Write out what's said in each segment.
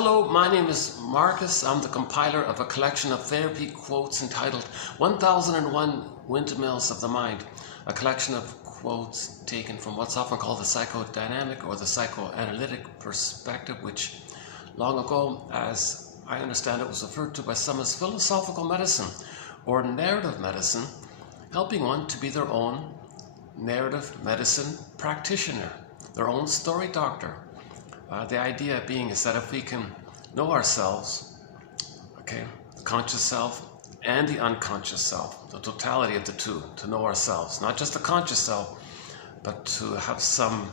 Hello, my name is Marcus. I'm the compiler of a collection of therapy quotes entitled 1001 Windmills of the Mind, a collection of quotes taken from what's often called the psychodynamic or the psychoanalytic perspective, which long ago, as I understand it, was referred to by some as philosophical medicine or narrative medicine, helping one to be their own narrative medicine practitioner, their own story doctor. The idea being is that if we can know ourselves, the conscious self and the unconscious self, the totality of the two, to know ourselves, not just the conscious self, but to have some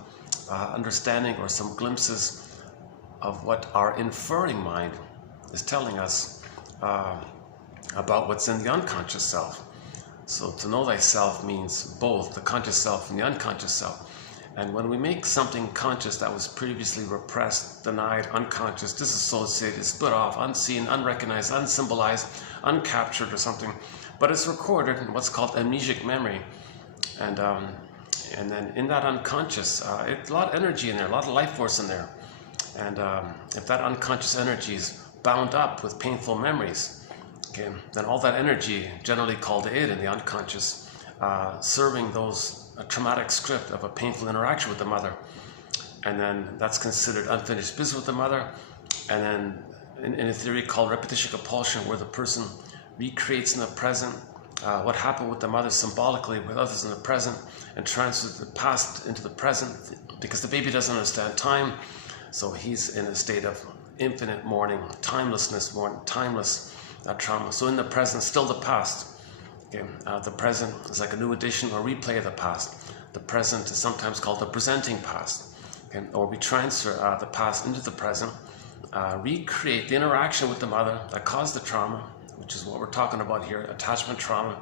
understanding or some glimpses of what our inferring mind is telling us about what's in the unconscious self. So to know thyself means both the conscious self and the unconscious self. And when we make something conscious that was previously repressed, denied, unconscious, disassociated, split off, unseen, unrecognized, unsymbolized, uncaptured or something, but it's recorded in what's called amnesic memory. And then in that unconscious, it's a lot of energy in there, a lot of life force in there. And if that unconscious energy is bound up with painful memories, then all that energy, generally called id in the unconscious, serving those a traumatic script of a painful interaction with the mother, and then that's considered unfinished business with the mother. And then in a theory called repetition compulsion, where the person recreates in the present what happened with the mother symbolically with others in the present and transfers the past into the present, because the baby doesn't understand time, so he's in a state of infinite mourning, timelessness, mourning, timeless trauma. So in the present, still the past. The present is like a new edition or replay of the past. The present is sometimes called the presenting past. Or we transfer the past into the present, recreate the interaction with the mother that caused the trauma, which is what we're talking about here, attachment trauma.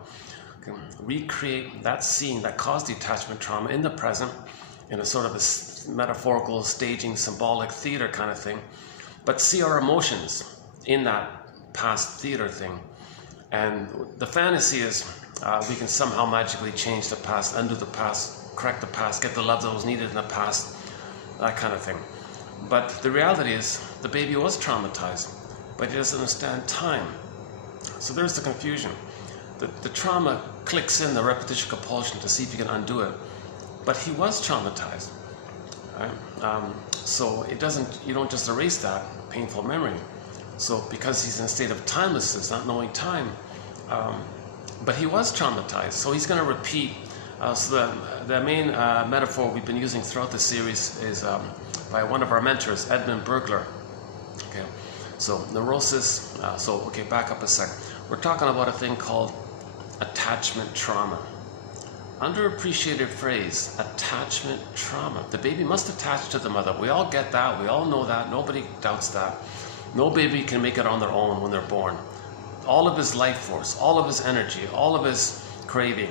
Recreate that scene that caused the attachment trauma in the present in a sort of a metaphorical, staging, symbolic theater kind of thing, but see our emotions in that past theater thing. And the fantasy is we can somehow magically change the past, undo the past, correct the past, get the love that was needed in the past, that kind of thing. But the reality is the baby was traumatized, but he doesn't understand time. So there's the confusion. The trauma clicks in the repetition compulsion to see if you can undo it, but he was traumatized. Right? So you don't just erase that painful memory. So because he's in a state of timelessness, not knowing time, but he was traumatized, so he's going to repeat. So the main metaphor we've been using throughout the series is by one of our mentors, Edmund Burglar. So neurosis, back up a sec. We're talking about a thing called attachment trauma. Underappreciated phrase, attachment trauma. The baby must attach to the mother. We all get that, we all know that, nobody doubts that. No baby can make it on their own when they're born. All of his life force, all of his energy, all of his craving.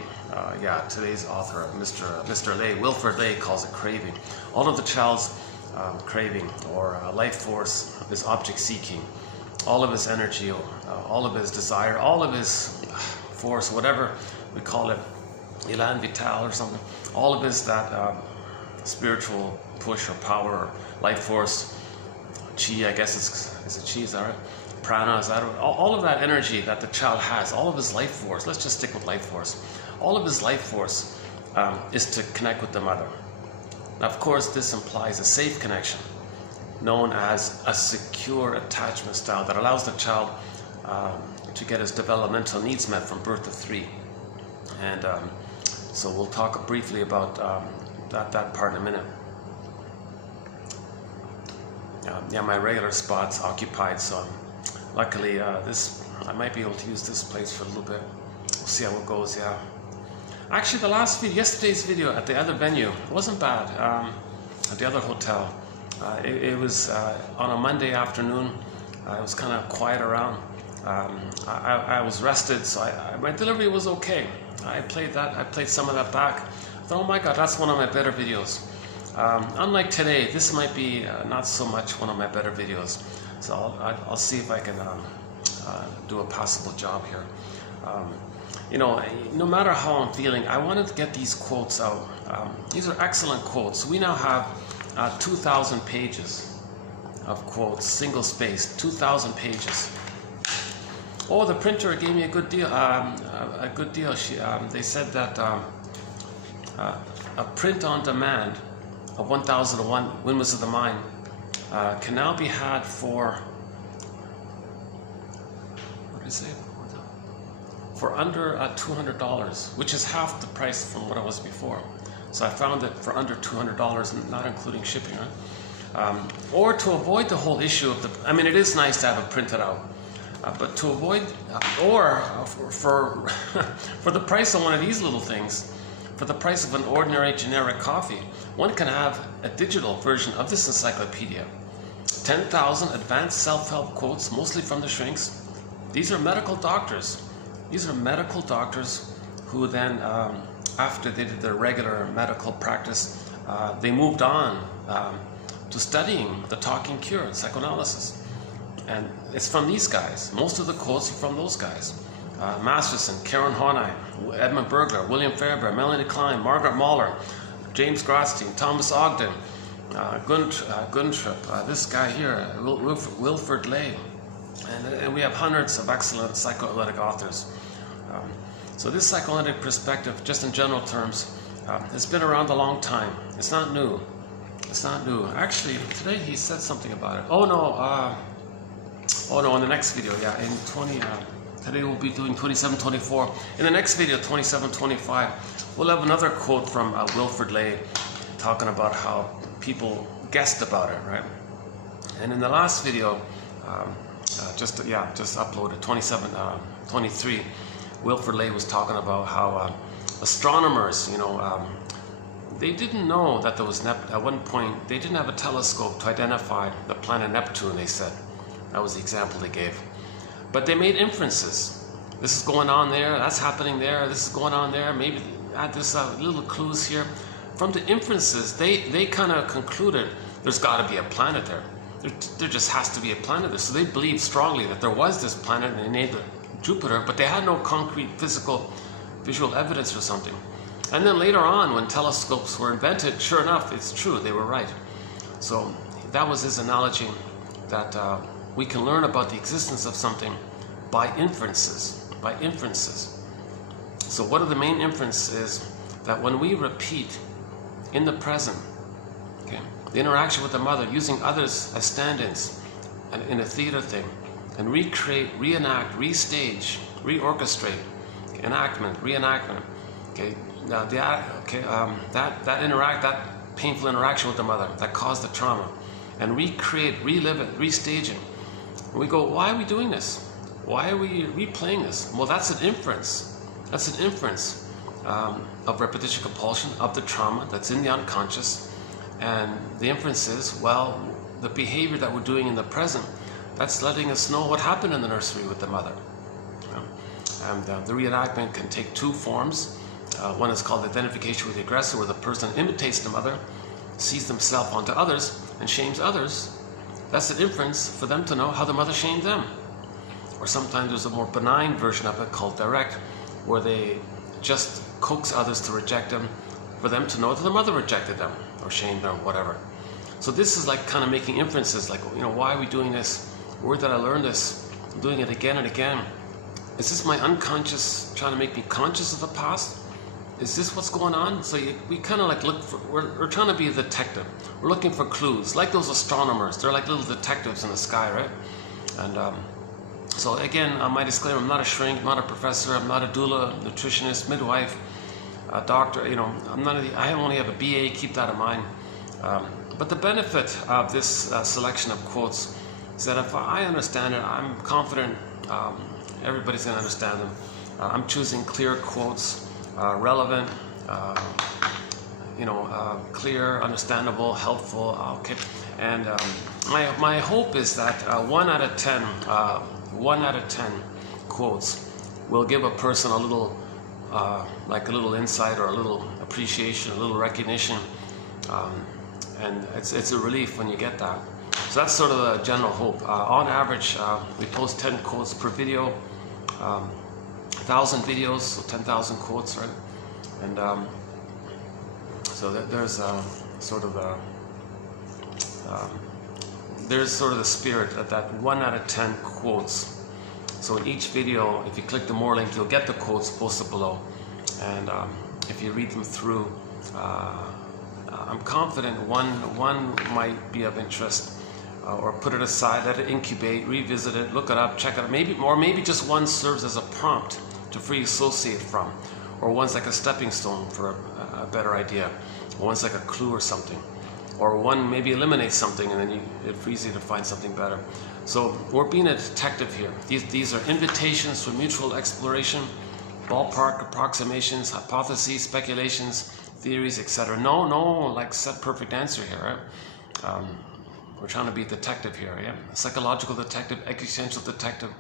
Today's author, Mr. Lay, Wilfred Lay, calls it craving. All of the child's craving or life force is object seeking. All of his energy, all of his desire, all of his force, whatever we call it, elan vital or something. All of his that spiritual push or power or life force. Chi, I guess is it chi, is that right? Prana, is that right? All of that energy that the child has, all of his life force, let's just stick with life force. All of his life force is to connect with the mother. Now, of course, this implies a safe connection, known as a secure attachment style that allows the child to get his developmental needs met from birth to 3. And so we'll talk briefly about that part in a minute. My regular spot's occupied, so luckily I might be able to use this place for a little bit. We'll see how it goes. Actually, the last video, yesterday's video at the other venue, wasn't bad. At the other hotel, it was on a Monday afternoon. It was kind of quiet around. I was rested, so my delivery was okay. I played some of that back. I thought, oh my God, that's one of my better videos. Unlike today, this might be not so much one of my better videos, so I'll see if I can do a passable job here. No matter how I'm feeling, I wanted to get these quotes out. These are excellent quotes. We now have 2,000 pages of quotes, single spaced, 2,000 pages. Oh, the printer gave me a good deal. They said that a print on demand of 1001 Windmills of the Mind can now be had for, what did I say? For under $200, which is half the price from what it was before. So I found it for under $200, not including shipping, right? Or to avoid the whole issue of the, I mean, it is nice to have it printed out, but to avoid, for for the price of one of these little things, for the price of an ordinary generic coffee, one can have a digital version of this encyclopedia. 10,000 advanced self-help quotes, mostly from the shrinks. These are medical doctors. These are medical doctors who then, after they did their regular medical practice, they moved on to studying the talking cure, psychoanalysis. And it's from these guys. Most of the quotes are from those guys. Masterson, Karen Horney, Edmund Bergler, William Fairbairn, Melanie Klein, Margaret Mahler, James Grotstein, Thomas Ogden, Guntrip, this guy here, Wilfred Lay. And we have hundreds of excellent psychoanalytic authors. So this psychoanalytic perspective, just in general terms, has been around a long time. It's not new. It's not new. Actually, today he said something about it. Oh no, in the next video, yeah, in today we'll be doing 2724. In the next video, 2725, we'll have another quote from Wilfred Lay talking about how people guessed about it, right? And in the last video, just uploaded 2723, Wilfred Lay was talking about how astronomers, they didn't know that there was at one point they didn't have a telescope to identify the planet Neptune. They said that was the example they gave, but they made inferences. This is going on there. That's happening there. This is going on there. Maybe add this little clues here. From the inferences, they kind of concluded there's got to be a planet there. There just has to be a planet there. So they believed strongly that there was this planet and they named it Jupiter, but they had no concrete physical visual evidence for something. And then later on, when telescopes were invented, sure enough, it's true, they were right. So that was his analogy, that we can learn about the existence of something by inferences, So what are the main inferences? That when we repeat in the present, okay, the interaction with the mother, using others as stand-ins and in a theater thing, and recreate, reenact, restage, reorchestrate, reenactment. Okay, now that painful interaction with the mother that caused the trauma, and recreate, relive it, restage it. And we go, why are we doing this? Why are we replaying this? Well, that's an inference. That's an inference of repetition compulsion, of the trauma that's in the unconscious. And the inference is, well, the behavior that we're doing in the present, that's letting us know what happened in the nursery with the mother. And the reenactment can take two forms. One is called identification with the aggressor, where the person imitates the mother, sees themselves onto others, and shames others. That's an inference for them to know how the mother shamed them. Or sometimes there's a more benign version of it called direct, where they just coax others to reject them, for them to know that the mother rejected them, or shamed them, whatever. So this is like kind of making inferences, like, why are we doing this? Where did I learn this? I'm doing it again and again. Is this my unconscious trying to make me conscious of the past? Is this what's going on? So we kind of like look for, we're trying to be a detective. We're looking for clues, like those astronomers. They're like little detectives in the sky, right? And so again, my disclaimer, I'm not a shrink, I'm not a professor, I'm not a doula, nutritionist, midwife, doctor, I only have a BA, keep that in mind. But the benefit of this selection of quotes is that if I understand it, I'm confident everybody's going to understand them. I'm choosing clear quotes, relevant, clear, understandable, helpful, okay. And my hope is that 1 out of 10 quotes will give a person a little, like a little insight or a little appreciation, a little recognition, and it's a relief when you get that. So that's sort of the general hope. On average, we post 10 quotes per video, 1,000 videos, so 10,000 quotes, right? And there's sort of there's sort of the spirit of that 1 out of 10 quotes. So in each video, if you click the more link, you'll get the quotes posted below. And if you read them through, I'm confident one might be of interest, or put it aside, let it incubate, revisit it, look it up, check it out. Maybe just one serves as a prompt to free associate from, or one's like a stepping stone for a better idea, or one's like a clue or something, or one maybe eliminates something and then it frees you to find something better. So we're being a detective here. These are invitations for mutual exploration, ballpark approximations, hypotheses, speculations, theories, etc. No, like set perfect answer here, right? We're trying to be a detective here, yeah? A psychological detective, existential detective.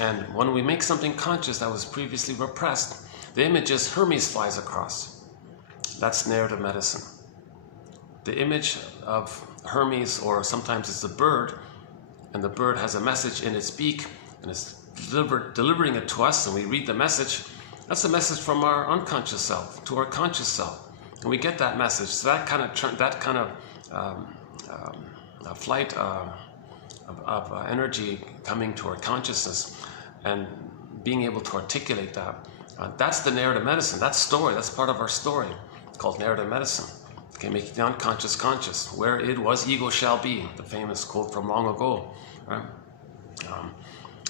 And when we make something conscious that was previously repressed, the image is Hermes flies across. That's narrative medicine. The image of Hermes, or sometimes it's a bird, and the bird has a message in its beak, and it's delivering it to us, and we read the message. That's a message from our unconscious self to our conscious self, and we get that message. So that kind of flight of energy coming to our consciousness and being able to articulate that. That's the narrative medicine. That's story. That's part of our story. It's called narrative medicine. Okay, making the unconscious conscious. Where it was, ego shall be. The famous quote from long ago. Right?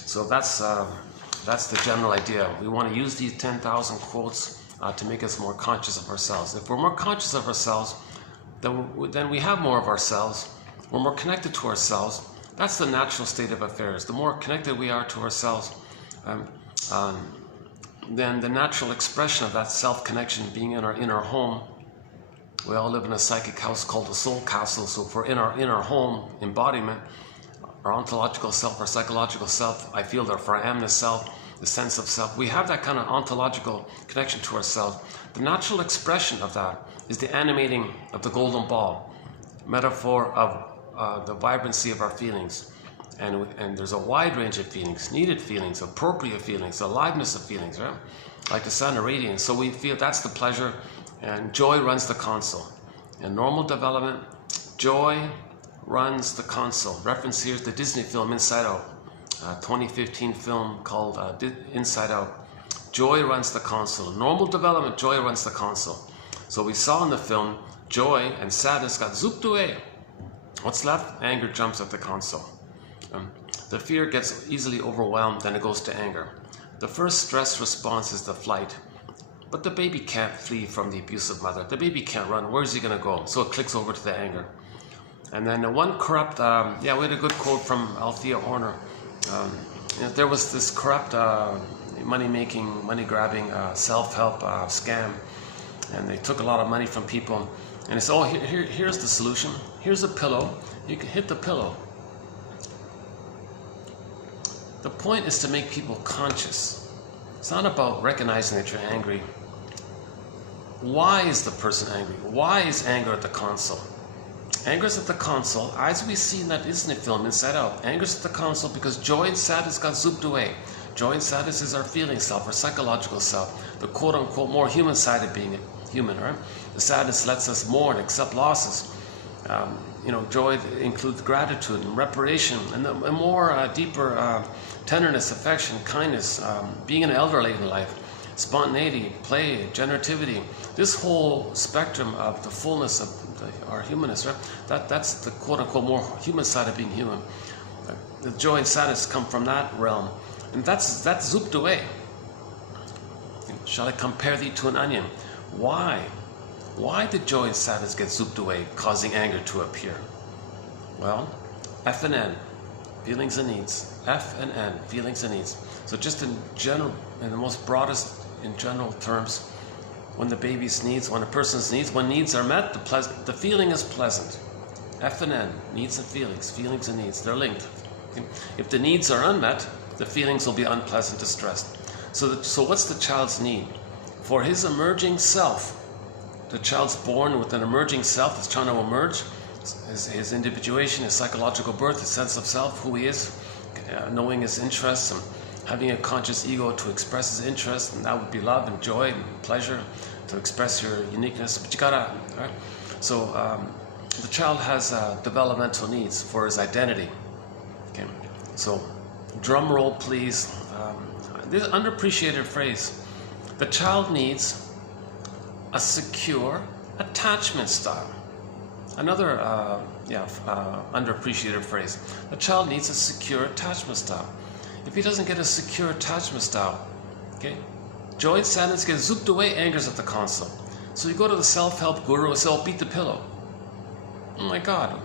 So that's the general idea. We want to use these 10,000 quotes to make us more conscious of ourselves. If we're more conscious of ourselves, then we have more of ourselves. We're more connected to ourselves. That's the natural state of affairs. The more connected we are to ourselves, then the natural expression of that self-connection being in our home. We all live in a psychic house called the soul castle. So if we're in our home embodiment, our ontological self, our psychological self, I feel that for I amness self, the sense of self, we have that kind of ontological connection to ourselves. The natural expression of that is the animating of the golden ball, metaphor of the vibrancy of our feelings. And there's a wide range of feelings, needed feelings, appropriate feelings, aliveness of feelings, right? Like the sun or radiance. So we feel that's the pleasure, and joy runs the console. In normal development, joy runs the console. Reference here is the Disney film Inside Out, 2015 film called Inside Out. Joy runs the console. Normal development, joy runs the console. So we saw in the film, joy and sadness got zooped away. What's left? Anger jumps at the console. The fear gets easily overwhelmed, then it goes to anger. The first stress response is the flight. But the baby can't flee from the abusive mother. The baby can't run. Where's he going to go? So it clicks over to the anger. And then one corrupt, we had a good quote from Althea Horner. There was this corrupt, money-making, money-grabbing, self-help scam. And they took a lot of money from people. And they said, here's the solution. Here's a pillow. You can hit the pillow. The point is to make people conscious. It's not about recognizing that you're angry. Why is the person angry? Why is anger at the console? Anger is at the console, as we see in that Disney film, Inside Out. Anger is at the console because joy and sadness got zooped away. Joy and sadness is our feeling self, our psychological self, the quote-unquote more human side of being human, right? The sadness lets us mourn, accept losses. Joy includes gratitude and reparation, and a more deeper tenderness, affection, kindness, being an elder late in life, spontaneity, play, generativity. This whole spectrum of the fullness of our humanness, right? That's the quote-unquote more human side of being human. The joy and sadness come from that realm, and that's zooped away. Shall I compare thee to an onion? Why? Why did joy and sadness get zooped away, causing anger to appear? Well, F and N, feelings and needs. F and N, feelings and needs. So just in general, in the most broadest, in general terms, when the baby's needs, when a person's needs, when needs are met, the feeling is pleasant. F and N, needs and feelings and needs, they're linked. Okay? If the needs are unmet, the feelings will be unpleasant, distressed. So what's the child's need? For his emerging self. The child's born with an emerging self that's trying to emerge, his individuation, his psychological birth, his sense of self, who he is, knowing his interests, and having a conscious ego to express his interests, and that would be love and joy and pleasure, to express your uniqueness. But you gotta, right? So the child has developmental needs for his identity. Okay, so drum roll please. This underappreciated phrase. The child needs a secure attachment style. Another underappreciated phrase. The child needs a secure attachment style. If he doesn't get a secure attachment style, okay, joy, sadness get zooped away, anger's at the console. So you go to the self-help guru and say, oh, beat the pillow. Oh my God,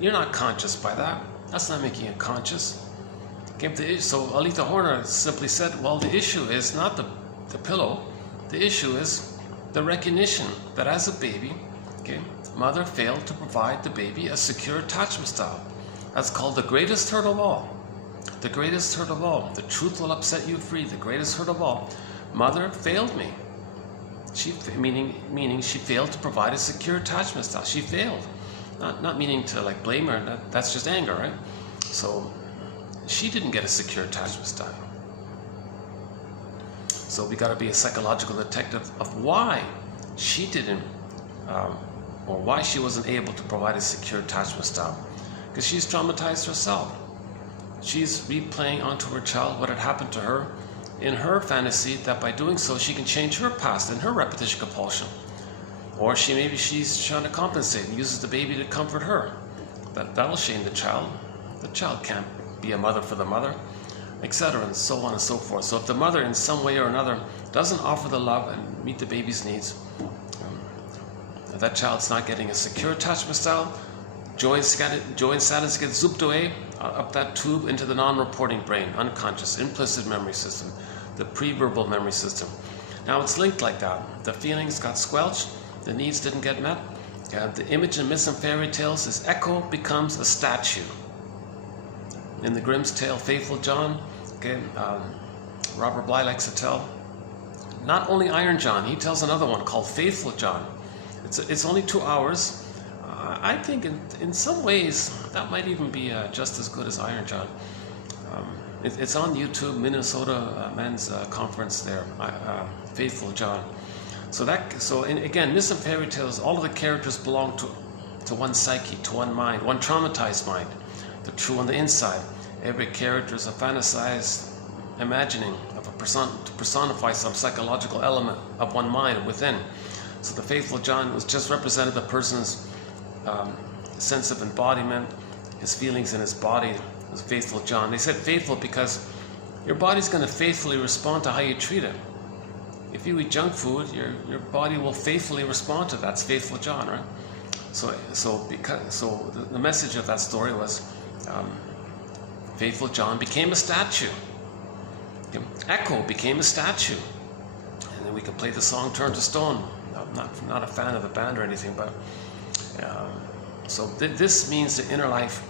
you're not conscious by that. That's not making you conscious. Okay, so Alita Horner simply said, well, the issue is not the pillow. The issue is the recognition that as a baby, okay, mother failed to provide the baby a secure attachment style. That's called the greatest hurt of all. The greatest hurt of all. The truth will upset you free. The greatest hurt of all. Mother failed me. Meaning she failed to provide a secure attachment style. She failed. Not meaning to like blame her. That's just anger, right? So she didn't get a secure attachment style. So we got to be a psychological detective of why she didn't, or why she wasn't able to provide a secure attachment style. Because she's traumatized herself. She's replaying onto her child what had happened to her in her fantasy, that by doing so she can change her past and her repetition compulsion. Or maybe she's trying to compensate and uses the baby to comfort her. That'll shame the child. The child can't be a mother for the mother, etc., and so on and so forth. So if the mother in some way or another doesn't offer the love and meet the baby's needs, if that child's not getting a secure attachment style, joy and sadness get zooped away up that tube into the non-reporting brain, unconscious, implicit memory system, the pre-verbal memory system. Now it's linked like that. The feelings got squelched, the needs didn't get met. The image in myths and fairy tales is echo becomes a statue. In the Grimm's tale, Faithful John, okay, Robert Bly likes to tell, not only Iron John, he tells another one called Faithful John. It's only 2 hours. I think in some ways that might even be just as good as Iron John. It's on YouTube, Minnesota Men's Conference there, Faithful John. Again, myths and fairy tales, all of the characters belong to one psyche, to one mind, one traumatized mind, the true on the inside. Every character is a fantasized imagining of a person to personify some psychological element of one mind within. So the Faithful John was just represented the person's sense of embodiment, his feelings in his body. Was Faithful John. They said faithful because your body's going to faithfully respond to how you treat it. If you eat junk food, your body will faithfully respond to that. That's Faithful John, right? So the message of that story was Faithful John became a statue. Echo became a statue, and then we can play the song "Turn to Stone." I'm not a fan of the band or anything, but this means the inner life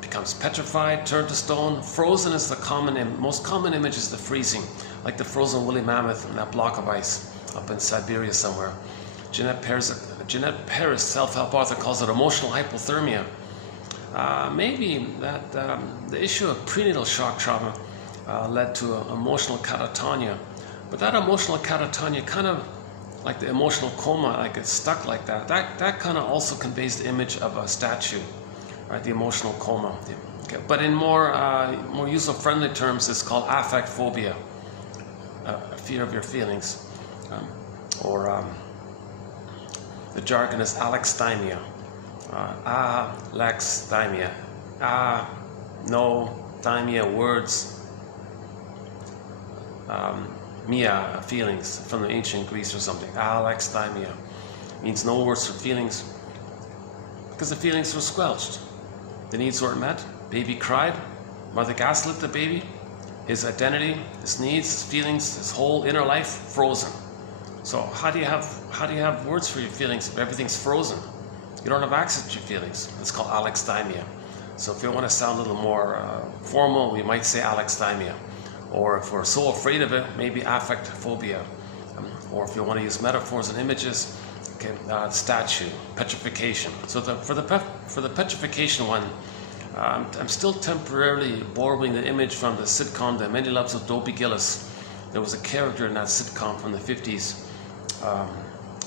becomes petrified, turned to stone. Frozen is the most common image is the freezing, like the frozen woolly mammoth in that block of ice up in Siberia somewhere. Jeanette Paris, self-help author, calls it emotional hypothermia. Maybe that the issue of prenatal shock trauma led to emotional catatonia, but that emotional catatonia kind of like the emotional coma, like it's stuck like that. That kind of also conveys the image of a statue, right? The emotional coma. Okay. But in more user-friendly terms, it's called affect phobia, fear of your feelings, the jargon is alexithymia. Alexithymia. No, thymia, words. Mia, feelings, from the ancient Greece or something. Alexithymia means no words for feelings because the feelings were squelched. The needs weren't met. Baby cried. Mother gaslit the baby. His identity, his needs, his feelings, his whole inner life frozen. So how do you have words for your feelings if everything's frozen? You don't have access to your feelings. It's called alexithymia. So if you want to sound a little more formal, we might say alexithymia. Or if we're so afraid of it, maybe affect phobia. Or if you want to use metaphors and images, okay, statue, petrification. So for the petrification one, I'm still temporarily borrowing the image from the sitcom The Many Loves of Dobie Gillis. There was a character in that sitcom from the 50s.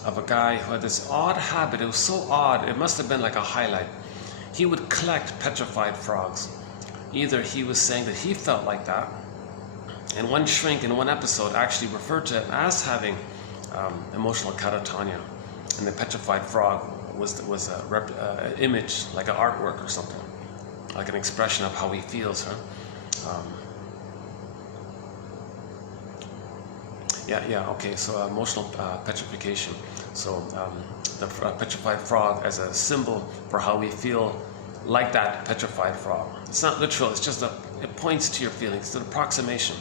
of a guy who had this odd habit. It was so odd, it must have been like a highlight. He would collect petrified frogs. Either he was saying that he felt like that, and one shrink in one episode actually referred to it as having emotional catatonia, and the petrified frog was a image, like an artwork or something, like an expression of how he feels. Okay, so emotional petrification. So the petrified frog as a symbol for how we feel like that petrified frog. It's not literal, it's just it points to your feelings, it's an approximation.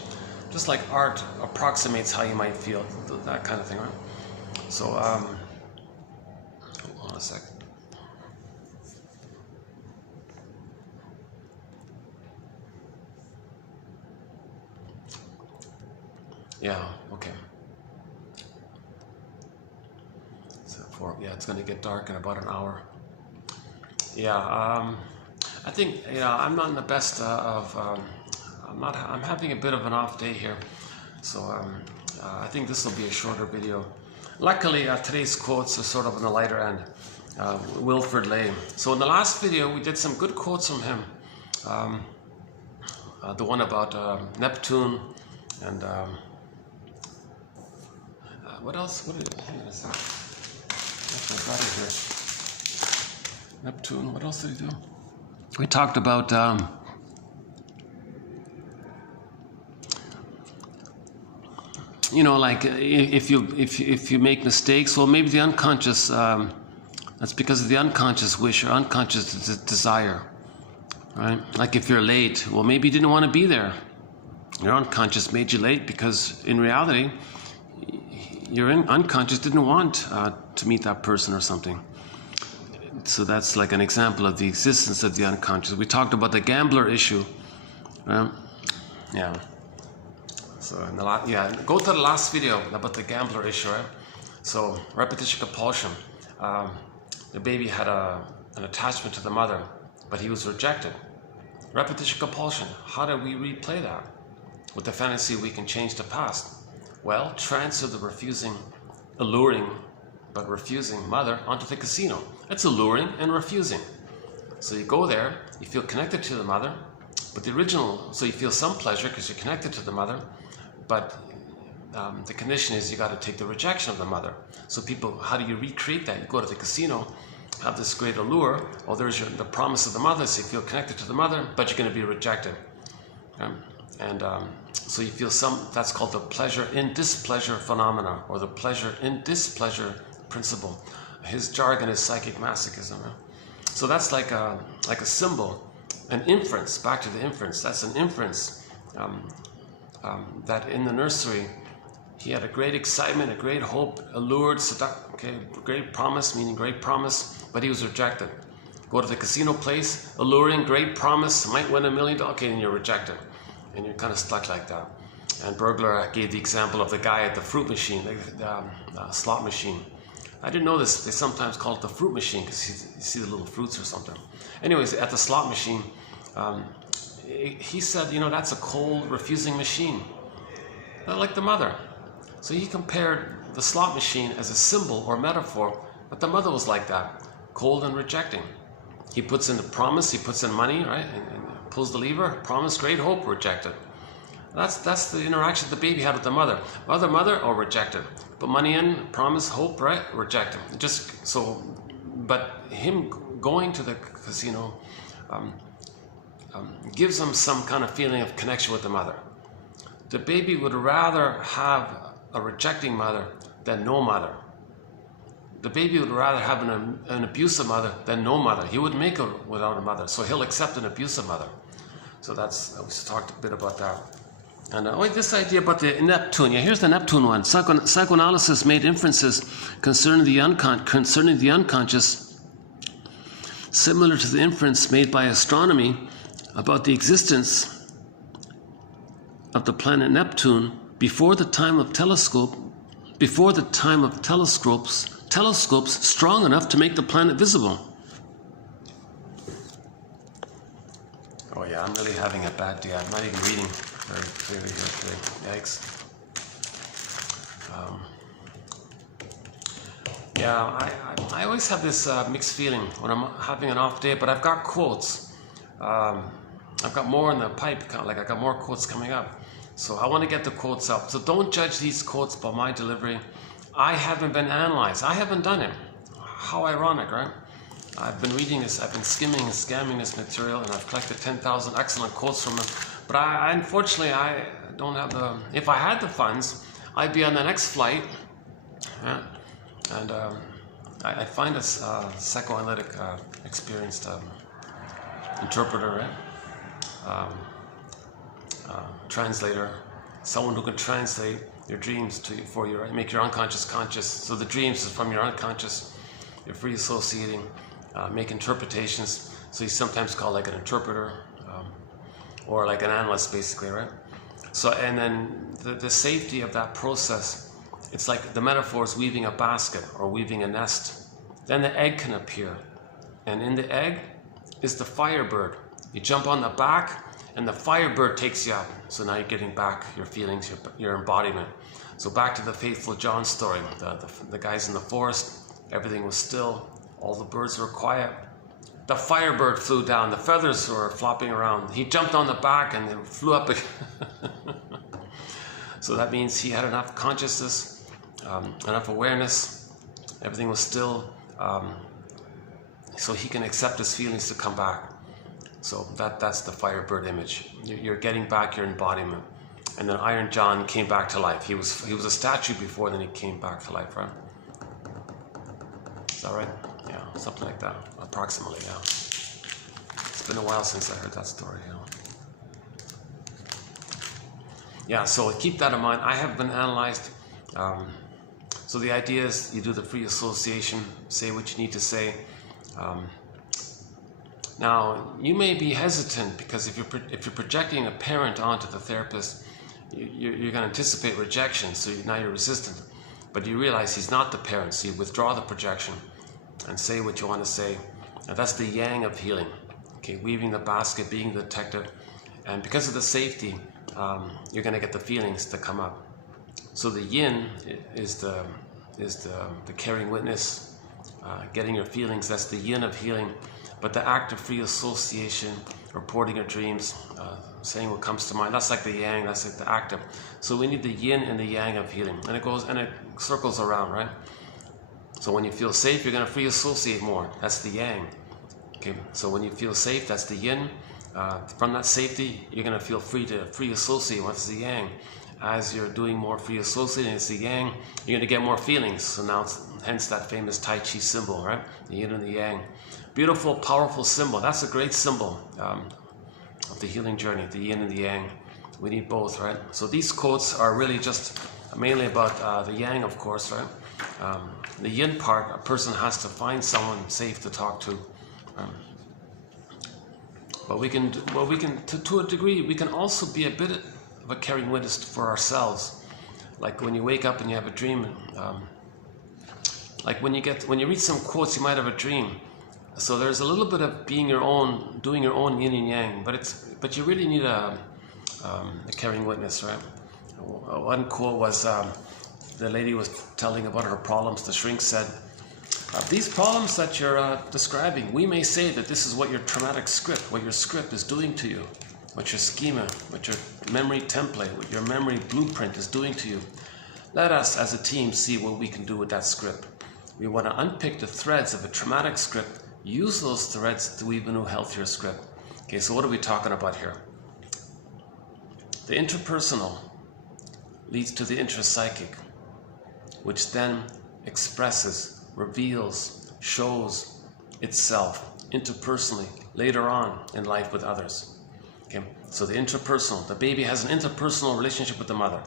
Just like art approximates how you might feel, that kind of thing, right? So, hold on a second. Yeah, okay. So it's going to get dark in about an hour. Yeah, I think, I'm not in the best I'm having a bit of an off day here. So I think this will be a shorter video. Luckily, today's quotes are sort of on the lighter end. Wilfred Lay. So in the last video, we did some good quotes from him. The one about Neptune and what else? Hang on a second. I got it here. Neptune. What else did he do? We talked about like if you make mistakes, well, maybe the unconscious. That's because of the unconscious wish or unconscious desire, right? Like if you're late, well, maybe you didn't want to be there. Your unconscious made you late because in reality, your unconscious didn't want to meet that person or something. So that's like an example of the existence of the unconscious. We talked about the gambler issue. Yeah. So go to the last video about the gambler issue, right? So repetition compulsion. The baby had an attachment to the mother, but he was rejected. Repetition compulsion. How do we replay that? With the fantasy we can change the past. Well, transfer the alluring, but refusing mother onto the casino. It's alluring and refusing. So you go there, you feel connected to the mother, but so you feel some pleasure because you're connected to the mother, but the condition is you got to take the rejection of the mother. So people, how do you recreate that? You go to the casino, have this great allure, there's the promise of the mother, so you feel connected to the mother, but you're going to be rejected. So you feel that's called the pleasure in displeasure phenomena, or the pleasure in displeasure principle. His jargon is psychic masochism. Right? So that's like a symbol, an inference, back to the inference. That's an inference that in the nursery, he had a great excitement, a great hope, allured, great promise, meaning great promise, but he was rejected. Go to the casino place, alluring, great promise, might win $1 million, and you're rejected. And you're kind of stuck like that. And Burglar gave the example of the guy at the fruit machine, the slot machine. I didn't know this. They sometimes call it the fruit machine because you see the little fruits or something. Anyways, at the slot machine, he said, that's a cold, refusing machine. Not like the mother. So he compared the slot machine as a symbol or metaphor, but the mother was like that, cold and rejecting. He puts in the promise, he puts in money, right? And pulls the lever, promise, great hope, rejected. That's the interaction the baby had with the mother. Mother, rejected. Put money in, promise, hope, right? Rejected. But him going to the casino gives him some kind of feeling of connection with the mother. The baby would rather have a rejecting mother than no mother. The baby would rather have an abusive mother than no mother. He wouldn't make it without a mother, so he'll accept an abusive mother. So we talked a bit about that. And this idea about the Neptune. Yeah, here's the Neptune one. Psychoanalysis made inferences concerning the unconscious, similar to the inference made by astronomy about the existence of the planet Neptune before the time of telescopes strong enough to make the planet visible. Oh yeah, I'm really having a bad day. I'm not even reading very clearly here today. Yikes. Yeah, I always have this mixed feeling when I'm having an off day, but I've got quotes. I've got more in the pipe, kind of like I got more quotes coming up. So I want to get the quotes up. So don't judge these quotes by my delivery. I haven't been analyzed. I haven't done it. How ironic, right? I've been reading this, I've been skimming and scamming this material, and I've collected 10,000 excellent quotes from them. But unfortunately, I don't have the, if I had the funds, I'd be on the next flight. Yeah. And I find a psychoanalytic experienced interpreter, right? Translator, someone who can translate your dreams for you, right? Make your unconscious conscious. So the dreams is from your unconscious. You're free associating, make interpretations. So he's sometimes called like an interpreter or like an analyst, basically, right? So, and then the safety of that process, it's like the metaphor is weaving a basket or weaving a nest. Then the egg can appear. And in the egg is the firebird. You jump on the back and the firebird takes you up. So now you're getting back your feelings, your embodiment. So back to the faithful John story. The guys in the forest, everything was still. All the birds were quiet. The firebird flew down. The feathers were flopping around. He jumped on the back and it flew up. So that means he had enough consciousness, enough awareness. Everything was still. So he can accept his feelings to come back. So that's the firebird image. You're getting back your embodiment. And then Iron John came back to life. He was a statue before, then he came back to life, right? Is that right? Yeah, something like that, approximately, yeah. It's been a while since I heard that story, you know. Yeah, so keep that in mind. I have been analyzed. So the idea is you do the free association, say what you need to say. Now, you may be hesitant because if you're projecting a parent onto the therapist, you're going to anticipate rejection, so now you're resistant. But you realize he's not the parent, so you withdraw the projection and say what you want to say. And that's the yang of healing. Okay, weaving the basket, being the detective. And because of the safety, you're going to get the feelings to come up. So the yin is the caring witness, getting your feelings. That's the yin of healing. But the act of free association, reporting your dreams, saying what comes to mind, that's like the yang, that's like the active. So we need the yin and the yang of healing. And it goes and it circles around, right? So when you feel safe, you're going to free associate more. That's the yang. Okay, so when you feel safe, that's the yin. From that safety, you're going to feel free to free associate. What's the yang? As you're doing more free associating, it's the yang, you're going to get more feelings. So now, hence that famous Tai Chi symbol, right? The yin and the yang. Beautiful, powerful symbol. That's a great symbol of the healing journey, the yin and the yang. We need both, right? So these quotes are really just mainly about the yang, of course, right? The yin part, a person has to find someone safe to talk to. But we can, to a degree, we can also be a bit of a caring witness for ourselves. Like when you wake up and you have a dream, like when you read some quotes, you might have a dream. So there's a little bit of being your own, doing your own yin and yang, but you really need a caring witness, right? One quote was the lady was telling about her problems. The shrink said, "These problems that you're describing, we may say that this is what your traumatic script, what your script is doing to you, what your schema, what your memory template, what your memory blueprint is doing to you. Let us, as a team, see what we can do with that script. We want to unpick the threads of a traumatic script. Use those threads to weave a new, healthier script." Okay, so what are we talking about here? The interpersonal leads to the intrapsychic, which then expresses, reveals, shows itself interpersonally later on in life with others. Okay, so the interpersonal, the baby has an interpersonal relationship with the mother.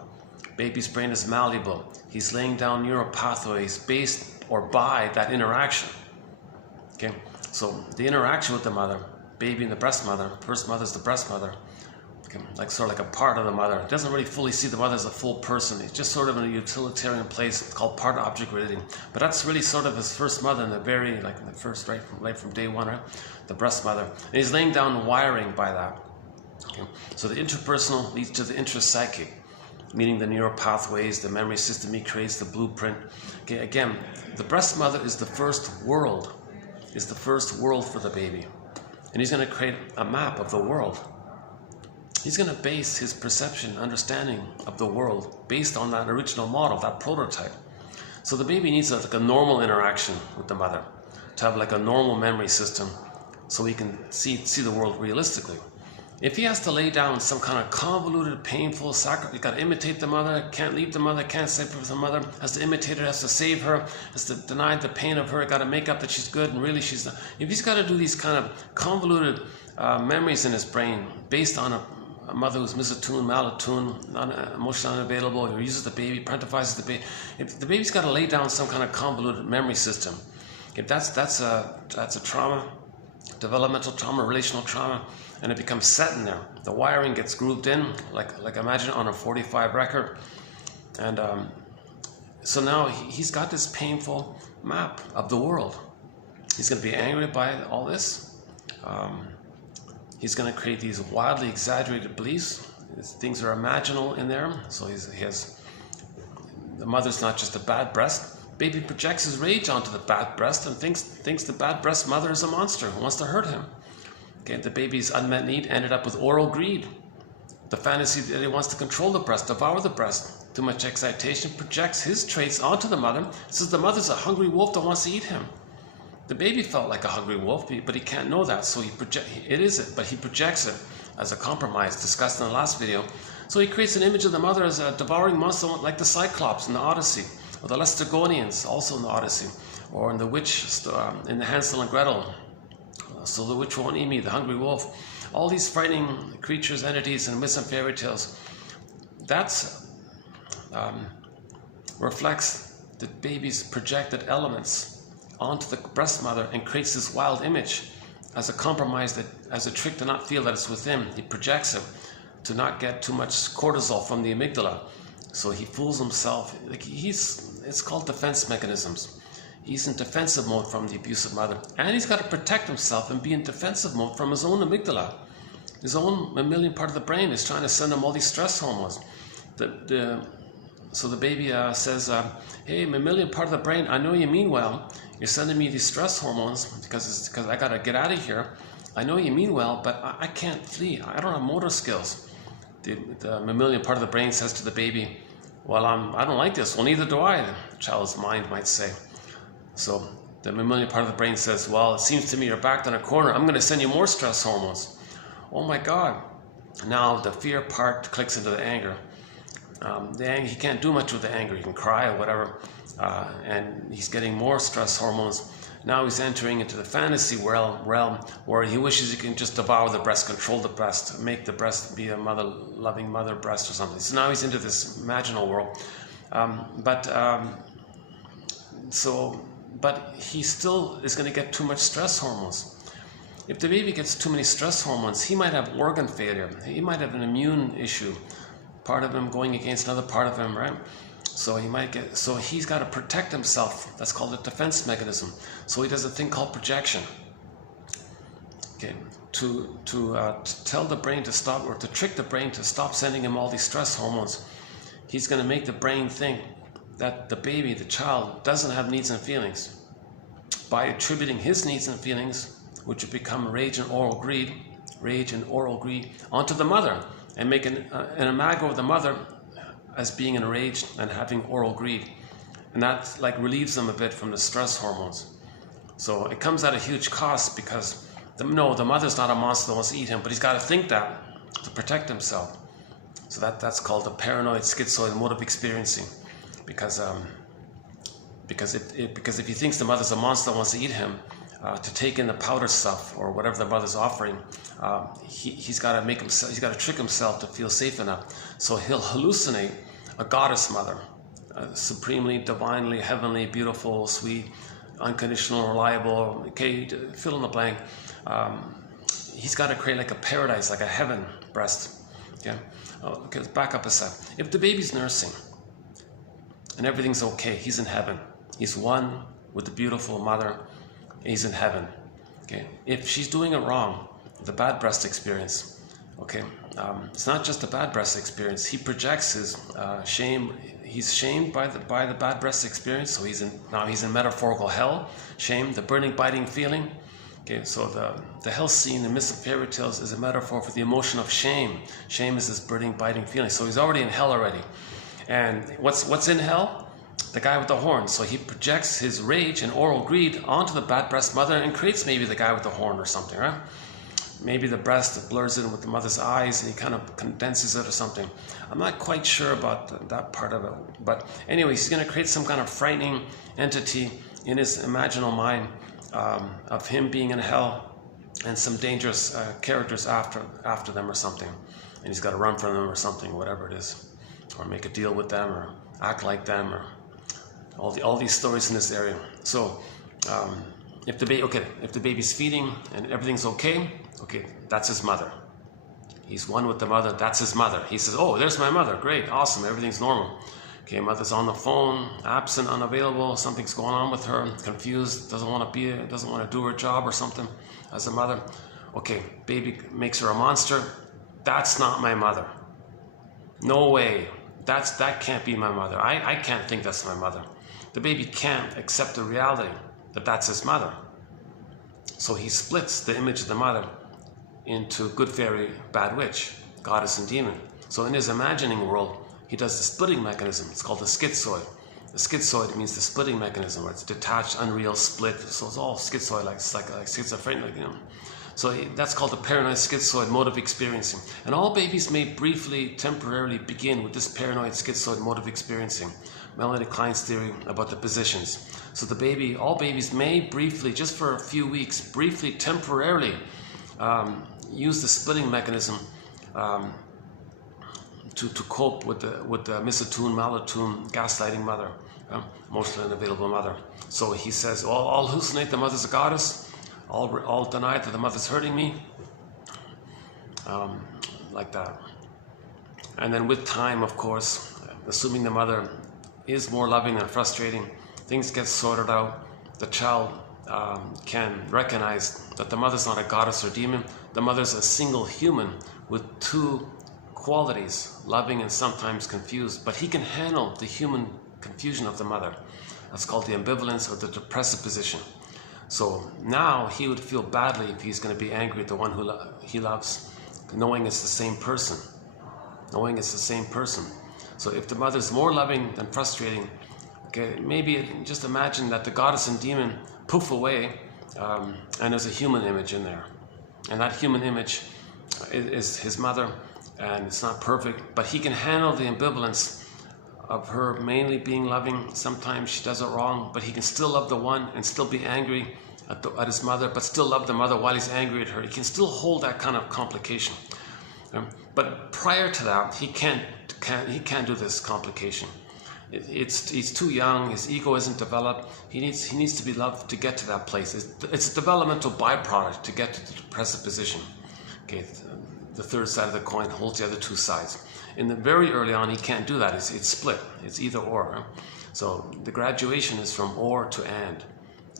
Baby's brain is malleable. He's laying down neural pathways based or by that interaction. Okay, so the interaction with the mother, baby and the breast mother, first mother is the breast mother, okay, like sort of like a part of the mother. It doesn't really fully see the mother as a full person. It's just sort of in a utilitarian place called part object relating. But that's really sort of his first mother in the very, like in the first, right from day one, right? The breast mother. And he's laying down wiring by that. Okay, so the interpersonal leads to the intrapsychic. meaning the neural pathways, the memory system he creates, the blueprint. Okay, again, the breast mother is the first world, for the baby. And he's going to create a map of the world. He's going to base his perception, understanding of the world based on that original model, that prototype. So the baby needs like a normal interaction with the mother, to have like a normal memory system so he can see the world realistically. If he has to lay down some kind of convoluted, painful sacrifice, he's got to imitate the mother, can't leave the mother, can't separate from the mother, has to imitate her, has to save her, has to deny the pain of her, got to make up that she's good and really she's not. If he's got to do these kind of convoluted memories in his brain based on a mother who's misattuned, malattuned, emotionally unavailable, who uses the baby, parentifies the baby, if the baby's got to lay down some kind of convoluted memory system, if that's a trauma, developmental trauma, relational trauma, and it becomes set in there. The wiring gets grooved in, like imagine on a 45 record. And so now he's got this painful map of the world. He's going to be angry by all this. He's going to create these wildly exaggerated beliefs. Things are imaginal in there. So he has, the mother's not just a bad breast. Baby projects his rage onto the bad breast and thinks the bad breast mother is a monster who wants to hurt him. Okay, the baby's unmet need ended up with oral greed. The fantasy that he wants to control the breast, devour the breast. Too much excitation projects his traits onto the mother. Says the mother's a hungry wolf that wants to eat him. The baby felt like a hungry wolf, but he can't know that, so he projects it as a compromise discussed in the last video. So he creates an image of the mother as a devouring monster like the Cyclops in the Odyssey, or the Laestagonians also in the Odyssey, or in the witch in the Hansel and Gretel. So the witch won't eat me, the hungry wolf. All these frightening creatures, entities, and myths and fairy tales. That's reflects the baby's projected elements onto the breast mother and creates this wild image as a compromise, as a trick to not feel that it's with him. He projects it to not get too much cortisol from the amygdala. So he fools himself. It's called defense mechanisms. He's in defensive mode from the abusive mother. And he's got to protect himself and be in defensive mode from his own amygdala. His own mammalian part of the brain is trying to send him all these stress hormones. So the baby says, hey, mammalian part of the brain, I know you mean well. You're sending me these stress hormones because I got to get out of here. I know you mean well, but I can't flee. I don't have motor skills. The mammalian part of the brain says to the baby, well, I don't like this. Well, neither do I, the child's mind might say. So the mammalian part of the brain says, well, it seems to me you're backed in a corner. I'm going to send you more stress hormones. Oh my God. Now the fear part clicks into the anger. He can't do much with the anger. He can cry or whatever. And he's getting more stress hormones. Now he's entering into the fantasy realm where he wishes he can just devour the breast, control the breast, make the breast be a loving mother breast or something. So now he's into this imaginal world. But he still is going to get too much stress hormones. If the baby gets too many stress hormones, he might have organ failure. He might have an immune issue. Part of him going against another part of him, right? So he's got to protect himself. That's called a defense mechanism. So he does a thing called projection. Okay, to tell the brain to stop, or to trick the brain to stop sending him all these stress hormones. He's going to make the brain think that the baby, the child, doesn't have needs and feelings by attributing his needs and feelings, which would become rage and oral greed, onto the mother, and make an imago of the mother as being enraged and having oral greed. And that relieves them a bit from the stress hormones. So it comes at a huge cost because the mother's not a monster that wants to eat him, but he's got to think that to protect himself. So that's called the paranoid schizoid mode of experiencing. Because if he thinks the mother's a monster that wants to eat him, to take in the powder stuff or whatever the mother's offering, he's got to trick himself to feel safe enough. So he'll hallucinate a goddess mother, supremely, divinely, heavenly, beautiful, sweet, unconditional, reliable. Okay, fill in the blank. He's got to create like a paradise, like a heaven breast. Yeah. Okay, let's back up a sec. If the baby's nursing and everything's okay, he's in heaven. He's one with the beautiful mother. He's in heaven. Okay. If she's doing it wrong, the bad breast experience, Okay, it's not just a bad breast experience. He projects his shame. He's shamed by the bad breast experience, so now he's in metaphorical hell. Shame, the burning, biting feeling. Okay, so the hell scene in Myths and Fairy Tales is a metaphor for the emotion of shame. Shame is this burning, biting feeling. So he's already in hell already. And what's in hell? The guy with the horn. So he projects his rage and oral greed onto the bad breast mother and creates maybe the guy with the horn or something, right? Maybe the breast blurs in with the mother's eyes and he kind of condenses it or something. I'm not quite sure about that part of it. But anyway, he's going to create some kind of frightening entity in his imaginal mind of him being in hell and some dangerous characters after them or something. And he's got to run from them or something, whatever it is. Or make a deal with them or act like them or all these stories in this area. So if the baby's feeding and everything's okay, that's his mother. He's one with the mother, that's his mother. He says, oh, there's my mother, great, awesome, everything's normal. Okay, mother's on the phone, absent, unavailable, something's going on with her, confused, doesn't want to do her job or something as a mother. Okay, baby makes her a monster. That's not my mother. No way. That can't be my mother. I can't think that's my mother. The baby can't accept the reality that that's his mother. So he splits the image of the mother into good fairy, bad witch, goddess and demon. So in his imagining world, he does the splitting mechanism. It's called the schizoid. The schizoid means the splitting mechanism, where it's detached, unreal, split. So it's all schizoid, like schizophrenic, you know. So that's called the paranoid schizoid mode of experiencing. And all babies may briefly, temporarily begin with this paranoid schizoid mode of experiencing. Melanie Klein's theory about the positions. So all babies may briefly, just for a few weeks, briefly, temporarily use the splitting mechanism to cope with the misattuned, malattuned, gaslighting mother, emotionally unavailable mother. So he says, I'll hallucinate the mother's a goddess. I'll deny that the mother's hurting me, like that. And then with time, of course, assuming the mother is more loving and frustrating, things get sorted out. The child can recognize that the mother's not a goddess or demon. The mother's a single human with two qualities, loving and sometimes confused. But he can handle the human confusion of the mother. That's called the ambivalence or the depressive position. So now he would feel badly if he's going to be angry at the one who he loves, knowing it's the same person. So if the mother's more loving than frustrating, maybe just imagine that the goddess and demon poof away, and there's a human image in there. And that human image is his mother, and it's not perfect, but he can handle the ambivalence of her mainly being loving. Sometimes she does it wrong, but he can still love the one and still be angry at his mother, but still love the mother while he's angry at her. He can still hold that kind of complication. But prior to that, he can't do this complication. He's too young. His ego isn't developed. He needs to be loved to get to that place. It's a developmental byproduct to get to the depressive position. The third side of the coin holds the other two sides. In the very early on, he can't do that. It's split. It's either or. So the graduation is from or to and,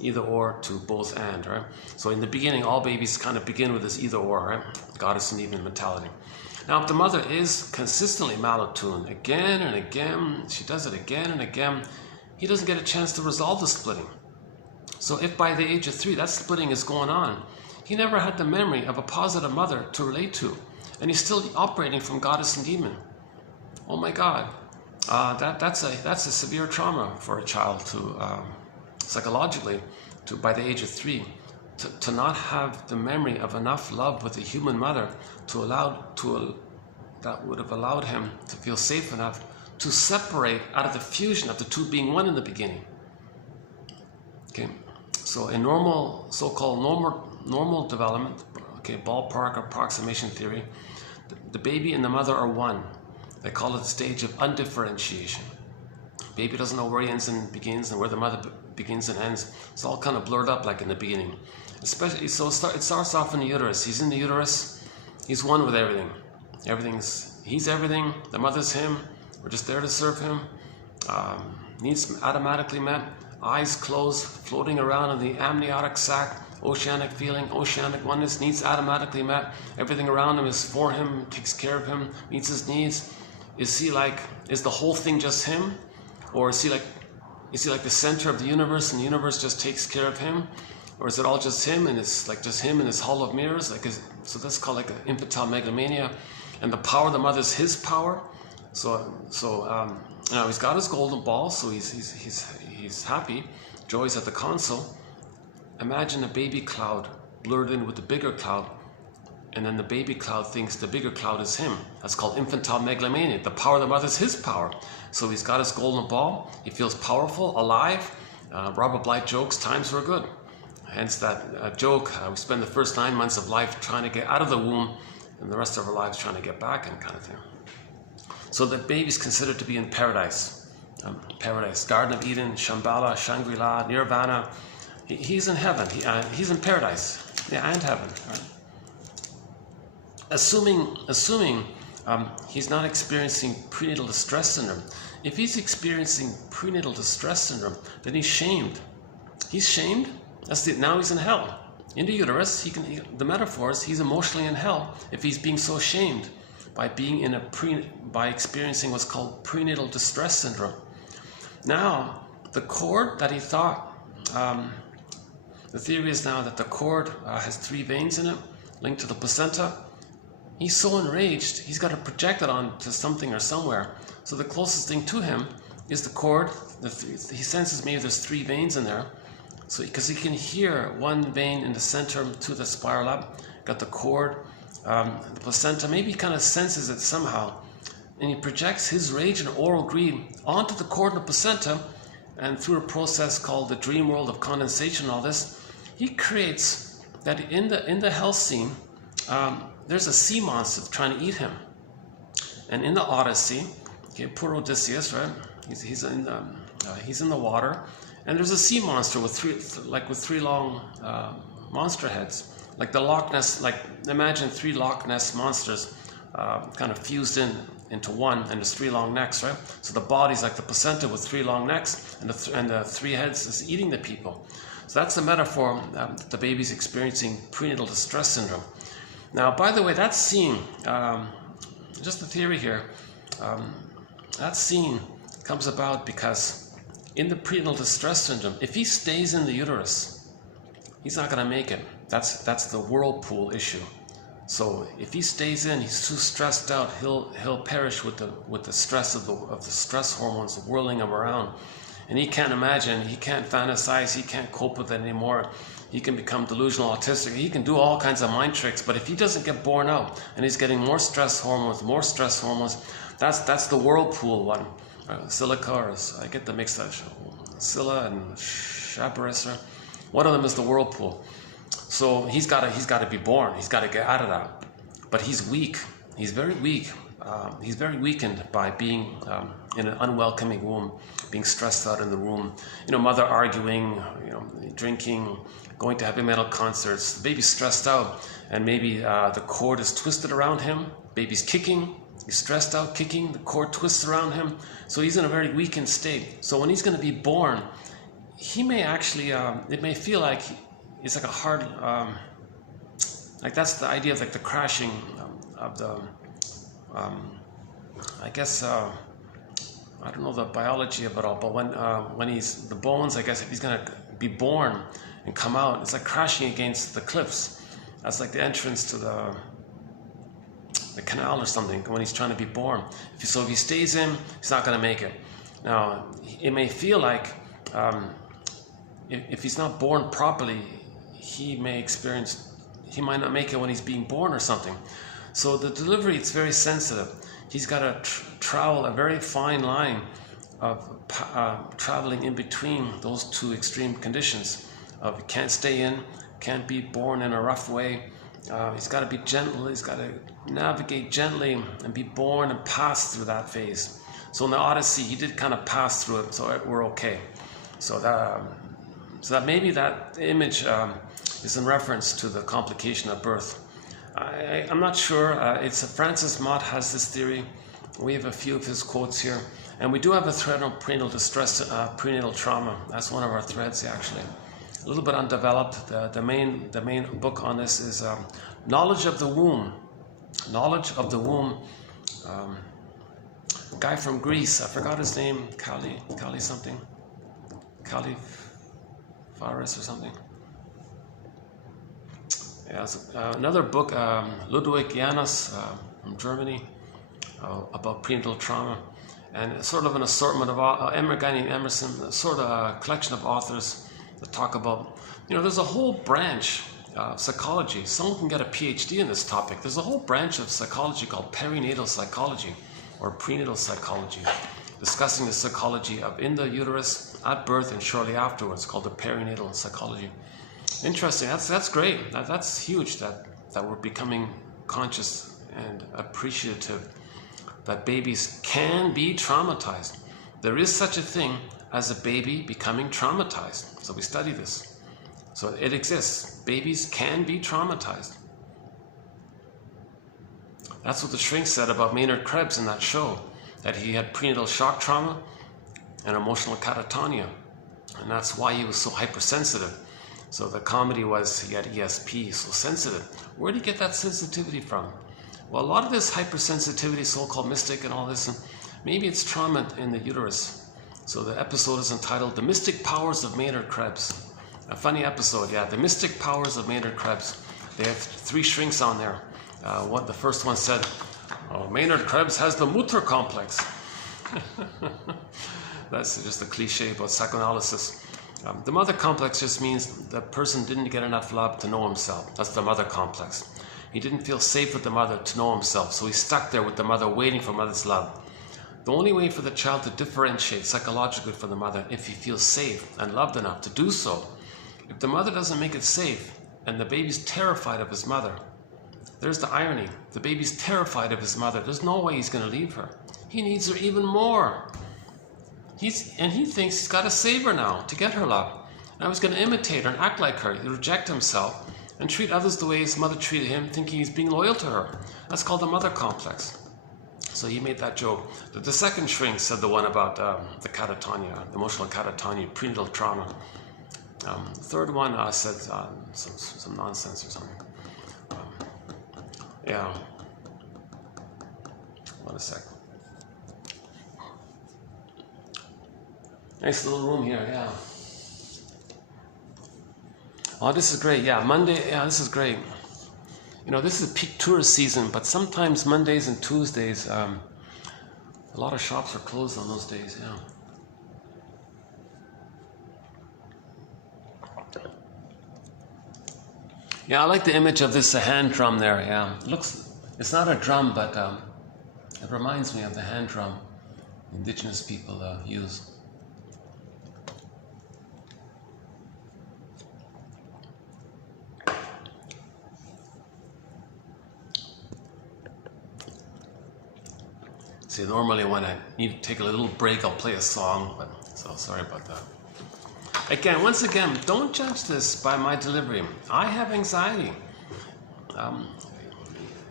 either or to both and, right? So in the beginning, all babies kind of begin with this either or, right? Goddess and demon mentality. Now, if the mother is consistently malattuned again and again, she does it again and again, he doesn't get a chance to resolve the splitting. So if by the age of 3 that splitting is going on, he never had the memory of a positive mother to relate to, and he's still operating from goddess and demon. Oh my God, that's a severe trauma for a child to psychologically, by the age of 3, to not have the memory of enough love with a human mother that would have allowed him to feel safe enough to separate out of the fusion of the two being one in the beginning. So in normal, so-called normal development, ballpark approximation theory, the baby and the mother are one. They call it the stage of undifferentiation. Baby doesn't know where he ends and begins and where the mother begins and ends. It's all kind of blurred up like in the beginning. Especially, so it starts off in the uterus. He's in the uterus. He's one with everything. He's everything. The mother's him. We're just there to serve him. Needs automatically met. Eyes closed, floating around in the amniotic sac, oceanic feeling, oceanic oneness, needs automatically met. Everything around him is for him, takes care of him, meets his needs. Is the whole thing just him? Or is he like the center of the universe and the universe just takes care of him? Or is it all just him and it's like just him and his hall of mirrors? So that's called like an infantile megalomania. And the power of the mother is his power. So now he's got his golden ball, so he's happy. Joy's at the console. Imagine a baby cloud blurred in with the bigger cloud, and then the baby cloud thinks the bigger cloud is him. That's called infantile megalomania. The power of the mother is his power. So he's got his golden ball. He feels powerful, alive. Robert Blythe jokes, times were good. Hence that joke, we spend the first 9 months of life trying to get out of the womb, and the rest of our lives trying to get back and kind of thing. So the baby's considered to be in paradise. Paradise, Garden of Eden, Shambhala, Shangri-La, Nirvana. He's in heaven. He's in paradise. Yeah, and heaven. Right? Assuming he's not experiencing prenatal distress syndrome. If he's experiencing prenatal distress syndrome, then he's shamed. He's shamed. Now he's in hell. In the uterus, the metaphor is he's emotionally in hell if he's being so shamed by being by experiencing what's called prenatal distress syndrome. Now, the cord that he thought, the theory is now that the cord has 3 veins in it, linked to the placenta. He's so enraged, he's got to project it onto something or somewhere. So the closest thing to him is the cord. He senses maybe there's 3 veins in there. So because he can hear 1 vein in the center to the spiral up, got the cord, the placenta, maybe he kind of senses it somehow. And he projects his rage and oral greed onto the cord and the placenta, and through a process called the dream world of condensation and all this, he creates that in the hell scene, there's a sea monster trying to eat him. And in the Odyssey, okay, poor Odysseus, right? He's in the water, and there's a sea monster with 3 long monster heads, like the Loch Ness. Like imagine 3 Loch Ness monsters, kind of fused into one, and there's 3 long necks, right? So the body's like the placenta with 3 long necks, and the 3 heads is eating the people. So that's the metaphor that the baby's experiencing prenatal distress syndrome. Now, by the way, that scene, just the theory here, that scene comes about because in the prenatal distress syndrome, if he stays in the uterus, he's not going to make it. That's the whirlpool issue. So if he stays in, he's too stressed out. He'll perish with the stress of the stress hormones whirling him around, and he can't imagine, he can't fantasize, he can't cope with it anymore. He can become delusional, autistic. He can do all kinds of mind tricks. But if he doesn't get born out and he's getting more stress hormones, that's the whirlpool one. Silica, or I get the mixed up. Scylla and Chaparis. One of them is the whirlpool. So he's got to be born. He's got to get out of that. But he's weak. He's very weak. He's very weakened by being in an unwelcoming womb, being stressed out in the womb. Mother arguing, drinking, going to heavy metal concerts. The baby's stressed out, and maybe the cord is twisted around him. Baby's kicking. He's stressed out, kicking. The cord twists around him. So he's in a very weakened state. So when he's going to be born, he may actually, it may feel like it's like a hard, like that's the idea of like the crashing of the, I guess, I don't know the biology of it all, but when he's, the bones, I guess if he's going to be born and come out, it's like crashing against the cliffs. That's like the entrance to the canal or something when he's trying to be born. So if he stays in, he's not going to make it. Now, it may feel like if he's not born properly, he might not make it when he's being born or something. So the delivery, it's very sensitive. He's got to travel a very fine line of traveling in between those 2 extreme conditions of can't stay in, can't be born in a rough way. He's got to be gentle. He's got to navigate gently and be born and pass through that phase. So in the Odyssey, he did kind of pass through it, so we're okay. So that maybe that image is in reference to the complication of birth. I'm not sure. It's Francis Mott has this theory. We have a few of his quotes here, and we do have a thread on prenatal distress, prenatal trauma. That's one of our threads actually. a little bit undeveloped. The main book on this is Knowledge of the Womb. Knowledge of the Womb. A guy from Greece, I forgot his name, Kali something. Kali Faris or something. Yeah, another book, Ludwig Janus from Germany, about prenatal trauma. And it's sort of an assortment of a guy named Emerson, sort of a collection of authors that talk about, there's a whole branch of psychology. Someone can get a PhD in this topic. There's a whole branch of psychology called perinatal psychology or prenatal psychology, discussing the psychology of in the uterus, at birth, and shortly afterwards, called the perinatal psychology. Interesting. That's great. That's huge that we're becoming conscious and appreciative that babies can be traumatized. There is such a thing as a baby becoming traumatized. So we study this. So it exists. Babies can be traumatized. That's what the shrink said about Maynard Krebs in that show, that he had prenatal shock trauma and emotional catatonia. And that's why he was so hypersensitive. So the comedy was he had ESP, so sensitive. Where did he get that sensitivity from? Well, a lot of this hypersensitivity, so-called mystic and all this, and maybe it's trauma in the uterus. So the episode is entitled The Mystic Powers of Maynard Krebs. A funny episode, yeah, The Mystic Powers of Maynard Krebs. They have 3 shrinks on there. The first one said, Maynard Krebs has the Mutter complex. That's just a cliche about psychoanalysis. The mother complex just means the person didn't get enough love to know himself. That's the mother complex. He didn't feel safe with the mother to know himself, so he's stuck there with the mother waiting for mother's love. The only way for the child to differentiate psychologically from the mother if he feels safe and loved enough to do so. If the mother doesn't make it safe and the baby's terrified of his mother, there's the irony. The baby's terrified of his mother. There's no way he's going to leave her. He needs her even more. He thinks he's got to save her now to get her love. And I was going to imitate her and act like her. He'd reject himself and treat others the way his mother treated him, thinking he's being loyal to her. That's called the mother complex. So he made that joke. The second shrink said the one about the catatonia, emotional catatonia, prenatal trauma. The third one said some nonsense or something. Yeah. One sec. Nice little room here, yeah. Oh, this is great, yeah. Monday, yeah, this is great. This is peak tourist season, but sometimes Mondays and Tuesdays, a lot of shops are closed on those days, yeah. Yeah, I like the image of this hand drum there, yeah. It's not a drum, but it reminds me of the hand drum indigenous people use. See, normally when I need to take a little break, I'll play a song, so sorry about that. Once again, don't judge this by my delivery. I have anxiety.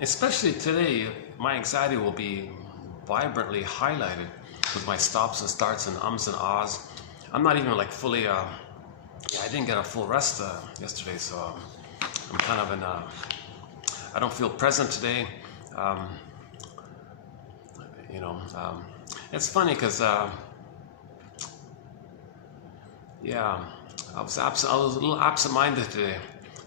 Especially today, my anxiety will be vibrantly highlighted with my stops and starts and ums and ahs. I'm not even fully, I didn't get a full rest yesterday, so I'm kind of I don't feel present today. It's funny because, I was a little absent-minded today,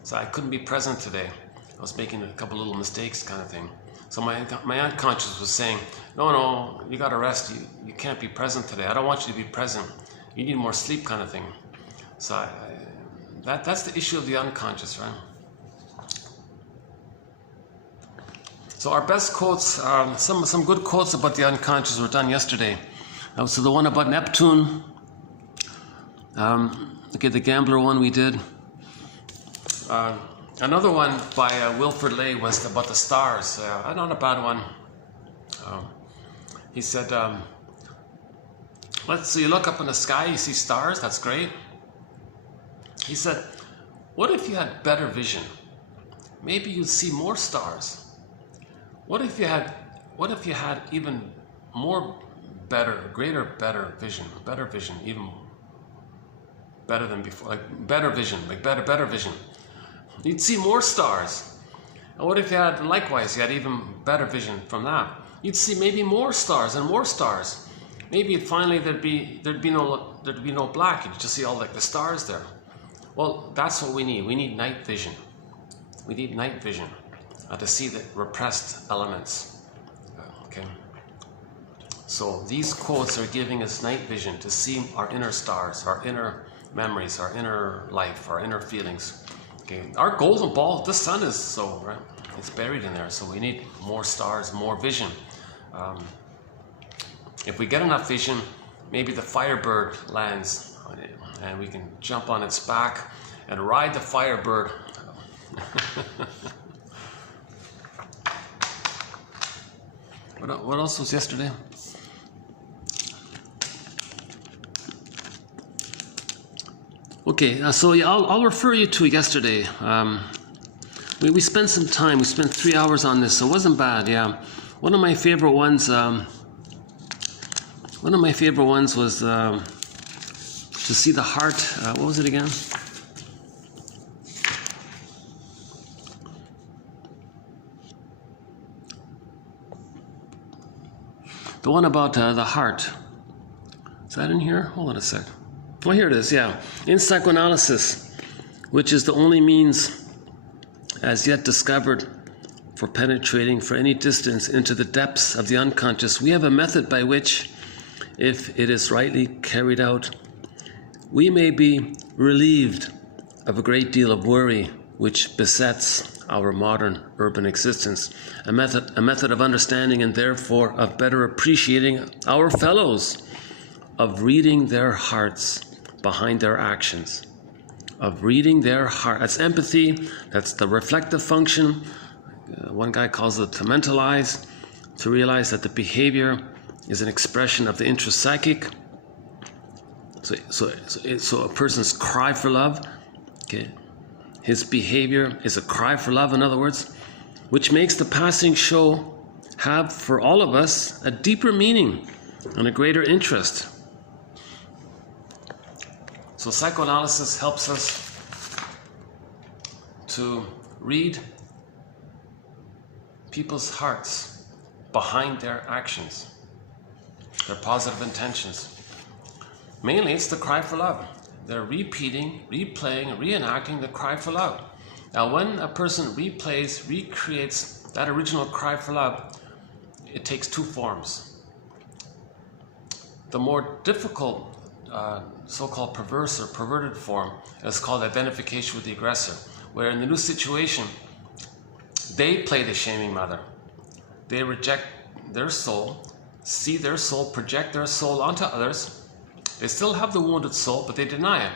so I couldn't be present today. I was making a couple little mistakes kind of thing. So my unconscious was saying, no, you got to rest. You can't be present today. I don't want you to be present. You need more sleep kind of thing. So that's the issue of the unconscious, right? So our best quotes, some good quotes about the unconscious were done yesterday. So the one about Neptune, the gambler one we did. Another one by Wilfred Lay was about the stars. Not a bad one. He said, so you look up in the sky, you see stars, that's great. He said, what if you had better vision? Maybe you'd see more stars. What if you had even more better vision, even better than before, like better vision, like better vision. You'd see more stars. And what if you had, likewise, you had even better vision from that? You'd see maybe more stars and more stars. Maybe finally there'd be no black. You'd just see all like the stars there. Well, that's what we need. We need night vision. We need night vision to see the repressed elements. Okay. So these quotes are giving us night vision to see our inner stars, our inner memories, our inner life, our inner feelings. Okay. Our golden ball, the sun is so, right? It's buried in there, so we need more stars, more vision. If we get enough vision, maybe the Firebird lands on it, and we can jump on its back and ride the Firebird. What else was yesterday? Okay, so yeah, I'll refer you to yesterday. We spent some time. We spent 3 hours on this, so it wasn't bad. Yeah, one of my favorite ones. One of my favorite ones was to see the heart. What was it again? The one about the heart. Is that in here? Hold on a sec. Oh, here it is. Yeah, in psychoanalysis, which is the only means as yet discovered for penetrating for any distance into the depths of the unconscious, we have a method by which, if it is rightly carried out, we may be relieved of a great deal of worry which besets our modern urban existence, a method of understanding and therefore of better appreciating our fellows, of reading their hearts behind their actions, of reading their heart. That's empathy, that's the reflective function. One guy calls it to mentalize, to realize that the behavior is an expression of the intrapsychic. So a person's cry for love, okay, his behavior is a cry for love, in other words, which makes the passing show have for all of us a deeper meaning and a greater interest. So psychoanalysis helps us to read people's hearts behind their actions, their positive intentions. Mainly it's the cry for love. They're repeating, replaying, reenacting the cry for love. Now when a person replays, recreates that original cry for love, it takes two forms. The more difficult so-called perverse or perverted form is called identification with the aggressor, where in the new situation, they play the shaming mother. They reject their soul, see their soul, project their soul onto others. They still have the wounded soul, but they deny it.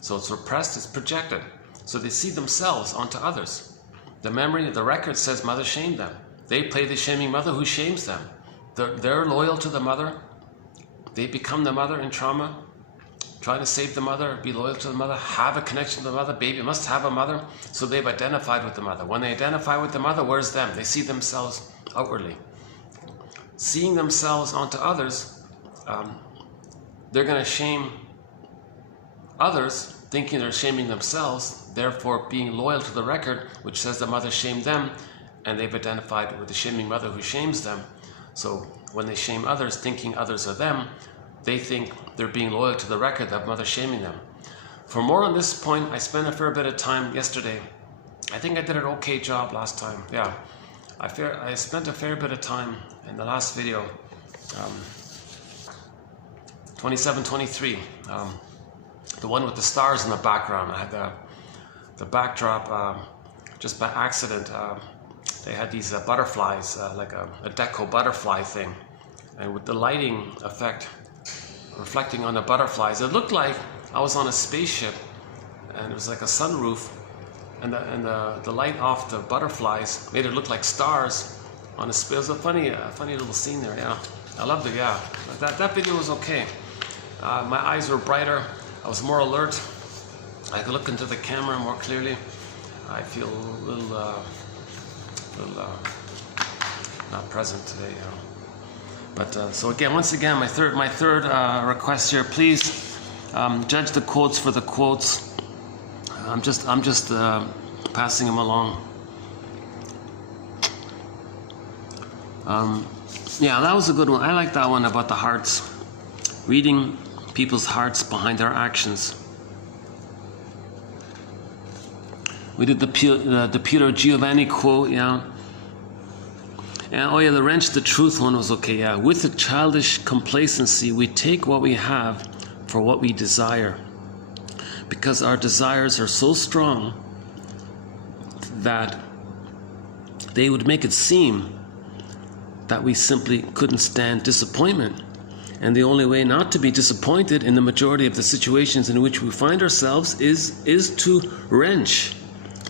So it's repressed, it's projected. So they see themselves onto others. The memory, the record says mother shamed them. They play the shaming mother who shames them. They're loyal to the mother. They become the mother in trauma, trying to save the mother, be loyal to the mother, have a connection to the mother. Baby must have a mother. So they've identified with the mother. When they identify with the mother, where's them? They see themselves outwardly. Seeing themselves onto others, they're going to shame others, thinking they're shaming themselves, therefore being loyal to the record, which says the mother shamed them, and they've identified with the shaming mother who shames them. So when they shame others, thinking others are them, they think they're being loyal to the record that mother shaming them. For more on this point, I spent a fair bit of time yesterday. I think I did an okay job last time. Yeah, I spent a fair bit of time in the last video. 27-23, the one with the stars in the background. I had the backdrop, just by accident, they had these butterflies, like a deco butterfly thing. And with the lighting effect reflecting on the butterflies, it looked like I was on a spaceship, and it was like a sunroof, and the light off the butterflies made it look like stars on a space. It was a funny little scene there, yeah. I loved it, yeah. That video was okay. My eyes were brighter. I was more alert. I could look into the camera more clearly. I feel a little not present today. You know. But so again, once again, my third request here. Please Judge the quotes for the quotes. I'm just passing them along. Yeah, that was a good one. I like that one about the hearts. Reading people's hearts behind their actions. We did the Piero Giovanni quote, yeah. And oh yeah, the wrench the truth one was okay, yeah. With a childish complacency, we take what we have for what we desire. Because our desires are so strong that they would make it seem that we simply couldn't stand disappointment. And the only way not to be disappointed in the majority of the situations in which we find ourselves is to wrench.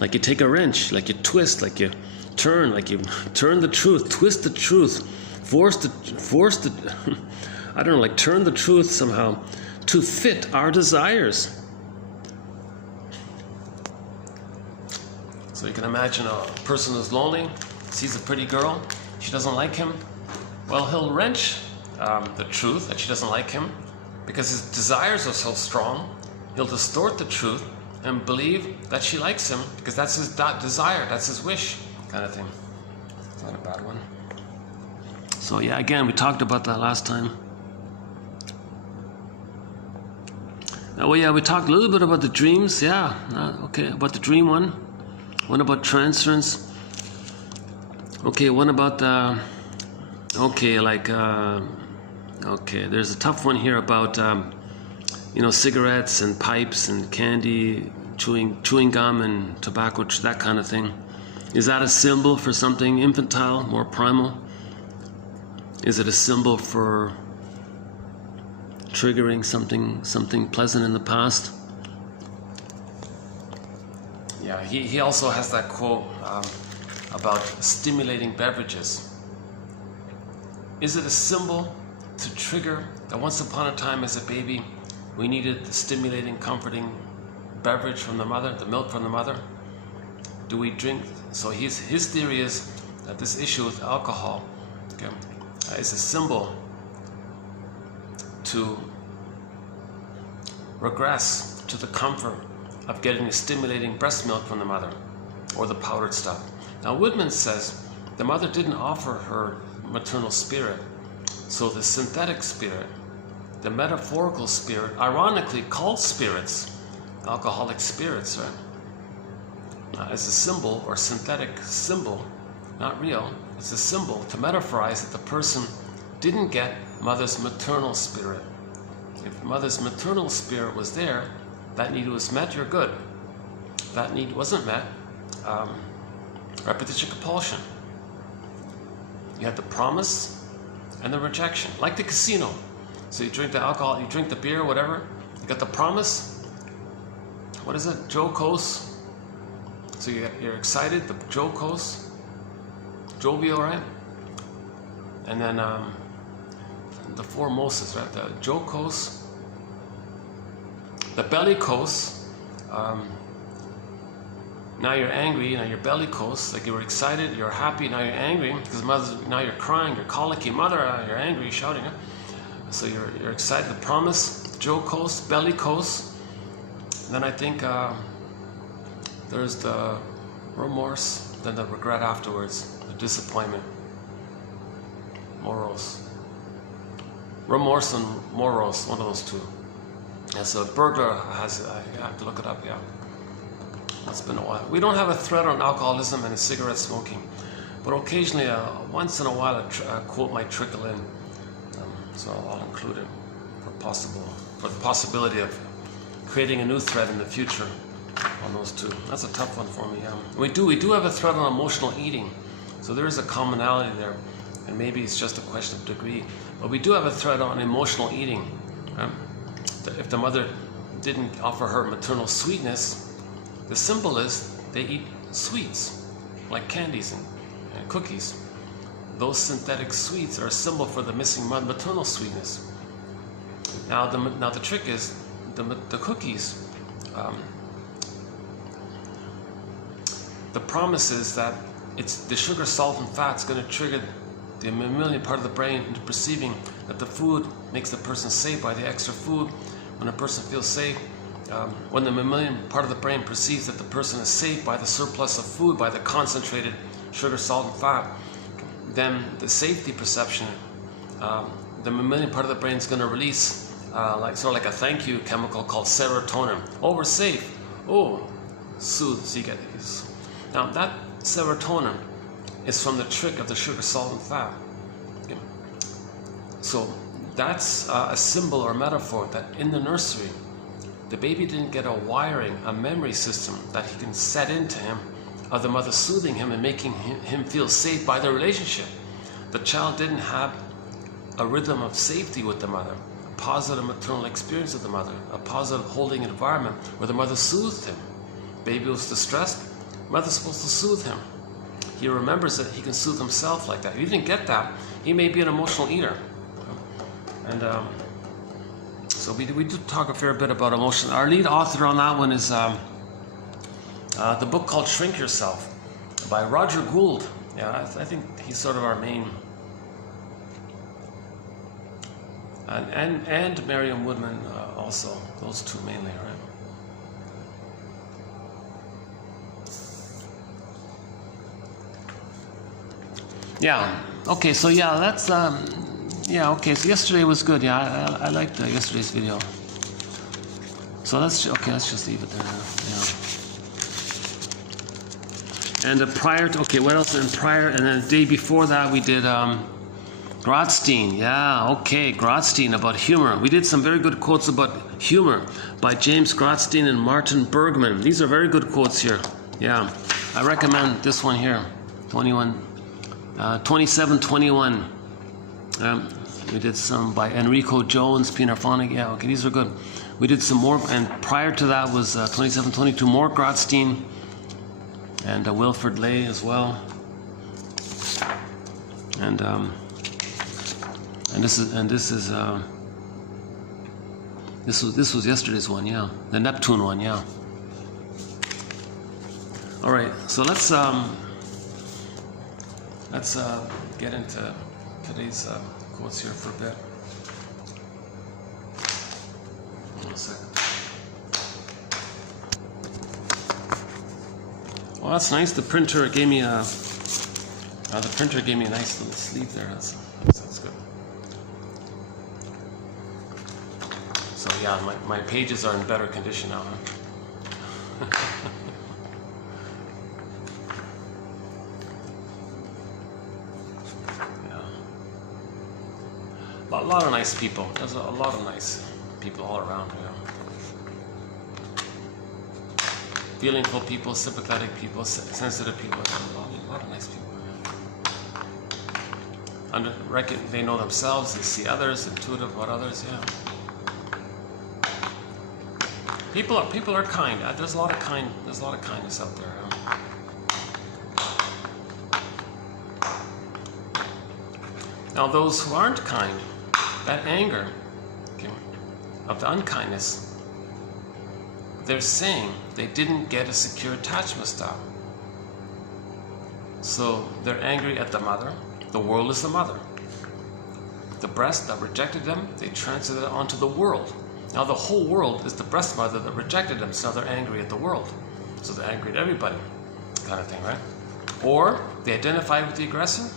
Like you take a wrench, like you twist, like you turn the truth, twist the truth, force the I don't know, like turn the truth somehow to fit our desires. So you can imagine a person who's lonely, sees a pretty girl, she doesn't like him. Well, he'll wrench the truth that she doesn't like him because his desires are so strong. He'll distort the truth and believe that she likes him because that's his desire, that's his wish, kind of thing. It's not a bad one. So yeah, again, we talked about that last time. Well, yeah, we talked a little bit about the dreams. Yeah, okay, about the dream one. One about transference. Okay, one about the... Okay, like... okay, there's a tough one here about... you know, cigarettes and pipes and candy, chewing gum and tobacco, that kind of thing. Is that a symbol for something infantile, more primal? Is it a symbol for triggering something pleasant in the past? Yeah, he also has that quote about stimulating beverages. Is it a symbol to trigger that once upon a time as a baby we needed the stimulating, comforting beverage from the mother, the milk from the mother? Do we drink? So his theory is that this issue with alcohol, okay, is a symbol to regress to the comfort of getting the stimulating breast milk from the mother or the powdered stuff. Now Windmills says the mother didn't offer her maternal spirit, so the synthetic spirit, the metaphorical spirit, ironically called spirits, alcoholic spirits, right? As a symbol or synthetic symbol, not real, it's a symbol to metaphorize that the person didn't get mother's maternal spirit. If mother's maternal spirit was there, that need was met, you're good. If that need wasn't met, repetition compulsion. You had the promise and the rejection, like the casino. So you drink the alcohol, you drink the beer, whatever. You got the promise. What is it? Jocose. So you're excited, the jocose, jovial, right? And then the four moses, right? The jocose, the bellicose. Now you're angry, now you're bellicose, like you were excited, you're happy, now you're angry, because now you're crying, you're colicky, mother, you're angry, you're shouting. So you're excited, the promise, jocose, bellicose. Then I think there's the remorse, then the regret afterwards, the disappointment, morose. Remorse and morose, one of those two. Yeah, so a burglar has, I have to look it up, yeah. It's been a while. We don't have a thread on alcoholism and cigarette smoking, but occasionally, once in a while, a quote might trickle in. So I'll include it for the possibility of creating a new thread in the future on those two. That's a tough one for me. We do have a thread on emotional eating, so there is a commonality there, and maybe it's just a question of degree. But we do have a thread on emotional eating. If the mother didn't offer her maternal sweetness, the symbol is they eat sweets, like candies and cookies. Those synthetic sweets are a symbol for the missing maternal sweetness. Now the trick is the cookies. The promise is that it's the sugar, salt, and fat's going to trigger the mammalian part of the brain into perceiving that the food makes the person safe by the extra food. when a person feels safe, when the mammalian part of the brain perceives that the person is safe by the surplus of food, by the concentrated sugar, salt, and fat, then the safety perception, the mammalian part of the brain is going to release sort of like a thank you chemical called serotonin. Oh, we're safe. Oh, soothe. So you get this. Now that serotonin is from the trick of the sugar, salt, and fat. Okay. So that's a symbol or metaphor that in the nursery, the baby didn't get a wiring, a memory system that he can set into him of the mother soothing him and making him feel safe by the relationship. The child didn't have a rhythm of safety with the mother, a positive maternal experience with the mother, a positive holding environment where the mother soothed him. Baby was distressed, mother's supposed to soothe him. He remembers that he can soothe himself like that. If he didn't get that, he may be an emotional eater. And so we do talk a fair bit about emotion. Our lead author on that one is the book called Shrink Yourself by Roger Gould. Yeah, I think he's sort of our main. And Mariam Woodman also. Those two mainly, right? Yeah. Okay. So yeah, that's yeah. Okay. So yesterday was good. Yeah, I liked yesterday's video. So let's just leave it there. Yeah. And prior to, okay, what else? And prior, and then the day before that we did Grotstein. Yeah. Okay, Grotstein about humor. We did some very good quotes about humor by James Grotstein and Martin Bergman. These are very good quotes here. Yeah. I recommend this one here. 2721. We did some by Enrico Jones, Peter Fonig. Yeah, okay, these are good. We did some more, and prior to that was 2722, more Grotstein, and Wilfred Lay as well. And this was yesterday's one, yeah, the Neptune one, yeah. All right, so let's get into today's quotes here for a bit. One second. Well, that's nice. The printer gave me a nice little sleeve there. That's good. So yeah, my pages are in better condition now. Huh? A lot of nice people. There's a lot of nice people all around here. Feelingful people, sympathetic people, sensitive people. A lot of nice people. They know themselves, they see others, intuitive about others. Yeah. People are kind. There's a lot of kindness out there. Yeah. Now those who aren't kind, that anger, okay, of the unkindness, they're saying they didn't get a secure attachment style. So they're angry at the mother. The world is the mother. The breast that rejected them, they transferred it onto the world. Now the whole world is the breast mother that rejected them, so they're angry at the world. So they're angry at everybody, kind of thing, right? Or they identify with the aggressor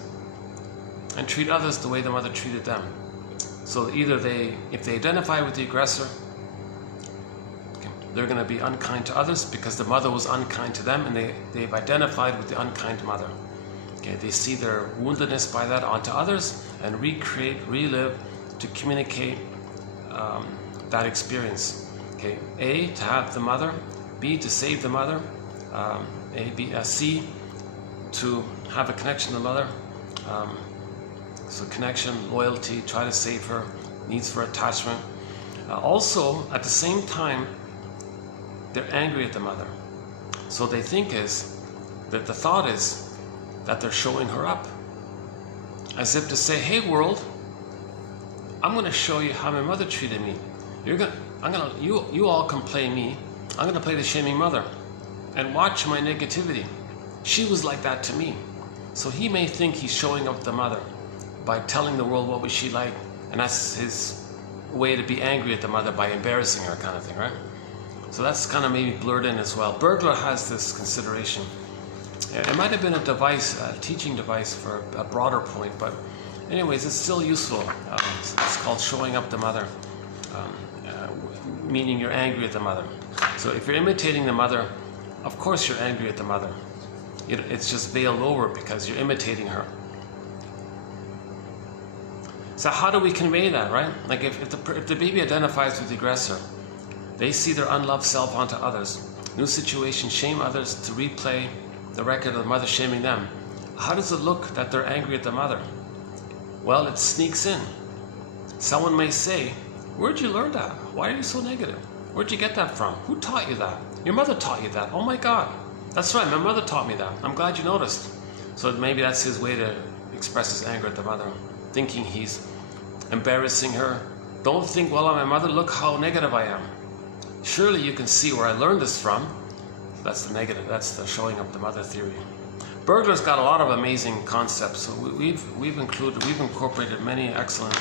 and treat others the way the mother treated them. So either if they identify with the aggressor, okay, they're going to be unkind to others because the mother was unkind to them, and they've identified with the unkind mother. Okay, they see their woundedness by that onto others and relive to communicate that experience. Okay, A, to have the mother, B, to save the mother, C, to have a connection to the mother. So connection, loyalty, try to save her, needs for attachment. Also, at the same time, they're angry at the mother. So they think the thought is that they're showing her up. As if to say, hey world, I'm gonna show you how my mother treated me. You all can play me. I'm gonna play the shaming mother and watch my negativity. She was like that to me. So he may think he's showing up the mother by telling the world what was she like, and that's his way to be angry at the mother by embarrassing her, kind of thing, right? So that's kind of maybe blurred in as well. Burglar has this consideration. It might have been a device, a teaching device for a broader point, but anyways, it's still useful. It's called showing up the mother, meaning you're angry at the mother. So if you're imitating the mother, of course you're angry at the mother. It's just veiled over because you're imitating her. So how do we convey that, right? Like if the baby identifies with the aggressor, they see their unloved self onto others. New situation, shame others to replay the record of the mother shaming them. How does it look that they're angry at the mother? Well, it sneaks in. Someone may say, where'd you learn that? Why are you so negative? Where'd you get that from? Who taught you that? Your mother taught you that. Oh my God. That's right, my mother taught me that. I'm glad you noticed. So maybe that's his way to express his anger at the mother, thinking he's embarrassing her. Don't think, well, I'm my mother, look how negative I am. Surely you can see where I learned this from. That's the negative, that's the showing up the mother theory. Burglar's got a lot of amazing concepts. So we've incorporated many excellent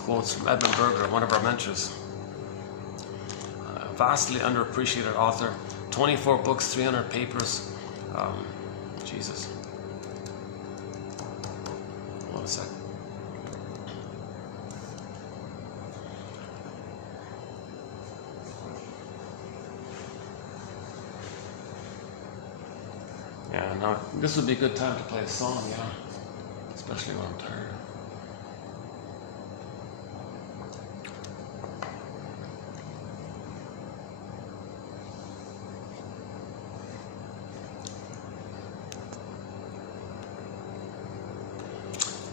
quotes from Edmund Burger, one of our mentors. Vastly underappreciated author, 24 books, 300 papers. Jesus. Hold on a sec. Yeah, now this would be a good time to play a song, yeah. Especially when I'm tired.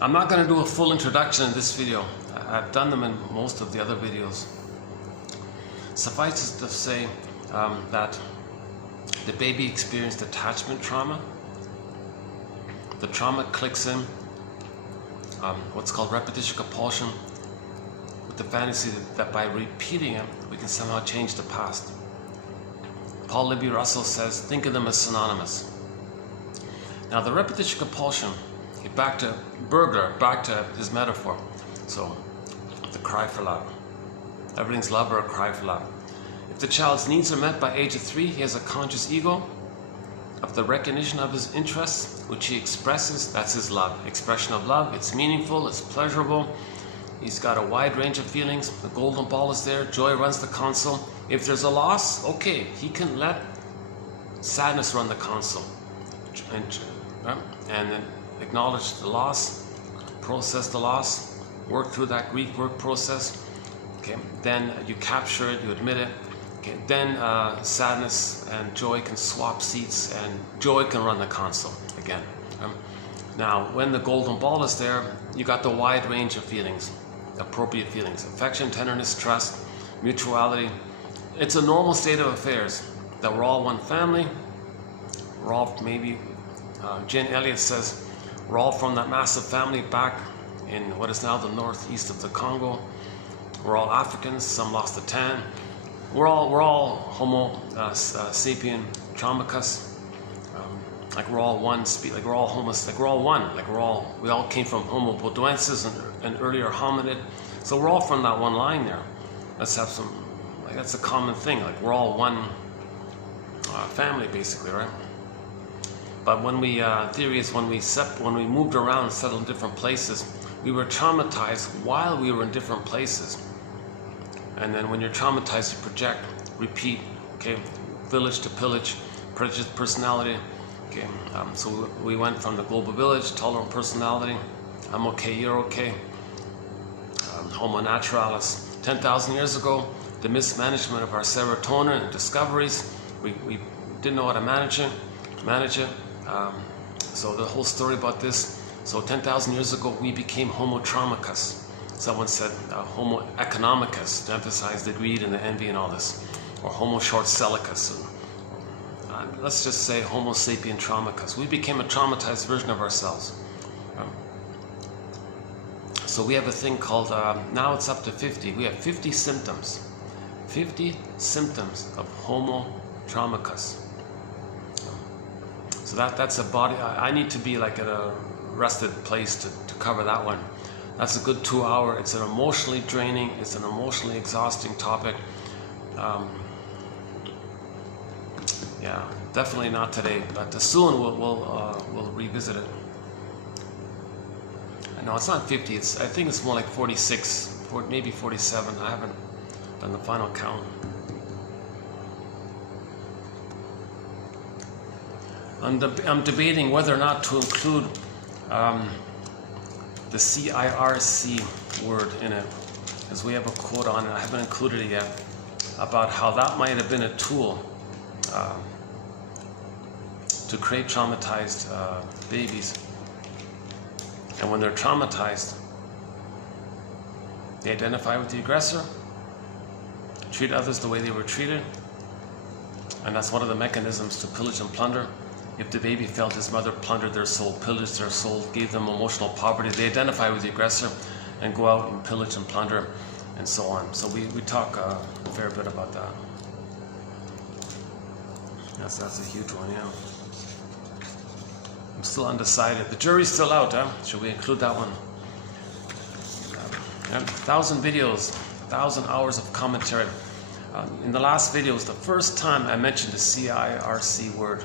I'm not going to do a full introduction in this video. I've done them in most of the other videos. Suffice it to say that the baby experienced attachment trauma. The trauma clicks in, what's called repetition compulsion, with the fantasy that by repeating it, we can somehow change the past. Paul Libby Russell says, think of them as synonymous. Now the repetition compulsion, back to Burglar, back to his metaphor. So, the cry for love. Everything's love or a cry for love. If the child's needs are met by age of 3, he has a conscious ego of the recognition of his interests, which he expresses. That's his love. Expression of love. It's meaningful, it's pleasurable. He's got a wide range of feelings. The golden ball is there. Joy runs the console. If there's a loss, okay, he can let sadness run the console. And then acknowledge the loss, process the loss, work through that grief work process. Okay, then you capture it, you admit it. Okay, then sadness and joy can swap seats, and joy can run the console again. Now, when the golden ball is there, you got the wide range of feelings, appropriate feelings: affection, tenderness, trust, mutuality. It's a normal state of affairs that we're all one family. We're all maybe. Jen Elliott says, we're all from that massive family back in what is now the northeast of the Congo. We're all Africans, some lost the tan. We're all Homo sapien Traumacus. Like we're all one, like we're all homos, like we're all one, like we all came from Homo bodoensis, an earlier hominid. So we're all from that one line there. Let's have some, like that's a common thing. Like we're all one family, basically, right? But when theory is when we moved around, settled in different places, we were traumatized while we were in different places. And then when you're traumatized, you project, repeat, okay, village to pillage, prejudiced personality, okay. So we went from the global village, tolerant personality, I'm okay, you're okay, Homo naturalis. 10,000 years ago, the mismanagement of our serotonin and discoveries, we didn't know how to manage it. So the whole story about this, so 10,000 years ago we became Homo traumacus. Someone said Homo economicus to emphasize the greed and the envy and all this, or Homo short-sellicus. Let's just say Homo sapien traumacus. We became a traumatized version of ourselves. So we have a thing called, now it's up to 50. We have 50 symptoms. 50 symptoms of Homo traumacus. So that's a body, I need to be like at a rested place to cover that one. That's a good 2 hour. It's an emotionally draining, it's an emotionally exhausting topic. Yeah, definitely not today, but soon we'll revisit it. No, it's not 50. I think it's more like 46, maybe 47. I haven't done the final count. I'm debating whether or not to include the CIRC word in it, because we have a quote on it. I haven't included it yet, about how that might have been a tool to create traumatized babies. And when they're traumatized, they identify with the aggressor, treat others the way they were treated, and that's one of the mechanisms to pillage and plunder. If the baby felt his mother plundered their soul, pillaged their soul, gave them emotional poverty, they identify with the aggressor and go out and pillage and plunder and so on. So we talk a fair bit about that. That's a huge one, yeah. I'm still undecided. The jury's still out, huh? Should we include that one? 1,000 videos, 1,000 hours of commentary. In the last videos, the first time I mentioned the CIRC word,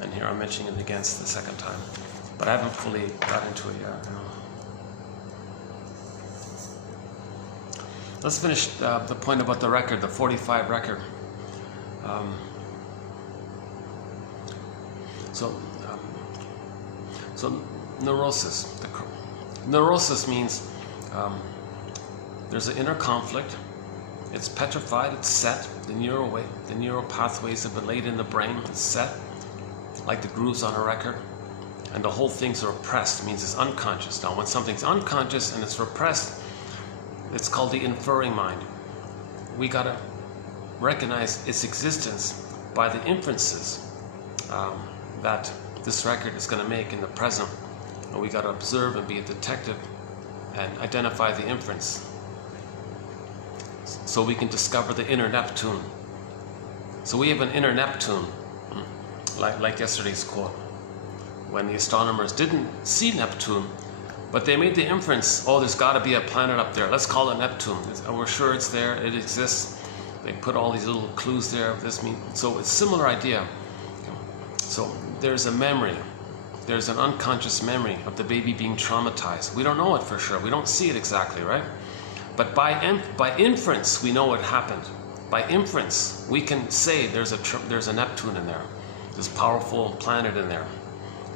and here I'm mentioning it again the second time, but I haven't fully got into it yet. Let's finish the point about the record, the 45 record. So neurosis. Neurosis means there's an inner conflict. It's petrified. It's set. The neural pathways have been laid in the brain. It's set, like the grooves on a record. And the whole thing's repressed. Means it's unconscious. Now, when something's unconscious and it's repressed, it's called the inferring mind. We gotta recognize its existence by the inferences that this record is going to make in the present. And we got to observe and be a detective and identify the inference, so we can discover the inner Neptune. So we have an inner Neptune, like yesterday's quote, when the astronomers didn't see Neptune, but they made the inference, oh, there's got to be a planet up there, let's call it Neptune, and we're sure it's there, it exists. They put all these little clues there. So it's a similar idea. So there's a memory, there's an unconscious memory of the baby being traumatized. We don't know it for sure, we don't see it exactly, right? But by inference, we know what happened. By inference, we can say there's a Neptune in there, this powerful planet in there,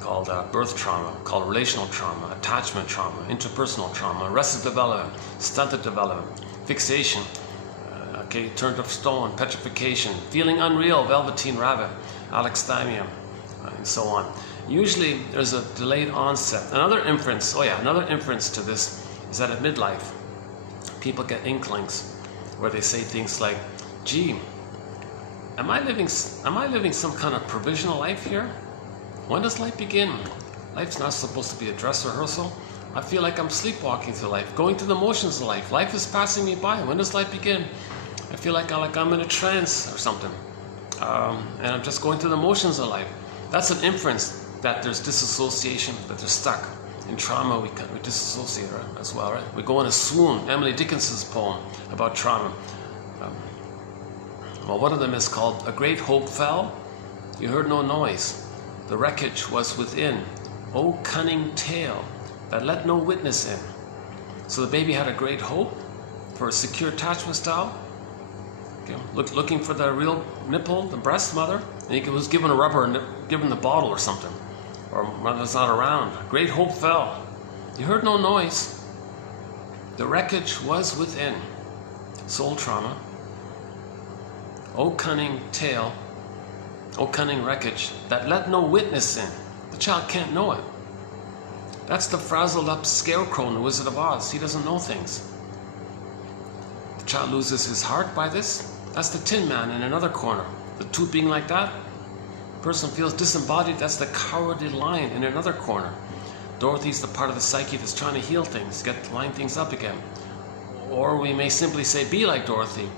called birth trauma, called relational trauma, attachment trauma, interpersonal trauma, arrested development, stunted development, fixation, turned of stone, petrification, feeling unreal, velveteen rabbit, alexithymia, and so on. Usually there's a delayed onset. Another inference to this is that at midlife, people get inklings where they say things like, gee, am I living some kind of provisional life here? When does life begin? Life's not supposed to be a dress rehearsal. I feel like I'm sleepwalking through life, going through the motions of life. Life is passing me by. When does life begin? I feel like I'm in a trance or something. And I'm just going through the motions of life. That's an inference that there's disassociation, that they're stuck. In trauma, we disassociate as well, right? We go in a swoon. Emily Dickinson's poem about trauma. Well, one of them is called A Great Hope Fell. You heard no noise. The wreckage was within. O cunning tale that let no witness in. So the baby had a great hope for a secure attachment style. Looking for the real nipple, the breast mother, and he was given a rubber and given the bottle or something, or mother's not around. Great hope fell. You heard no noise. The wreckage was within. Soul trauma. O cunning tale, O cunning wreckage that let no witness in. The child can't know it. That's the frazzled up scarecrow in The Wizard of Oz. He doesn't know things. The child loses his heart by this. That's the Tin Man in another corner. The two being like that. Person feels disembodied. That's the cowardly lion in another corner. Dorothy's the part of the psyche that's trying to heal things, line things up again. Or we may simply say, be like Dorothy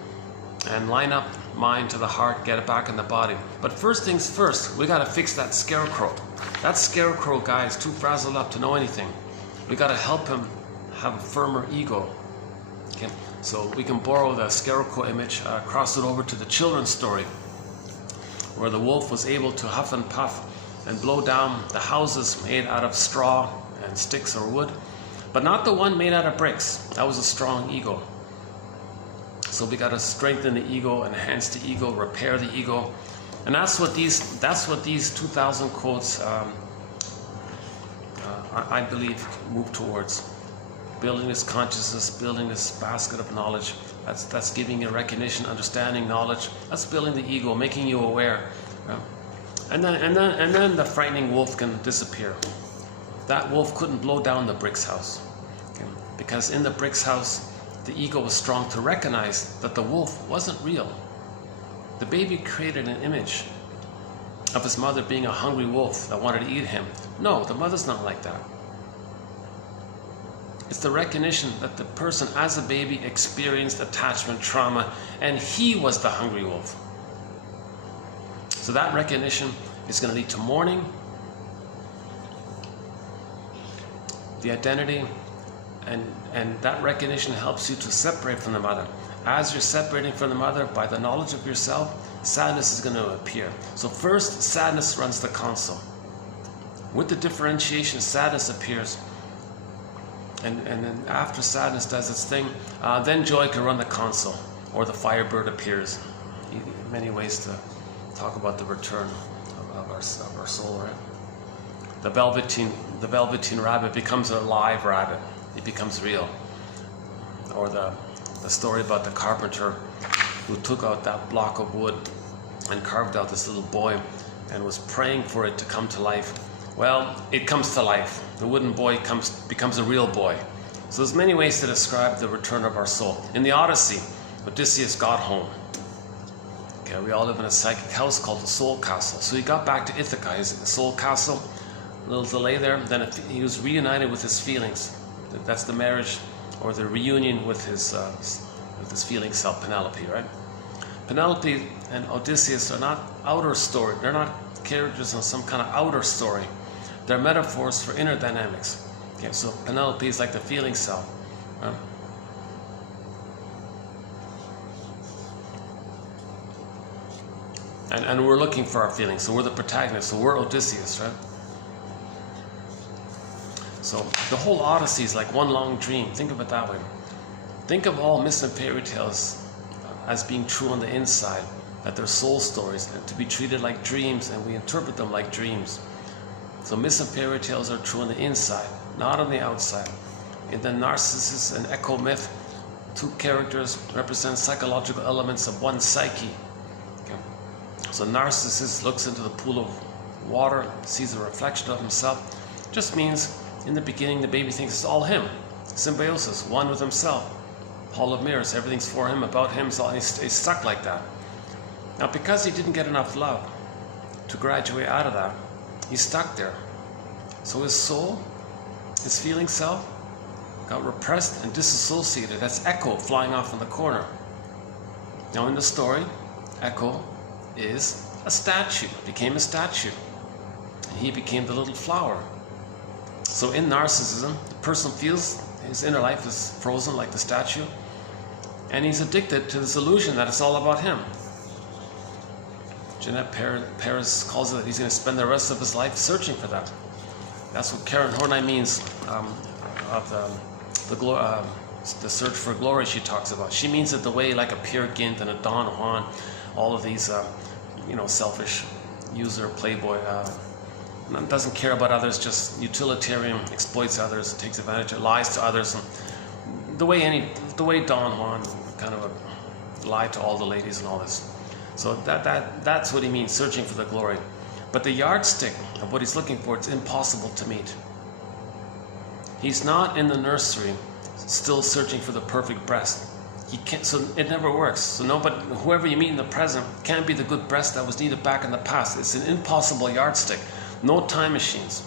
and line up mind to the heart, get it back in the body. But first things first, we got to fix that scarecrow. That scarecrow guy is too frazzled up to know anything. We got to help him have a firmer ego. Okay? So we can borrow the scarecrow image, cross it over to the children's story, where the wolf was able to huff and puff and blow down the houses made out of straw and sticks or wood, but not the one made out of bricks. That was a strong ego. So we got to strengthen the ego, enhance the ego, repair the ego, and that's what these 2,000 quotes, I believe, move towards. Building this consciousness, building this basket of knowledge. That's giving you recognition, understanding, knowledge. That's building the ego, making you aware. And then the frightening wolf can disappear. That wolf couldn't blow down the bricks house, okay? Because in the bricks house, the ego was strong to recognize that the wolf wasn't real. The baby created an image of his mother being a hungry wolf that wanted to eat him. No, the mother's not like that. It's the recognition that the person as a baby experienced attachment trauma and he was the hungry wolf. So that recognition is going to lead to mourning, the identity, and that recognition helps you to separate from the mother. As you're separating from the mother by the knowledge of yourself, sadness is going to appear. So first, sadness runs the console. With the differentiation, sadness appears. And then after sadness does its thing, then joy can run the console, or the firebird appears. Many ways to talk about the return of our soul, right? The velveteen rabbit becomes a live rabbit. It becomes real. Or the story about the carpenter who took out that block of wood and carved out this little boy and was praying for it to come to life. Well, it comes to life. The wooden boy becomes a real boy. So there's many ways to describe the return of our soul. In the Odyssey, Odysseus got home. Okay, we all live in a psychic house called the Soul Castle. So he got back to Ithaca, his soul castle. A little delay there. Then he was reunited with his feelings. That's the marriage or the reunion with his feeling self, Penelope, right? Penelope and Odysseus are not outer story. They're not characters in some kind of outer story. They're metaphors for inner dynamics. Okay, so Penelope is like the feeling self. And we're looking for our feelings. So we're the protagonist. So we're Odysseus, right? So the whole Odyssey is like one long dream. Think of it that way. Think of all myths and fairy tales as being true on the inside, that they're soul stories and to be treated like dreams, and we interpret them like dreams. So myths and fairy tales are true on the inside, not on the outside. In the Narcissus and Echo myth, two characters represent psychological elements of one psyche. Okay. So Narcissus looks into the pool of water, sees a reflection of himself. Just means in the beginning the baby thinks it's all him. Symbiosis, one with himself. Hall of mirrors, everything's for him, about him, so he's stuck like that. Now because he didn't get enough love to graduate out of that, he's stuck there. So his soul, his feeling self, got repressed and disassociated. That's Echo flying off in the corner. Now in the story, Echo is a statue, became a statue. And he became the little flower. So in narcissism, the person feels his inner life is frozen like the statue, and he's addicted to this illusion that it's all about him. Jeanette Paris calls it that he's going to spend the rest of his life searching for that. That's what Karen Horney means of the search for glory she talks about. She means it the way like a Peer Gynt and a Don Juan, all of these, selfish user, playboy, doesn't care about others, just utilitarian, exploits others, takes advantage of, lies to others. And the way Don Juan kind of lied to all the ladies and all this. So that's what he means, searching for the glory. But the yardstick of what he's looking for, it's impossible to meet. He's not in the nursery, still searching for the perfect breast. He can't, so it never works. So whoever you meet in the present can't be the good breast that was needed back in the past. It's an impossible yardstick. No time machines.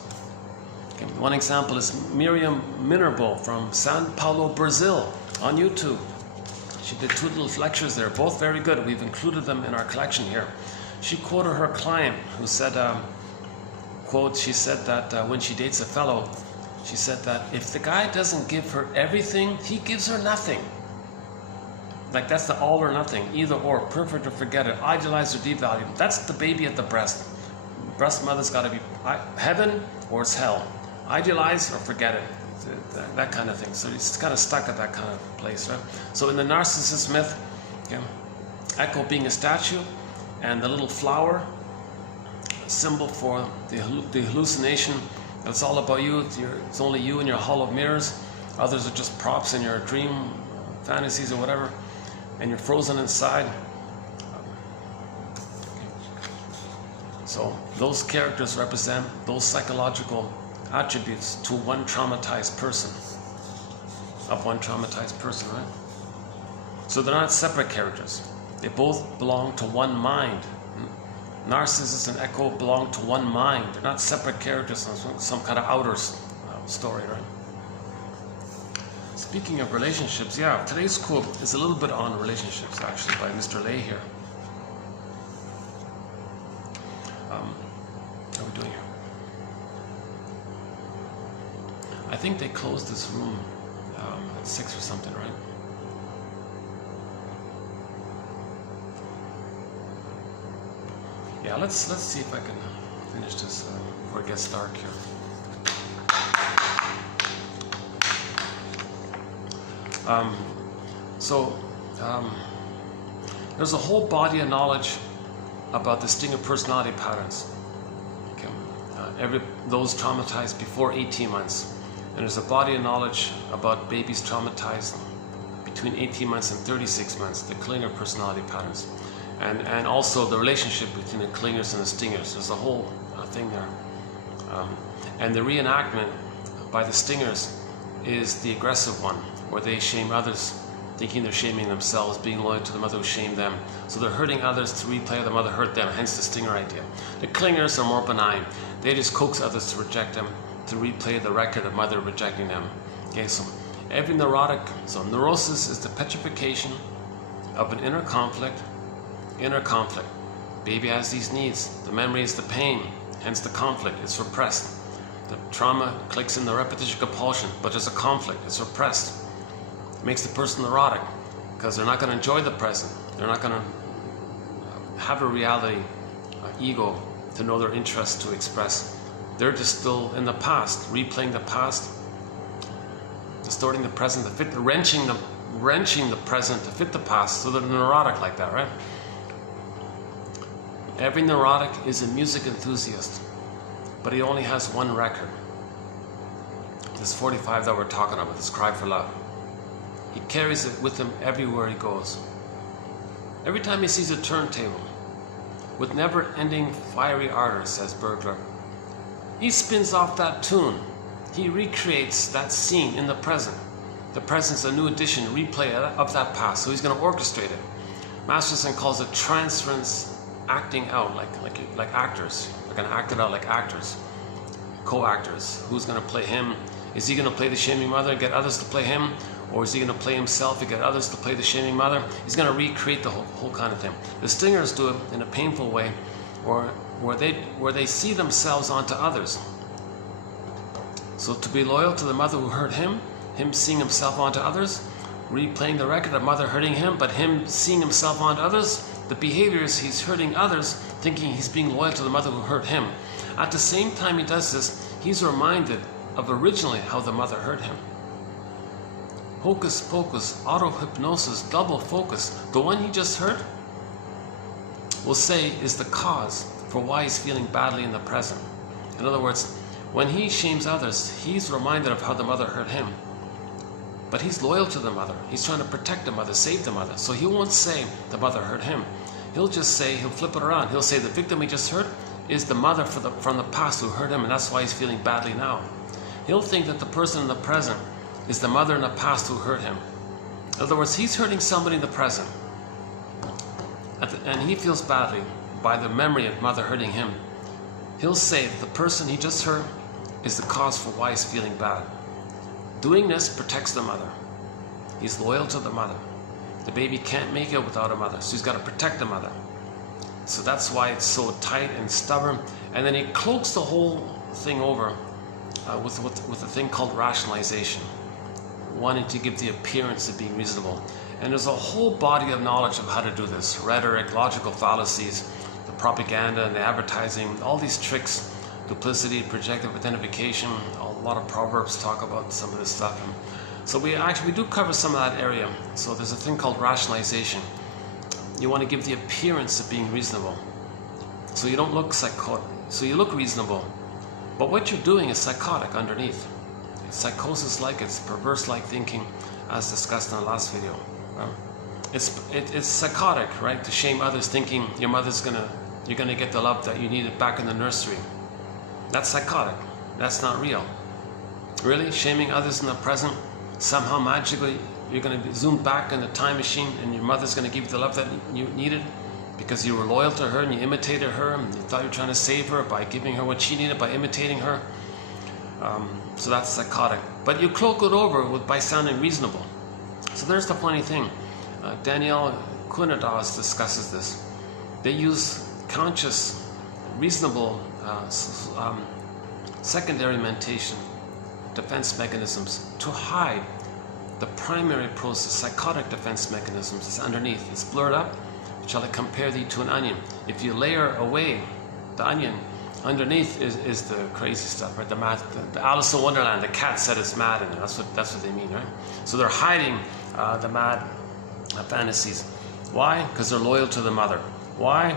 Okay, one example is Miriam Minerbo from Sao Paulo, Brazil, on YouTube. She did 2 little lectures there, both very good. We've included them in our collection here. She quoted her client who said, quote, she said that when she dates a fellow, She said that if the guy doesn't give her everything, he gives her nothing. Like that's the all or nothing, either or, perfect or forget it, idealize or devalue. That's the baby at the breast. Breast mother's got to be heaven or it's hell. Idealize or forget it. That kind of thing. So it's kind of stuck at that kind of place, right? So in the narcissist myth, okay, Echo being a statue and the little flower, symbol for the hallucination. It's all about you. It's only you in your hollow mirrors. Others are just props in your dream fantasies or whatever, and you're frozen inside. So those characters represent those psychological attributes to one traumatized person, right? So they're not separate characters. They both belong to one mind. Narcissus and Echo belong to one mind. They're not separate characters in some kind of outer story, right? Speaking of relationships, yeah, today's quote is a little bit on relationships, actually, by Mr. Lay here. How are we doing here? I think they closed this room at 6 or something, right? Yeah, let's see if I can finish this before it gets dark here. There's a whole body of knowledge about the Stinger personality patterns. Okay. Those traumatized before 18 months. And there's a body of knowledge about babies traumatized between 18 months and 36 months, the Klinger personality patterns. And also the relationship between the Klingers and the Stingers. There's a whole thing there. And the reenactment by the Stingers is the aggressive one, where they shame others, thinking they're shaming themselves, being loyal to the mother who shamed them. So they're hurting others to replay how the mother hurt them, hence the Stinger idea. The Klingers are more benign. They just coax others to reject them, to replay the record of mother rejecting them. Okay, so every neurotic, so neurosis is the petrification of an inner conflict. Baby has these needs. The memory is the pain, hence the conflict. It's repressed. The trauma clicks in the repetition compulsion, but there's a conflict. It's repressed. It makes the person neurotic because they're not going to enjoy the present. They're not going to have a reality ego to know their interests to express. They're just still in the past, replaying the past, distorting the present to fit, wrenching the present to fit the past. So they're neurotic like that, right? Every neurotic is a music enthusiast, but he only has one record. This 45 that we're talking about, this Cry for Love. He carries it with him everywhere he goes. Every time he sees a turntable, with never-ending fiery ardor, says Bergler, he spins off that tune. He recreates that scene in the present. The present's a new edition, replay of that past, so he's going to orchestrate it. Masterson calls it transference acting out, like actors. They're going to act it out like actors, co-actors. Who's going to play him? Is he going to play the shaming mother and get others to play him? Or is he going to play himself and get others to play the shaming mother? He's going to recreate the whole kind of thing. The Stingers do it in a painful way, or where they see themselves onto others. So to be loyal to the mother who hurt him seeing himself onto others, replaying the record of mother hurting him, but him seeing himself onto others, the behavior is he's hurting others, thinking he's being loyal to the mother who hurt him. At the same time he does this, he's reminded of originally how the mother hurt him. Hocus pocus, auto-hypnosis, double focus. The one he just hurt, we'll say, is the cause for why he's feeling badly in the present. In other words, when he shames others, he's reminded of how the mother hurt him. But he's loyal to the mother. He's trying to protect the mother, save the mother. So he won't say the mother hurt him. He'll just say, he'll flip it around. He'll say the victim he just hurt is the mother from the past who hurt him, and that's why he's feeling badly now. He'll think that the person in the present is the mother in the past who hurt him. In other words, he's hurting somebody in the present. And he feels badly by the memory of mother hurting him. He'll say that the person he just hurt is the cause for why he's feeling bad. Doing this protects the mother. He's loyal to the mother. The baby can't make it without a mother, so he's got to protect the mother. So that's why it's so tight and stubborn. And then he cloaks the whole thing over with a thing called rationalization, wanting to give the appearance of being reasonable. And there's a whole body of knowledge of how to do this: rhetoric, logical fallacies, the propaganda and the advertising, all these tricks, duplicity, projective identification. A lot of proverbs talk about some of this stuff. And so we do cover some of that area. So there's a thing called rationalization. You want to give the appearance of being reasonable, so you don't look psychotic. So you look reasonable, but what you're doing is psychotic underneath. It's psychosis-like, it's perverse-like thinking, as discussed in the last video. It's psychotic, right? To shame others, thinking your mother's you're gonna get the love that you needed back in the nursery. That's psychotic. That's not real. Really, shaming others in the present, somehow magically you're gonna be zoomed back in the time machine, and your mother's gonna give you the love that you needed because you were loyal to her and you imitated her and you thought you were trying to save her by giving her what she needed, by imitating her. So that's psychotic. But you cloak it over by sounding reasonable. So there's the funny thing. Danielle Kunadas discusses this. They use conscious, reasonable secondary mentation, defense mechanisms to hide the primary process. Psychotic defense mechanisms is underneath. It's blurred up. Shall I compare thee to an onion? If you layer away the onion, underneath is the crazy stuff, right? The Alice in Wonderland, the cat said it's mad in there. That's what they mean, right? So they're hiding the mad fantasies. Why? Because they're loyal to the mother. Why?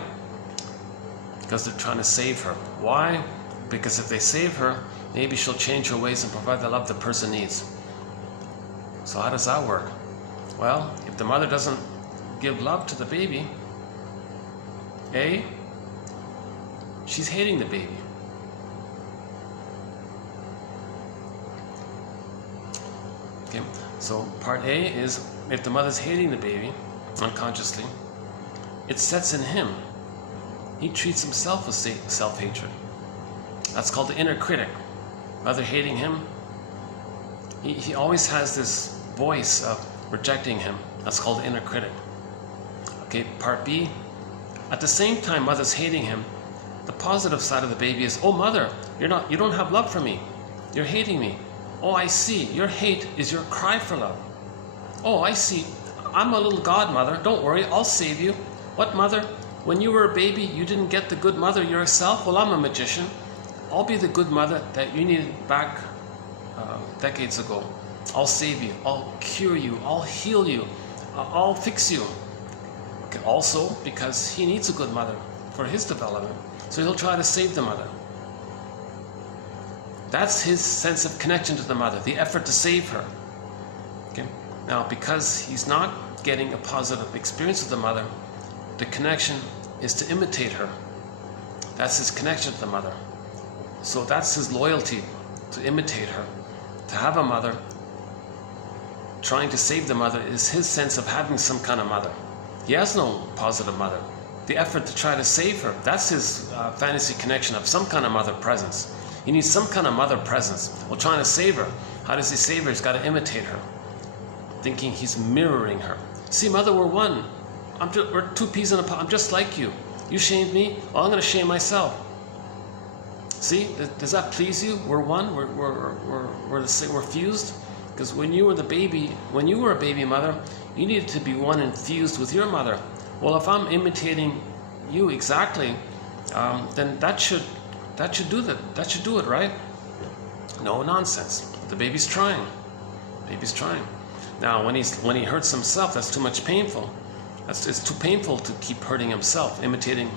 Because they're trying to save her. Why? Because if they save her, maybe she'll change her ways and provide the love the person needs. So how does that work? Well, if the mother doesn't give love to the baby, she's hating the baby. Okay, so part A is, if the mother's hating the baby unconsciously, it sets in him. He treats himself with self-hatred. That's called the inner critic. Mother hating him, he always has this voice of rejecting him. That's called the inner critic. Okay, part B, at the same time mother's hating him, the positive side of the baby is, oh mother, you don't have love for me. You're hating me. Oh, I see. Your hate is your cry for love. Oh, I see. I'm a little god, mother. Don't worry, I'll save you. What, mother? When you were a baby, you didn't get the good mother yourself? Well, I'm a magician. I'll be the good mother that you needed back decades ago. I'll save you. I'll cure you. I'll heal you. I'll fix you. Okay, also, because he needs a good mother for his development. So he'll try to save the mother. That's his sense of connection to the mother, the effort to save her. Okay? Now, because he's not getting a positive experience with the mother, the connection is to imitate her. That's his connection to the mother. So that's his loyalty, to imitate her. To have a mother, trying to save the mother, is his sense of having some kind of mother. He has no positive mother. The effort to try to save her, that's his fantasy connection of some kind of mother presence. He needs some kind of mother presence. Well, trying to save her, how does he save her? He's got to imitate her, thinking he's mirroring her. See, mother, we're one. We're two peas in a pod. I'm just like you. You shamed me, well, I'm going to shame myself. See, does that please you? We're one. We're fused. Because when you were a baby mother, you needed to be one and fused with your mother. Well, if I'm imitating you exactly, then that should do it, right? No nonsense. The baby's trying. Now, when he hurts himself, that's too much painful. It's too painful to keep hurting himself, imitating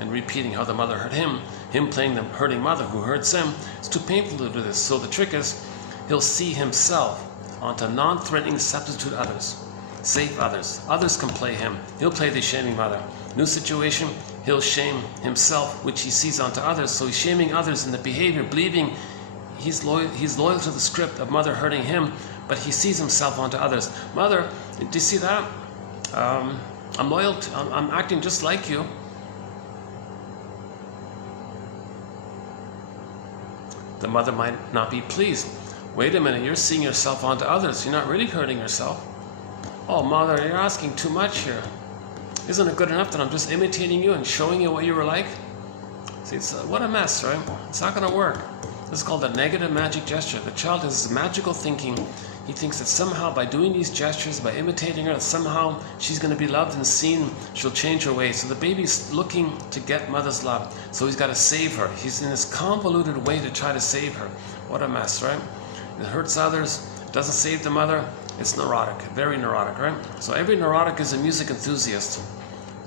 and repeating how the mother hurt him playing the hurting mother who hurts him. It's too painful to do this. So the trick is, he'll see himself onto non-threatening substitute others. Save others. Others can play him. He'll play the shaming mother. New situation, he'll shame himself, which he sees onto others. So he's shaming others in the behavior, believing he's loyal to the script of mother hurting him, but he sees himself onto others. Mother, do you see that? I'm loyal I'm acting just like you. The mother might not be pleased. Wait a minute, you're seeing yourself onto others. You're not really hurting yourself. Oh, mother, you're asking too much here. Isn't it good enough that I'm just imitating you and showing you what you were like? See, what a mess, right? It's not going to work. This is called a negative magic gesture. The child has magical thinking. He thinks that somehow by doing these gestures, by imitating her, that somehow she's going to be loved and seen, she'll change her ways. So the baby's looking to get mother's love. So he's got to save her. He's in this convoluted way to try to save her. What a mess, right? It hurts others, doesn't save the mother. It's neurotic, very neurotic, right? So every neurotic is a music enthusiast,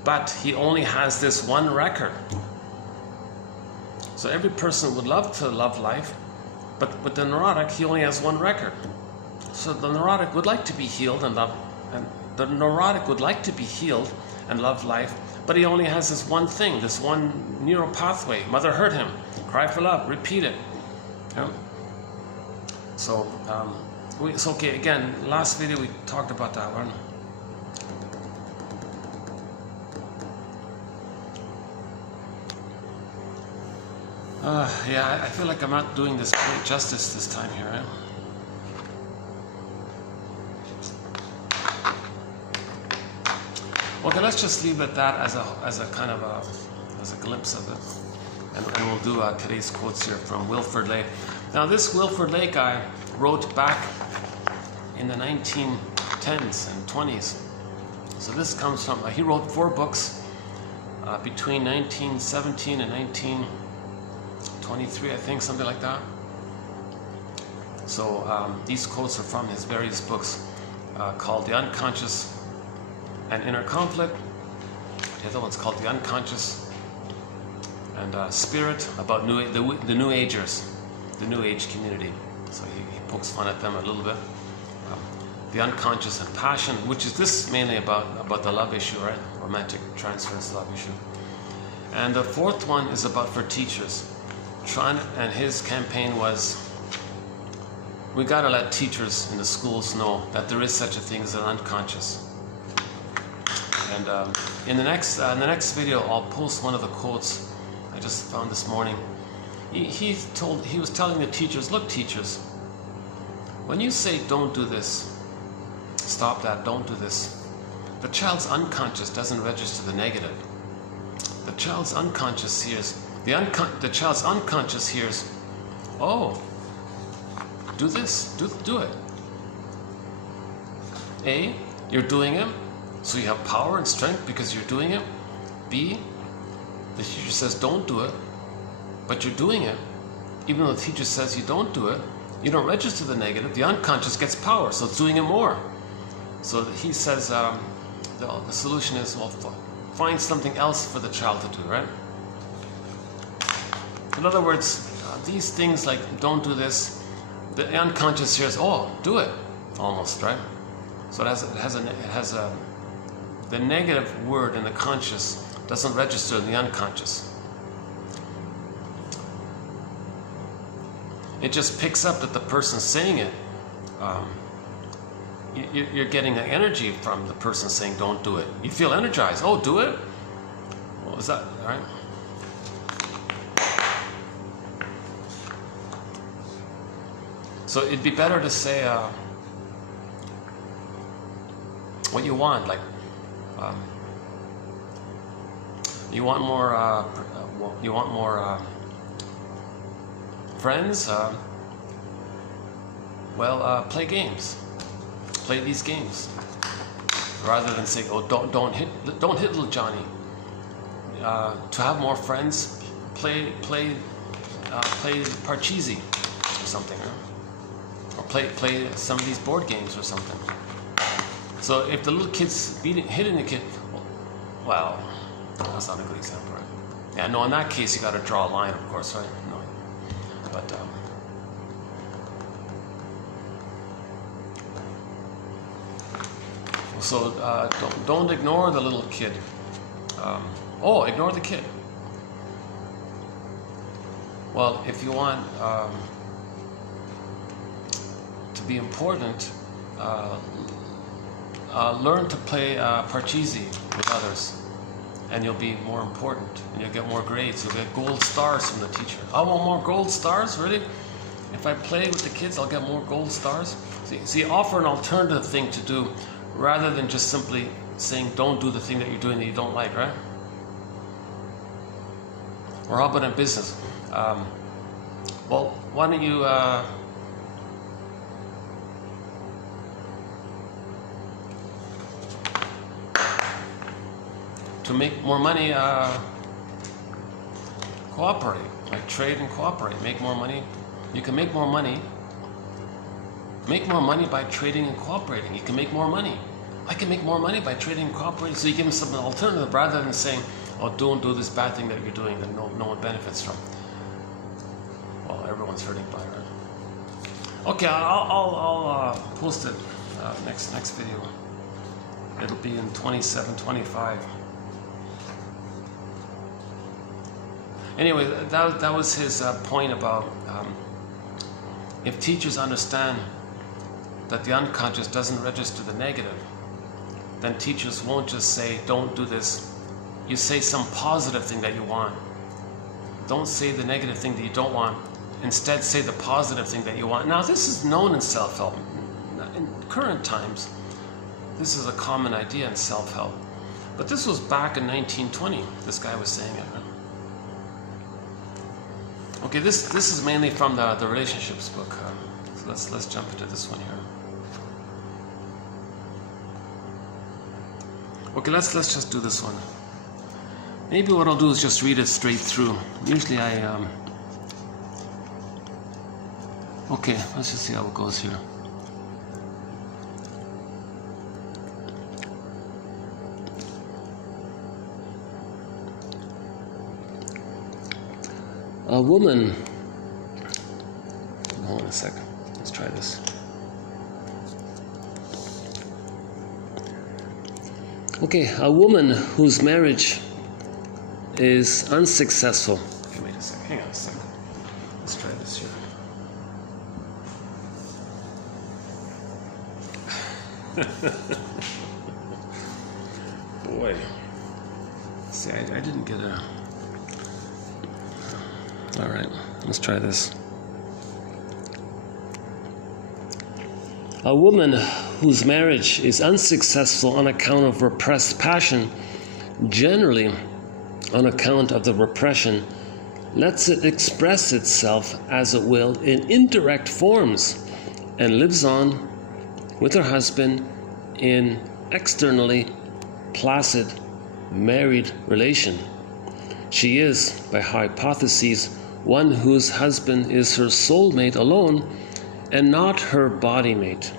but he only has this one record. So every person would love to love life, but with the neurotic, he only has one record. So the neurotic would like to be healed and love, and the neurotic would like to be healed and love life, but he only has this one thing, this one neural pathway. Mother hurt him, cry for love, repeat it. Yeah? So, so okay, again, last video we talked about that one. Yeah, I feel like I'm not doing this great justice this time here, right? Okay, let's just leave it at that as a kind of a glimpse of it, and we'll do today's quotes here from Wilfrid Laye. Now, this Wilfrid Laye guy wrote back in the 1910s and 20s. So this comes from he wrote 4 books between 1917 and 1923, I think, something like that. So these quotes are from his various books called The Unconscious and Inner Conflict. The other one's called The Unconscious and Spirit, about the New Agers, the New Age community. So he pokes fun at them a little bit. The Unconscious and Passion, which is this mainly about the love issue, right? Romantic transference love issue. And the 4th one is about for teachers. And his campaign was, we gotta let teachers in the schools know that there is such a thing as an unconscious. And in the next video, I'll post one of the quotes I just found this morning. He was telling the teachers, look, teachers, when you say don't do this, stop that, don't do this, the child's unconscious doesn't register the negative. The child's unconscious hears, the child's unconscious hears, oh, do this, do it. A, you're doing it, so you have power and strength because you're doing it. B, the teacher says don't do it, but you're doing it. Even though the teacher says you don't do it, you don't register the negative. The unconscious gets power, so it's doing it more. So he says the solution is, well, find something else for the child to do, right? In other words, these things like don't do this, the unconscious hears, oh, do it, almost, right? So the negative word in the conscious doesn't register in the unconscious. It just picks up that the person saying it, you're getting the energy from the person saying don't do it. You feel energized. Oh, do it? What was that? All right. So it'd be better to say what you want, like you want more friends. Play games. Play these games, rather than saying, "Oh, don't hit little Johnny." To have more friends, play Parcheesi or something, or play some of these board games or something. So if the little kid's hitting the kid, well, that's not a good example, right? Yeah, no. In that case, you got to draw a line, of course, right? No, but. So don't ignore the little kid. Ignore the kid. Well, if you want to be important, learn to play Parcheesi with others, and you'll be more important, and you'll get more grades. You'll get gold stars from the teacher. I want more gold stars, really? If I play with the kids, I'll get more gold stars. See, offer an alternative thing to do, rather than just simply saying don't do the thing that you're doing that you don't like, right? Or how about in business? Well, why don't you to make more money, cooperate, like trade and cooperate, make more money. You can make more money. Make more money by trading and cooperating. You can make more money. I can make more money by trading and cooperating. So you give them some alternative rather than saying, "Oh, don't do this bad thing that you're doing that no one benefits from." Well, everyone's hurting by it. Okay, I'll post it next video. It'll be in 27-25. Anyway, that was his point about if teachers understand that the unconscious doesn't register the negative, then teachers won't just say, "Don't do this." You say some positive thing that you want. Don't say the negative thing that you don't want. Instead, say the positive thing that you want. Now, this is known in self-help. In current times, this is a common idea in self-help. But this was back in 1920. This guy was saying it. Right? Okay, this is mainly from the relationships book. So let's jump into this one here. Okay, let's just do this one. Maybe what I'll do is just read it straight through. Usually okay, let's just see how it goes here. A woman, hold on a second, let's try this. Okay, a woman whose marriage is unsuccessful. Okay, wait a second, hang on a second. Let's try this here. Boy, see, I didn't get a... All right, let's try this. A woman whose marriage is unsuccessful on account of repressed passion, generally on account of the repression, lets it express itself as it will in indirect forms and lives on with her husband in externally placid married relation. She is, by hypothesis, one whose husband is her soulmate alone and not her body mate.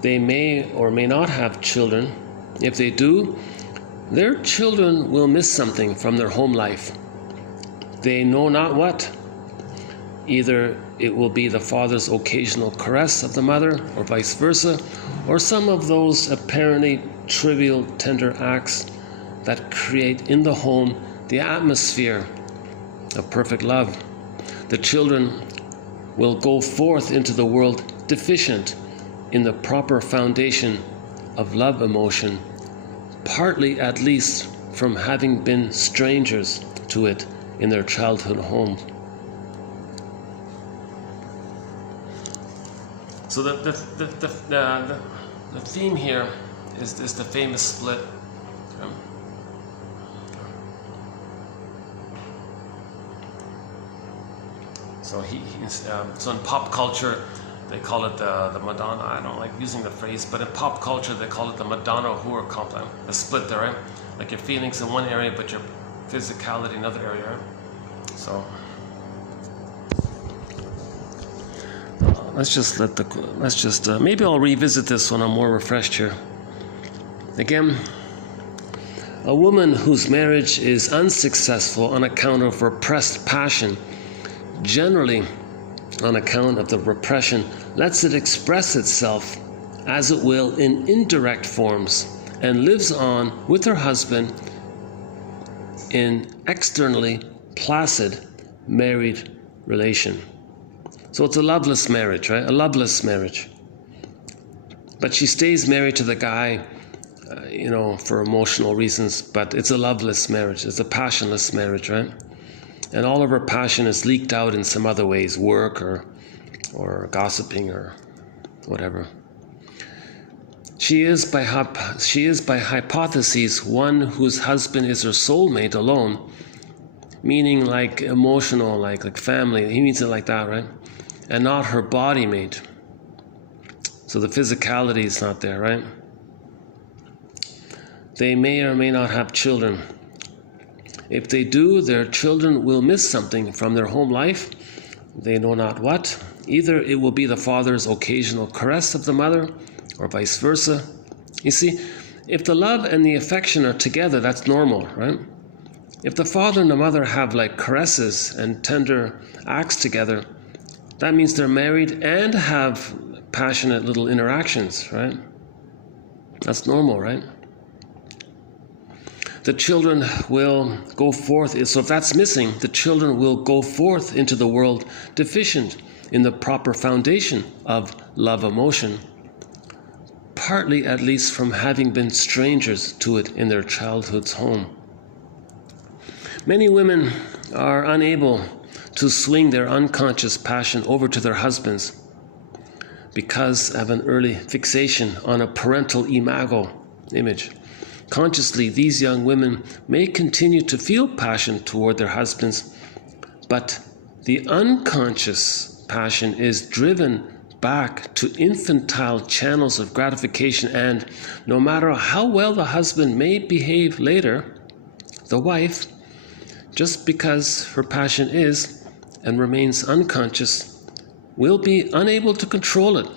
They may or may not have children. If they do, their children will miss something from their home life. They know not what. Either it will be the father's occasional caress of the mother, or vice versa, or some of those apparently trivial, tender acts that create in the home the atmosphere of perfect love. The children will go forth into the world deficient in the proper foundation of love emotion, partly at least from having been strangers to it in their childhood home. So the theme here is the famous split. So so in pop culture, they call it the Madonna. I don't like using the phrase, but in pop culture they call it the Madonna-whore complex. A split there, right? Like your feelings in one area, but your physicality in another area. Right? So maybe I'll revisit this when I'm more refreshed here. Again, a woman whose marriage is unsuccessful on account of repressed passion, generally on account of the repression, lets it express itself as it will in indirect forms and lives on with her husband in externally placid married relation. So it's a loveless marriage, right? A loveless marriage. But she stays married to the guy, for emotional reasons, but it's a loveless marriage. It's a passionless marriage, right? And all of her passion is leaked out in some other ways, work or gossiping or whatever. She is by hypothesis one whose husband is her soulmate alone meaning like emotional, like family. He means it like that, right? And not her body mate. So the physicality is not there, right? They may or may not have children. If they do, their children will miss something from their home life. They know not what. Either it will be the father's occasional caress of the mother, or vice versa. You see, if the love and the affection are together, that's normal, right? If the father and the mother have like caresses and tender acts together, that means they're married and have passionate little interactions, right? That's normal, right? The children will go forth. So if that's missing, the children will go forth into the world deficient in the proper foundation of love emotion, partly at least from having been strangers to it in their childhood's home. Many women are unable to swing their unconscious passion over to their husbands because of an early fixation on a parental imago, image. Consciously, these young women may continue to feel passion toward their husbands, but the unconscious passion is driven back to infantile channels of gratification, and no matter how well the husband may behave later, the wife, just because her passion is and remains unconscious, will be unable to control it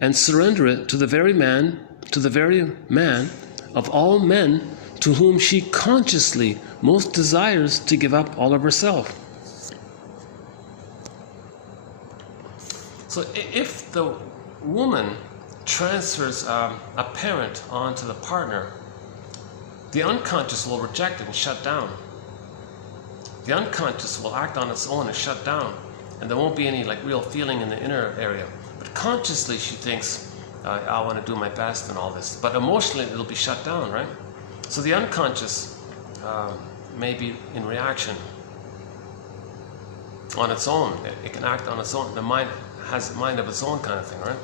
and surrender it to the very man of all men to whom she consciously most desires to give up all of herself. So if the woman transfers a parent onto the partner, the unconscious will reject it and shut down. The unconscious will act on its own and shut down, and there won't be any like real feeling in the inner area. But consciously she thinks, I want to do my best and all this. But emotionally it'll be shut down, right? So the unconscious may be in reaction on its own. It can act on its own. The mind has a mind of its own kind of thing, right?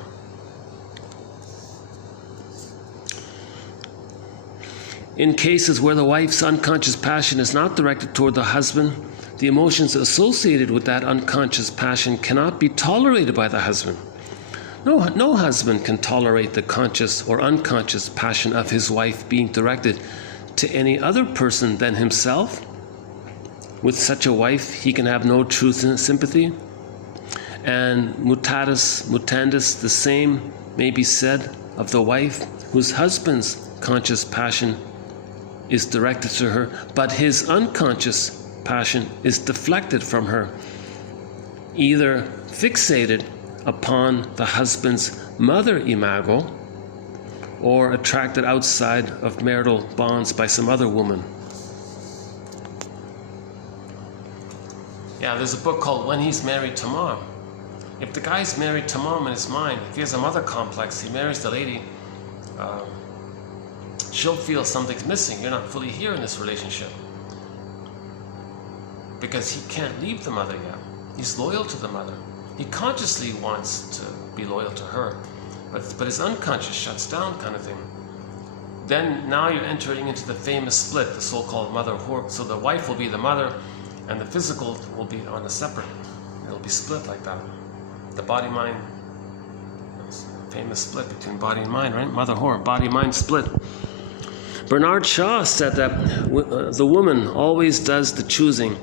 In cases where the wife's unconscious passion is not directed toward the husband, the emotions associated with that unconscious passion cannot be tolerated by the husband. No husband can tolerate the conscious or unconscious passion of his wife being directed to any other person than himself. With such a wife, he can have no true sympathy. And mutatis mutandis, the same may be said of the wife whose husband's conscious passion is directed to her, but his unconscious passion is deflected from her, either fixated upon the husband's mother imago or attracted outside of marital bonds by some other woman. Yeah, there's a book called When He's Married to Mom. If the guy's married to mom in his mind, if he has a mother complex, he marries the lady, she'll feel something's missing. You're not fully here in this relationship. Because he can't leave the mother yet. He's loyal to the mother. He consciously wants to be loyal to her, but his unconscious shuts down, kind of thing. Then now you're entering into the famous split, the so-called mother whore. So the wife will be the mother, and the physical will be on a separate. It'll be split like that. The body-mind, famous split between body and mind, right? Mother whore, body-mind split. Bernard Shaw said that the woman always does the choosing,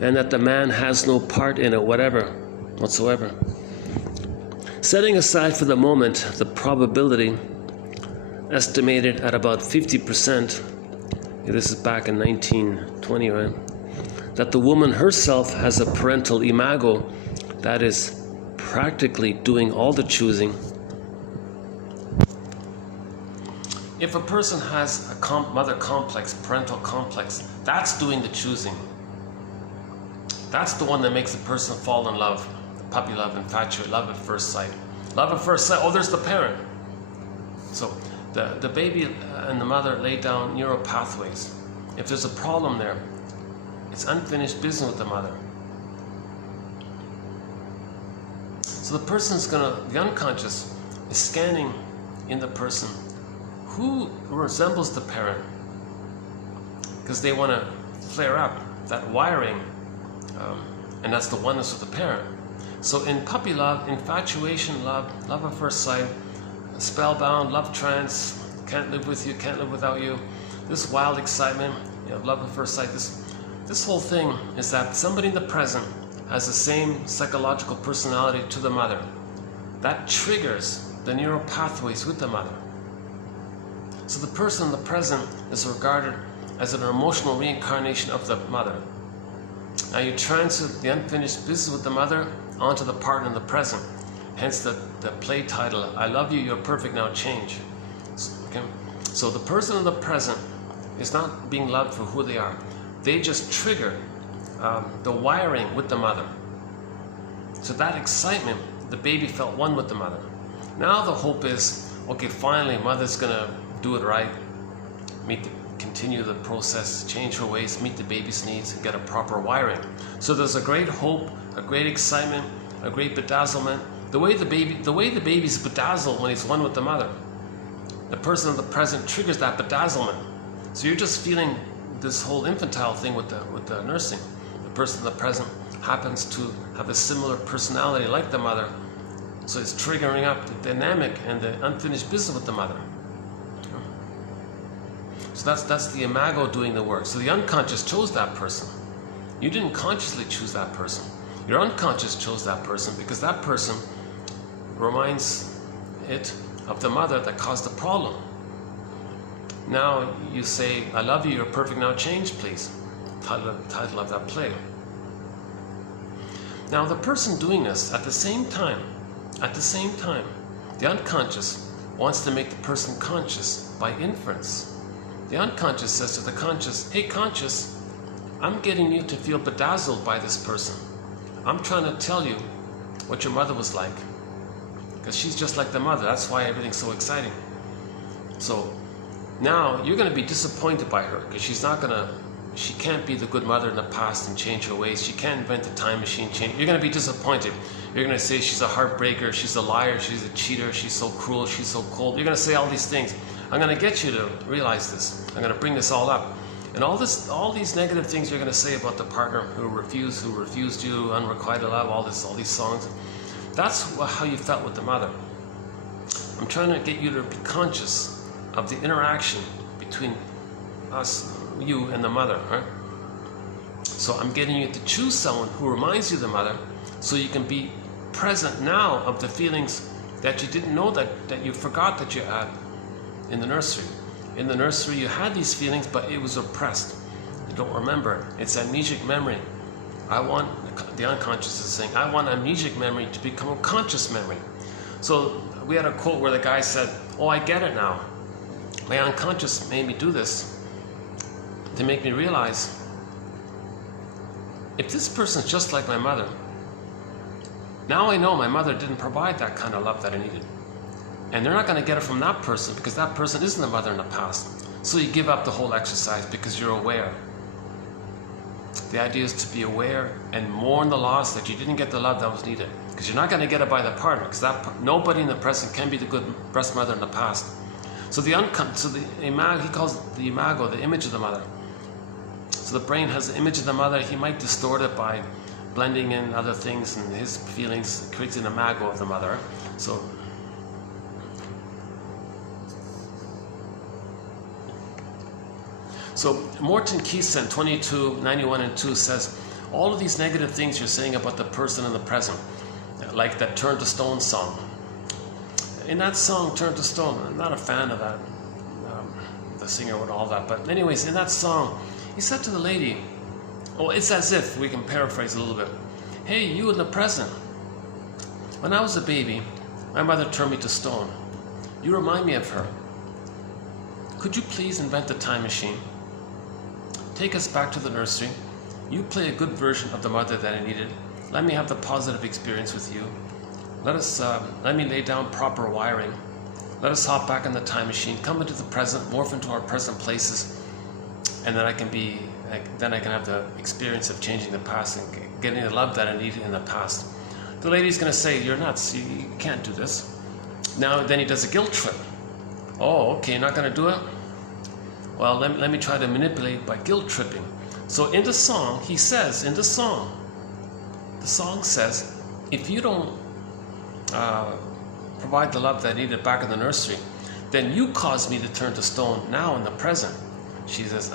and that the man has no part in it whatsoever. Setting aside for the moment the probability, estimated at about 50%, this is back in 1920, right? That the woman herself has a parental imago that is practically doing all the choosing. If a person has a mother complex, parental complex, that's doing the choosing. That's the one that makes a person fall in love. Puppy love, infatuate, love at first sight. Love at first sight, oh, there's the parent. So the baby and the mother lay down neural pathways. If there's a problem there, it's unfinished business with the mother. So the unconscious is scanning in the person who resembles the parent, because they want to flare up, that wiring, and that's the oneness of the parent. So in puppy love, infatuation love, love at first sight, spellbound, love trance, can't live with you, can't live without you, this wild excitement, love at first sight, this whole thing is that somebody in the present has the same psychological personality to the mother. That triggers the neural pathways with the mother. So the person in the present is regarded as an emotional reincarnation of the mother. Now you transfer the unfinished business with the mother onto the partner in the present. Hence the play title, I love you, you're perfect, now change. Okay? So the person in the present is not being loved for who they are. They just trigger the wiring with the mother. So that excitement, the baby felt one with the mother. Now the hope is, okay, finally mother's gonna do it right, continue the process, change her ways, meet the baby's needs, and get a proper wiring. So there's a great hope, a great excitement, a great bedazzlement. The way the baby's bedazzled when he's one with the mother. The person in the present triggers that bedazzlement. So you're just feeling this whole infantile thing with the nursing. The person in the present happens to have a similar personality like the mother. So it's triggering up the dynamic and the unfinished business with the mother. So that's the imago doing the work. So the unconscious chose that person. You didn't consciously choose that person. Your unconscious chose that person because that person reminds it of the mother that caused the problem. Now you say, I love you, you're perfect, now change please. Title of that play. Now the person doing this at the same time, the unconscious wants to make the person conscious by inference. The unconscious says to the conscious, hey conscious, I'm getting you to feel bedazzled by this person. I'm trying to tell you what your mother was like. Because she's just like the mother, that's why everything's so exciting. So now you're going to be disappointed by her because she can't be the good mother in the past and change her ways. She can't invent a time machine change. You're going to be disappointed. You're going to say she's a heartbreaker, she's a liar, she's a cheater, she's so cruel, she's so cold. You're going to say all these things. I'm going to get you to realize this. I'm going to bring this all up. And all these negative things you're going to say about the partner who refused you, unrequited love, all these songs. That's how you felt with the mother. I'm trying to get you to be conscious of the interaction between us, you and the mother, right? So I'm getting you to choose someone who reminds you of the mother so you can be present now of the feelings that you didn't know that you forgot that you had in the nursery. In the nursery you had these feelings, but it was repressed. You don't remember it. It's amnesic memory. The unconscious is saying, I want amnesic memory to become a conscious memory. So we had a quote where the guy said, oh, I get it now. My unconscious made me do this to make me realize if this person's just like my mother, now I know my mother didn't provide that kind of love that I needed. And they're not going to get it from that person because that person isn't the mother in the past. So you give up the whole exercise because you're aware. The idea is to be aware and mourn the loss that you didn't get the love that was needed. Because you're not going to get it by the partner. Because nobody in the present can be the good breast mother in the past. So he calls it the imago, the image of the mother. So the brain has the image of the mother. He might distort it by blending in other things and his feelings, creates an imago of the mother. So Morton Keeson, 2291-2 says, all of these negative things you're saying about the person in the present, like that Turn to Stone song. In that song, Turn to Stone, I'm not a fan of that, the singer and all that, but anyways, in that song, he said to the lady, oh, it's as if, we can paraphrase a little bit, hey, you in the present, when I was a baby, my mother turned me to stone. You remind me of her. Could you please invent a time machine? Take us back to the nursery. You play a good version of the mother that I needed. Let me have the positive experience with you. Let me lay down proper wiring. Let us hop back in the time machine, come into the present, morph into our present places, and then I can have the experience of changing the past and getting the love that I needed in the past. The lady's going to say, you're nuts, you can't do this. Now, then he does a guilt trip. Oh, okay, you're not going to do it? Well, let me try to manipulate by guilt tripping. So in the song, he says, the song says, if you don't provide the love that I needed back in the nursery, then you caused me to turn to stone now in the present. She says,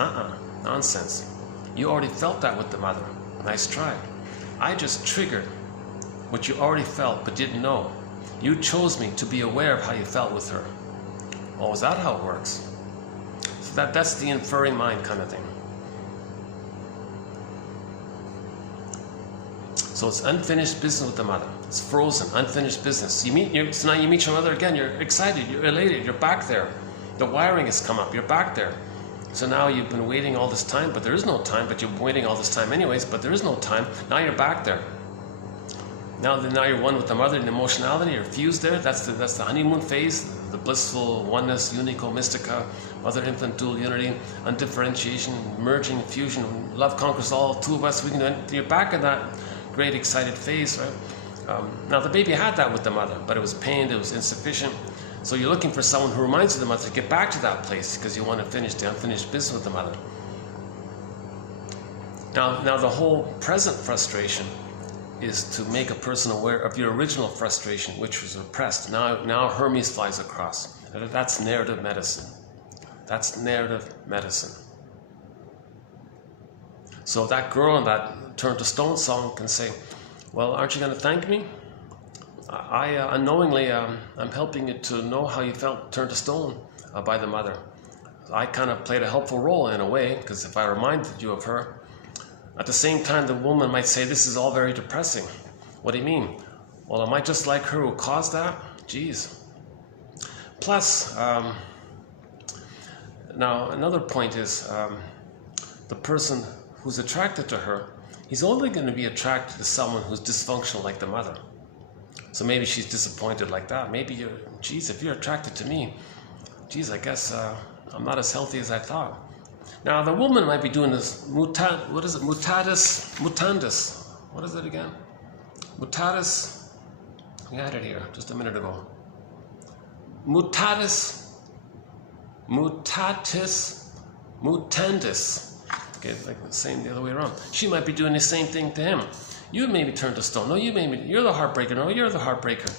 nonsense. You already felt that with the mother. Nice try. I just triggered what you already felt but didn't know. You chose me to be aware of how you felt with her. Oh, is that how it works? So that's the inferring mind kind of thing. So it's unfinished business with the mother. It's frozen, unfinished business. So now you meet your mother again. You're excited. You're elated. You're back there. The wiring has come up. You're back there. So now you've been waiting all this time, but there is no time. But you've been waiting all this time anyways, but there is no time. Now you're back there. Now you're one with the mother in emotionality. You're fused there. That's the honeymoon phase, the blissful oneness, unico, mystica, mother-infant dual unity, undifferentiation, merging, fusion. Love conquers all. Two of us. We can do it. You're back in that great excited phase, right? Now the baby had that with the mother, but it was pained, it was insufficient. So you're looking for someone who reminds you of the mother to get back to that place because you want to finish the unfinished business with the mother. Now the whole present frustration is to make a person aware of your original frustration, which was repressed. Now Hermes flies across. That's narrative medicine. That's narrative medicine. So that girl in that Turn to Stone song can say, well, aren't you going to thank me? I unknowingly, I'm helping you to know how you felt turned to stone by the mother. I kind of played a helpful role in a way, because if I reminded you of her, at the same time the woman might say, this is all very depressing. What do you mean? Well, am I just like her who caused that? Geez. Plus, now another point is, the person who's attracted to her, he's only going to be attracted to someone who's dysfunctional like the mother. So maybe she's disappointed like that. Maybe if you're attracted to me, geez, I guess I'm not as healthy as I thought. Now the woman might be doing this mutatis mutandis. What is it again? Mutatis. We had it here just a minute ago. Mutatis mutandis. Okay, like the same the other way around. She might be doing the same thing to him. You made me turn to stone. No, you're the heartbreaker. No, you're the heartbreaker.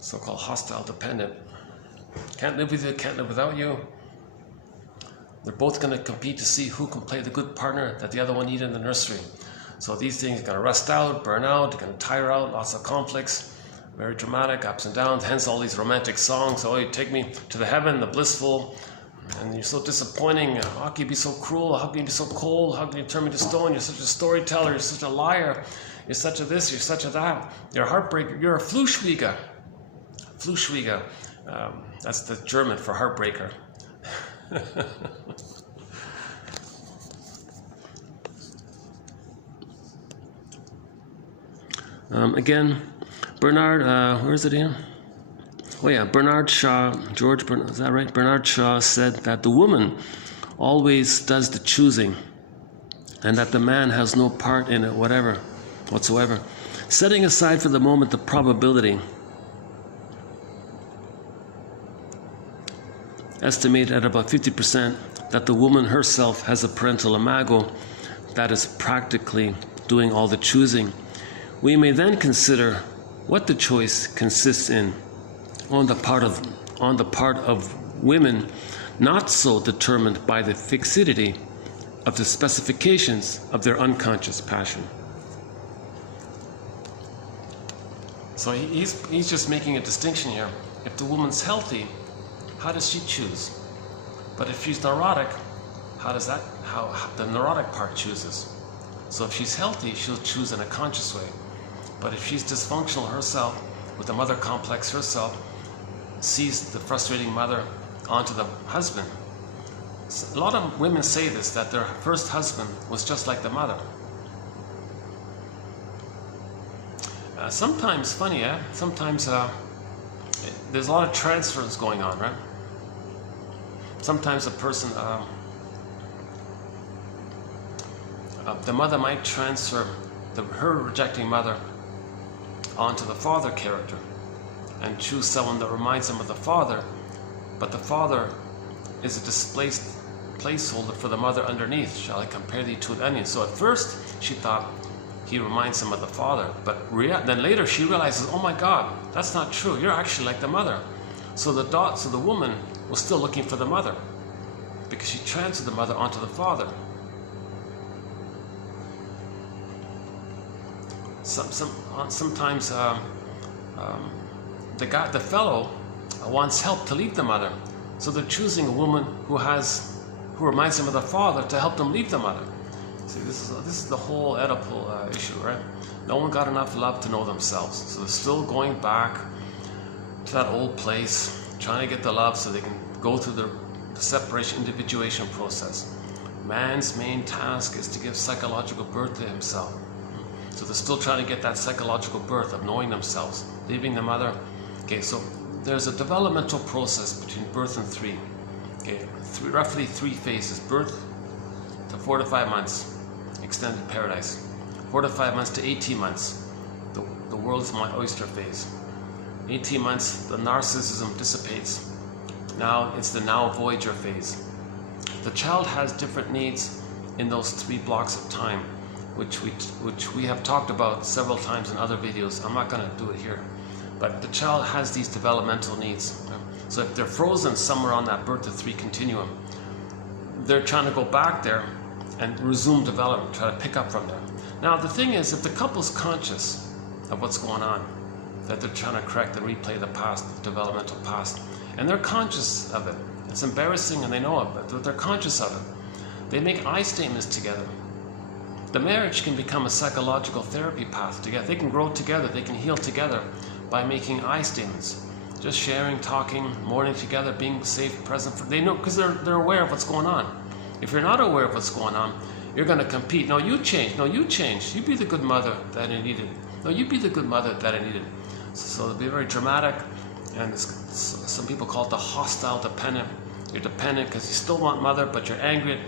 So-called hostile dependent. Can't live with you, can't live without you. They're both going to compete to see who can play the good partner that the other one needed in the nursery. So these things are going to rust out, burn out, they're going to tire out, lots of conflicts, very dramatic, ups and downs, hence all these romantic songs. Oh, you take me to the heaven, the blissful, and you're so disappointing. How can you be so cruel? How can you be so cold? How can you turn me to stone? You're such a storyteller, you're such a liar, you're such a this, you're such a that. You're a heartbreaker, you're a Fluschwieger. Fluschwieger, that's the German for heartbreaker. Again, Bernard, where is it here? Oh yeah, Bernard Shaw, is that right? Bernard Shaw said that the woman always does the choosing and that the man has no part in it whatsoever. Setting aside for the moment the probability, estimate at about 50%, that the woman herself has a parental imago that is practically doing all the choosing. We may then consider what the choice consists in on the part of women, not so determined by the fixity of the specifications of their unconscious passion. So he's just making a distinction here. If the woman's healthy, how does she choose? But if she's neurotic, how the neurotic part chooses? So if she's healthy, she'll choose in a conscious way. But if she's dysfunctional herself, with the mother complex herself, sees the frustrating mother onto the husband. A lot of women say this, that their first husband was just like the mother. Sometimes, funny, sometimes there's a lot of transfers going on, right? Sometimes a person, the mother might transfer her rejecting mother onto the father character and choose someone that reminds them of the father, but the father is a displaced placeholder for the mother underneath. Shall I compare thee to an onion? So at first she thought he reminds him of the father, but then later she realizes, oh my God, that's not true. You're actually like the mother. So the woman was still looking for the mother because she transferred the mother onto the father. Sometimes the fellow wants help to leave the mother, so they're choosing a woman who reminds him of the father to help them leave the mother. See, this is the whole Oedipal issue, right? No one got enough love to know themselves, so they're still going back to that old place, trying to get the love so they can go through the separation, individuation process. Man's main task is to give psychological birth to himself. So they're still trying to get that psychological birth of knowing themselves, leaving the mother. Okay, so there's a developmental process between birth and three. Okay, roughly 3 phases: birth to 4 to 5 months, extended paradise; 4 to 5 months to 18 months, the world's my oyster phase; 18 months, the narcissism dissipates. Now it's the now voyager phase. The child has different needs in those 3 blocks of time, which we have talked about several times in other videos. I'm not going to do it here, but the child has these developmental needs. So if they're frozen somewhere on that birth to 3 continuum, they're trying to go back there and resume development, try to pick up from there. Now the thing is, if the couple's conscious of what's going on, that they're trying to correct and replay the past, the developmental past, and they're conscious of it, it's embarrassing and they know it, but they're conscious of it, they make I statements together. The marriage can become a psychological therapy path together. They can grow together, they can heal together by making I statements. Just sharing, talking, mourning together, being safe, present. They know, because they're aware of what's going on. If you're not aware of what's going on, you're going to compete. No, you change. No, you change. You be the good mother that I needed. No, you be the good mother that I needed. So it'll be very dramatic, and some people call it the hostile dependent. You're dependent because you still want mother, but you're angry,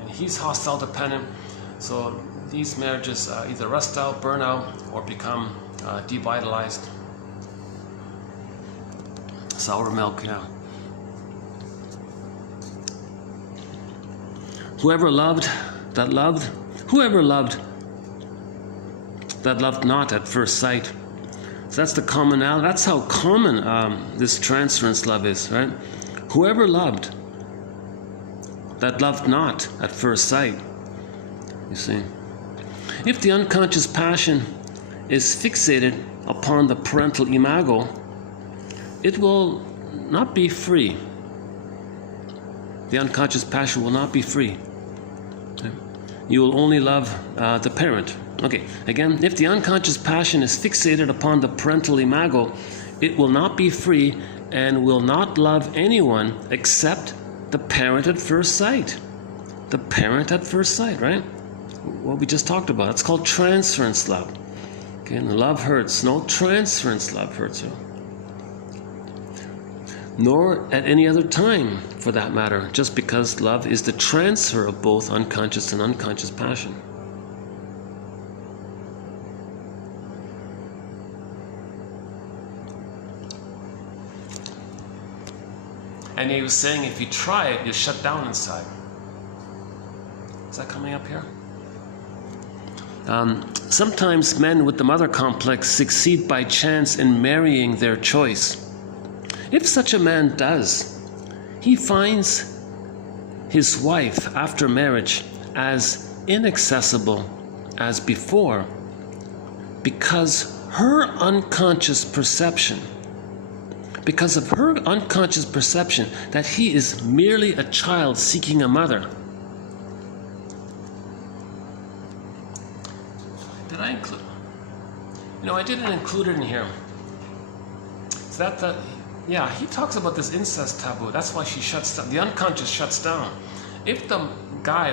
and he's hostile dependent. So these marriages either rust out, burn out, or become devitalized. Sour milk, yeah. Whoever loved that loved not at first sight. So that's the commonality. That's how common this transference love is, right? Whoever loved that loved not at first sight. You see, if the unconscious passion is fixated upon the parental imago, it will not be free. The unconscious passion will not be free. You will only love the parent. Okay, again, if the unconscious passion is fixated upon the parental imago, it will not be free and will not love anyone except the parent at first sight. The parent at first sight, right? What we just talked about. It's called transference love. Okay, and love hurts. No transference love hurts you. Nor at any other time, for that matter, just because love is the transfer of both unconscious and unconscious passion. And he was saying if you try it, you'll shut down inside. Is that coming up here? Sometimes men with the mother complex succeed by chance in marrying their choice. If such a man does, he finds his wife after marriage as inaccessible as before because of her unconscious perception that he is merely a child seeking a mother. Did I include? I didn't include it in here. Is that yeah, he talks about this incest taboo. That's why she shuts down. The unconscious shuts down. If the guy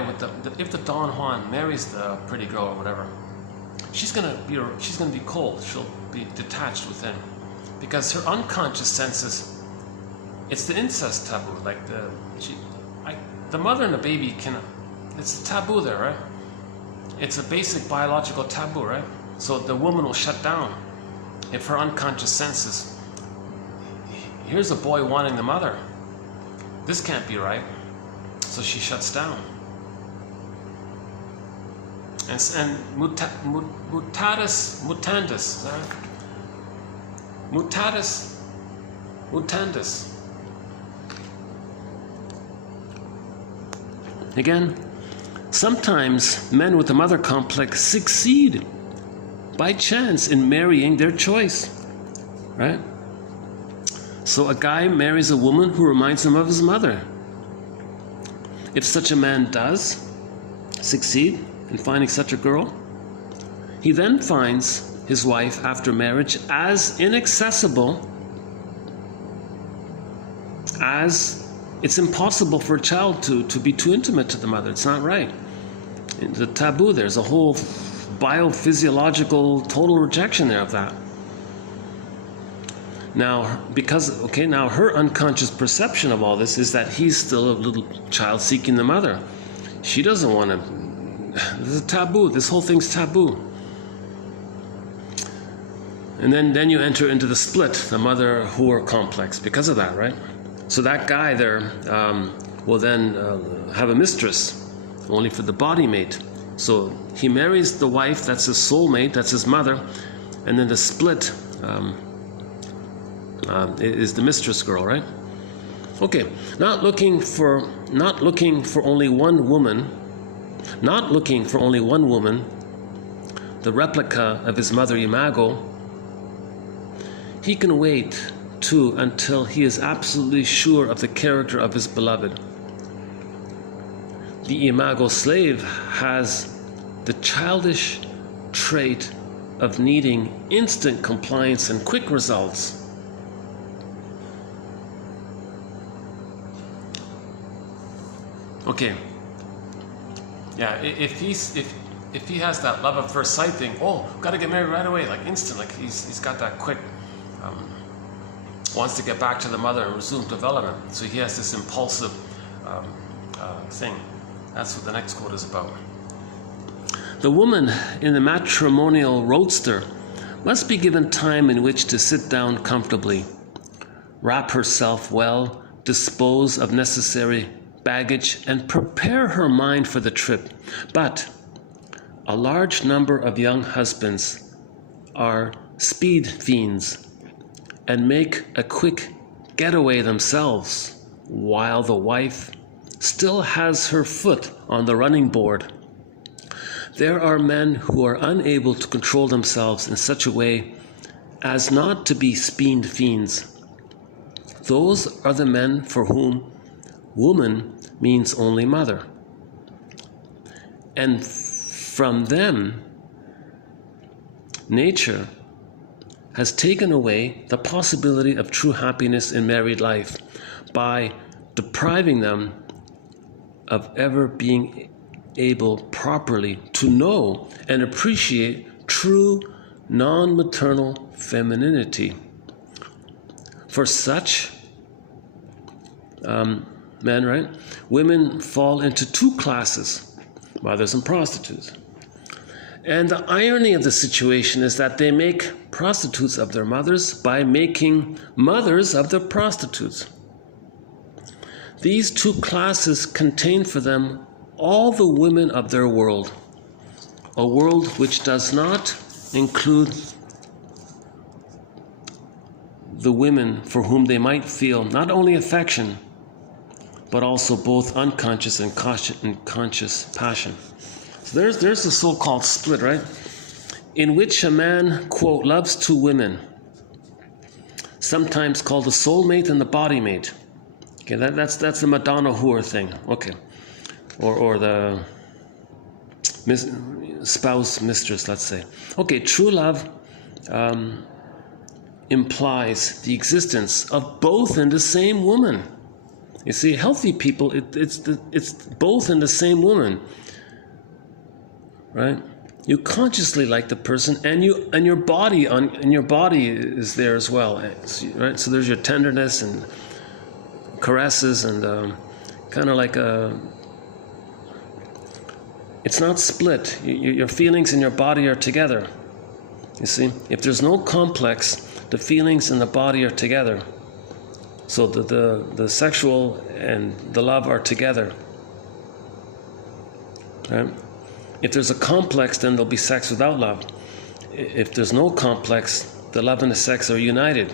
if the Don Juan marries the pretty girl or whatever, she's gonna be cold. She'll be detached within, because her unconscious senses. It's the incest taboo. Like the mother and the baby it's a taboo there, right? It's a basic biological taboo, right? So the woman will shut down if her unconscious senses. Here's a boy wanting the mother. This can't be right. So she shuts down. And mutatis mutandis, is that right? Mutatis mutandis. Again, sometimes men with the mother complex succeed by chance in marrying their choice, right? So a guy marries a woman who reminds him of his mother. If such a man does succeed in finding such a girl, he then finds his wife after marriage as inaccessible as it's impossible for a child to be too intimate to the mother. It's not right. It's a taboo. There's a whole biophysiological total rejection there of that. Now, now her unconscious perception of all this is that he's still a little child seeking the mother. She doesn't want to. This is a taboo. This whole thing's taboo. And then you enter into the split, the mother-whore complex, because of that, right? So that guy there will then have a mistress, only for the body mate. So he marries the wife, that's his soulmate, that's his mother, and then the split is the mistress girl, right? Okay, not looking for only one woman, the replica of his mother imago. He can wait too until he is absolutely sure of the character of his beloved. The imago slave has the childish trait of needing instant compliance and quick results. Okay. Yeah, if he has that love at first sight thing, oh, gotta get married right away, like instant, like he's got that quick, wants to get back to the mother and resume development. So he has this impulsive thing. That's what the next quote is about. The woman in the matrimonial roadster must be given time in which to sit down comfortably, wrap herself well, dispose of necessary baggage, and prepare her mind for the trip. But a large number of young husbands are speed fiends and make a quick getaway themselves, while the wife still has her foot on the running board. There are men who are unable to control themselves in such a way as not to be speed fiends. Those are the men for whom woman means only mother. And from them, nature has taken away the possibility of true happiness in married life by depriving them of ever being able properly to know and appreciate true non-maternal femininity. For such men, right? Women fall into two classes, mothers and prostitutes. And the irony of the situation is that they make prostitutes of their mothers by making mothers of their prostitutes. These two classes contain for them all the women of their world, a world which does not include the women for whom they might feel not only affection, but also both unconscious and conscious passion. So there's the so-called split, right? In which a man, quote, loves two women, sometimes called the soulmate and the body mate. Okay, that's the Madonna whore thing. Okay, or the spouse mistress, let's say. Okay, true love implies the existence of both in the same woman. You see, healthy people, it's both in the same woman, right? You consciously like the person, and your body is there as well, right? So there's your tenderness and caresses and kind of like it's not split. Your feelings and your body are together. You see, if there's no complex, the feelings and the body are together. So the sexual and the love are together. Right? If there's a complex, then there'll be sex without love. If there's no complex, the love and the sex are united.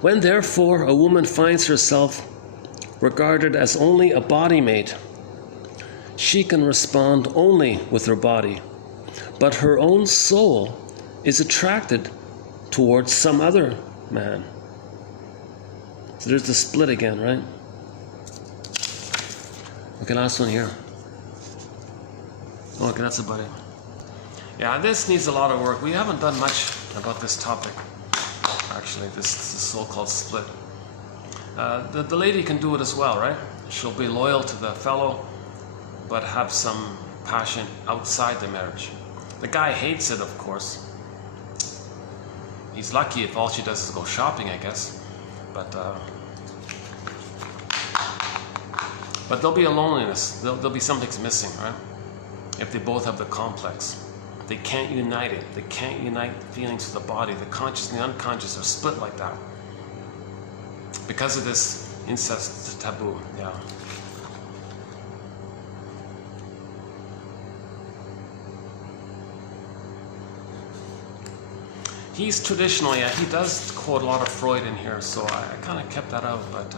When therefore a woman finds herself regarded as only a body mate, she can respond only with her body, but her own soul is attracted towards some other man. So there's the split again, right? Okay, last one here. Okay, that's about it. Yeah, this needs a lot of work. We haven't done much about this topic, actually, this so-called split. The lady can do it as well, right? She'll be loyal to the fellow, but have some passion outside the marriage. The guy hates it, of course. He's lucky if all she does is go shopping, I guess. But there'll be a loneliness. There'll be something's missing, right? If they both have the complex. They can't unite it. They can't unite the feelings with the body. The conscious and the unconscious are split like that. Because of this incest taboo, yeah. He's traditional, yeah. He does quote a lot of Freud in here, so I kind of kept that out, but...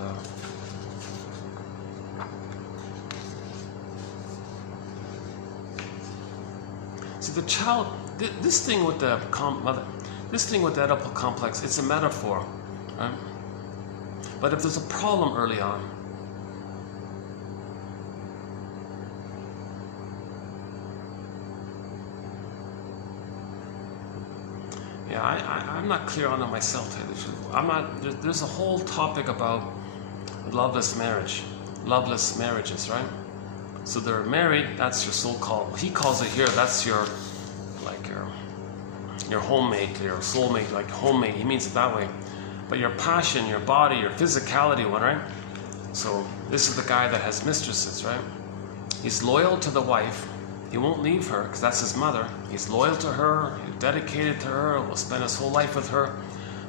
See, the child, this thing with the Oedipal complex, it's a metaphor, right? But if there's a problem early on, yeah, I'm not clear on it myself, to tell you the truth. There's a whole topic about loveless marriage, loveless marriages, right? So they're married, that's your so-called, he calls it here, that's your homemate, your soulmate, like homemate, he means it that way. But your passion, your body, your physicality one, right? So this is the guy that has mistresses, right? He's loyal to the wife. He won't leave her because that's his mother. He's loyal to her, he's dedicated to her, will spend his whole life with her.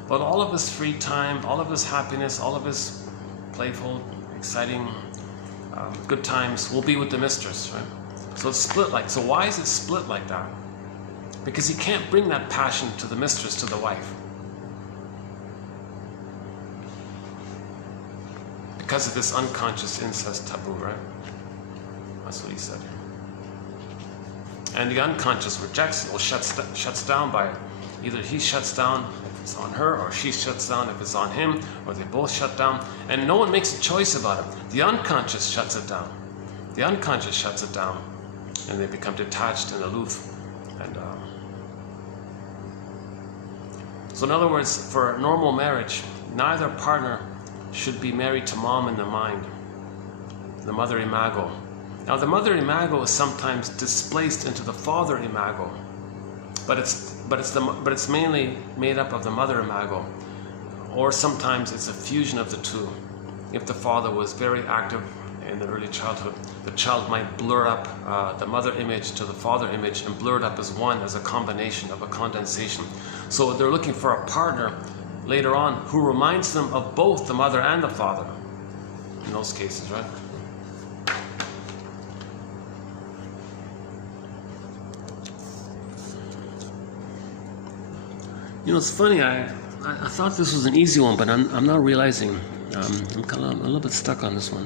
But all of his free time, all of his happiness, all of his playful, exciting, good times will be with the mistress, right? So it's split like, so why is it split like that? Because he can't bring that passion to the mistress, to the wife. Because of this unconscious incest taboo, right? That's what he said. And the unconscious rejects it, or shuts down by it. Either he shuts down if it's on her, or she shuts down if it's on him, or they both shut down. And no one makes a choice about it. The unconscious shuts it down. The unconscious shuts it down. And they become detached and aloof. And so in other words, for a normal marriage, neither partner should be married to mom in the mind, the mother imago. Now the mother imago is sometimes displaced into the father imago, but it's mainly made up of the mother imago, or sometimes it's a fusion of the two. If the father was very active in the early childhood, the child might blur up the mother image to the father image and blur it up as one, as a combination of a condensation. So they're looking for a partner later on who reminds them of both the mother and the father in those cases, right? You know, it's funny, I thought this was an easy one, but I'm not realizing. I'm kind of a little bit stuck on this one.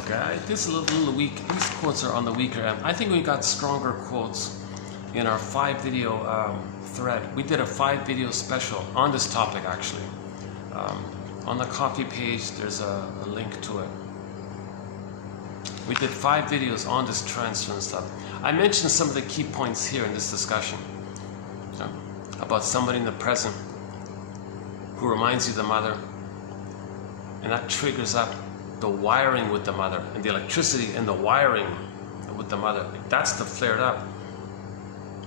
Okay, this is a little weak. These quotes are on the weaker end. I think we got stronger quotes in our 5-video thread. We did a 5-video special on this topic, actually. On the copy page, there's a link to it. We did 5 videos on this transfer and stuff. I mentioned some of the key points here in this discussion about somebody in the present who reminds you of the mother, and that triggers up the wiring with the mother, and the electricity in the wiring with the mother. That's the flared up.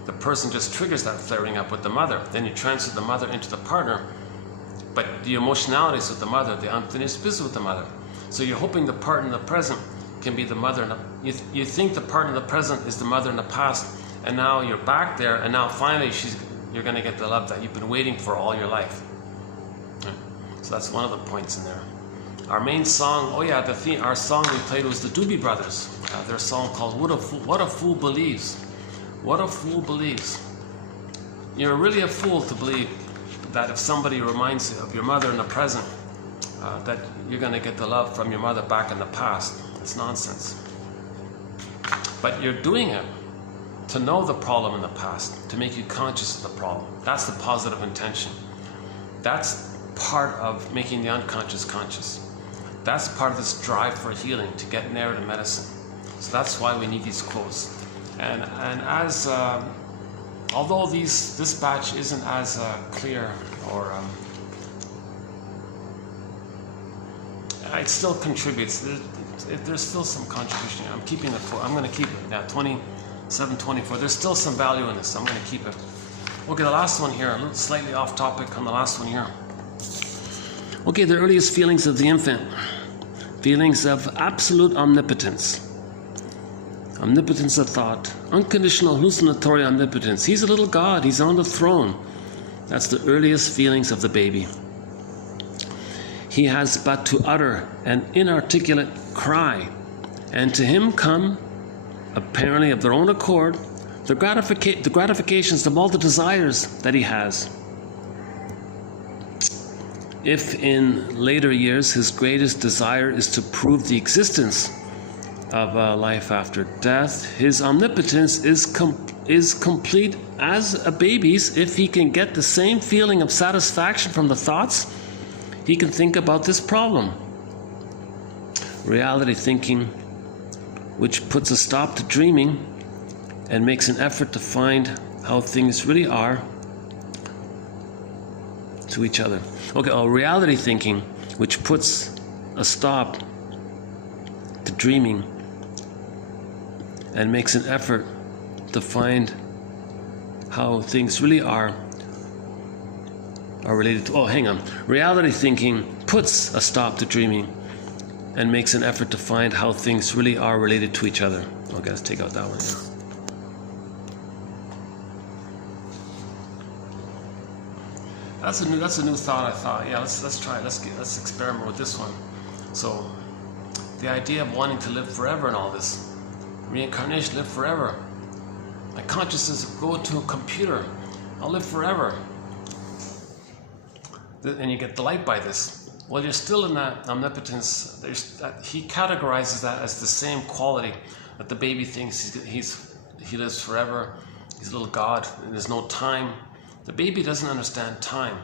The person just triggers that flaring up with the mother. Then you transfer the mother into the partner, but the emotionality is with the mother, the unfinished business with the mother. So you're hoping the partner in the present can be the mother. You think the partner in the present is the mother in the past, and now you're back there, and now finally you're going to get the love that you've been waiting for all your life. So that's one of the points in there. Our main song, our song we played was the Doobie Brothers. Their song called What a Fool Believes. What a Fool Believes. You're really a fool to believe that if somebody reminds you of your mother in the present, that you're going to get the love from your mother back in the past. It's nonsense. But you're doing it to know the problem in the past, to make you conscious of the problem. That's the positive intention. That's part of making the unconscious conscious. That's part of this drive for healing, to get narrative medicine. So that's why we need these quotes. And as although this batch isn't as clear, or it still contributes. There's still some contribution. I'm keeping the quote. I'm going to keep it. Yeah, 2724. There's still some value in this. I'm going to keep it. Okay, the last one here. A little slightly off topic on the last one here. Okay, the earliest feelings of the infant. Feelings of absolute omnipotence. Omnipotence of thought. Unconditional hallucinatory omnipotence. He's a little god. He's on the throne. That's the earliest feelings of the baby. He has but to utter an inarticulate cry, and to him come, apparently of their own accord, the gratifications of all the desires that he has. If in later years his greatest desire is to prove the existence of a life after death, his omnipotence is complete as a baby's if he can get the same feeling of satisfaction from the thoughts he can think about this problem. Reality thinking, which puts a stop to dreaming and makes an effort to find how things really are to each other. Okay, reality thinking, which puts a stop to dreaming and makes an effort to find how things really are related to, reality thinking puts a stop to dreaming and makes an effort to find how things really are related to each other. Okay, let's take out that one. That's a new thought. I thought, let's try it. Let's experiment with this one. So, the idea of wanting to live forever and all this, reincarnation, live forever. My consciousness go to a computer. I'll live forever. And you get delight by this. Well, you're still in that omnipotence. He categorizes that as the same quality that the baby thinks he lives forever. He's a little god, and there's no time. The baby doesn't understand time.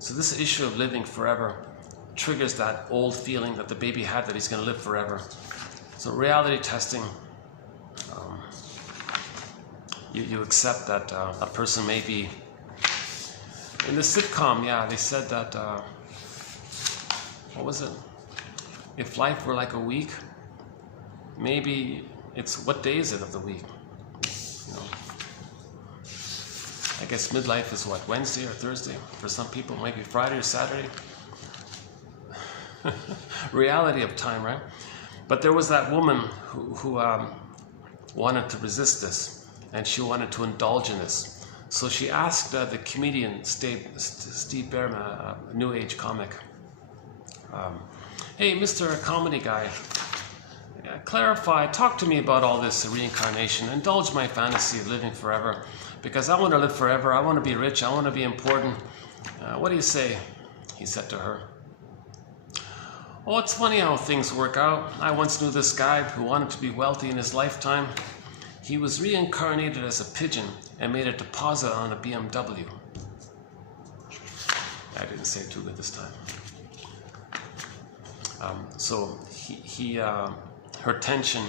So this issue of living forever triggers that old feeling that the baby had that he's going to live forever. So reality testing, you accept that a person may be. In the sitcom, they said that, what was it? If life were like a week, maybe it's, what day is it of the week? I guess midlife is what, Wednesday or Thursday? For some people, maybe Friday or Saturday. Reality of time, right? But there was that woman who wanted to resist this, and she wanted to indulge in this. So she asked the comedian Steve Behrman, a New Age comic, hey, Mr. Comedy Guy, clarify, talk to me about all this reincarnation, indulge my fantasy of living forever, because I want to live forever, I want to be rich, I want to be important. What do you say? He said to her. Oh, it's funny how things work out. I once knew this guy who wanted to be wealthy in his lifetime. He was reincarnated as a pigeon and made a deposit on a BMW. I didn't say it too good this time. So her tension,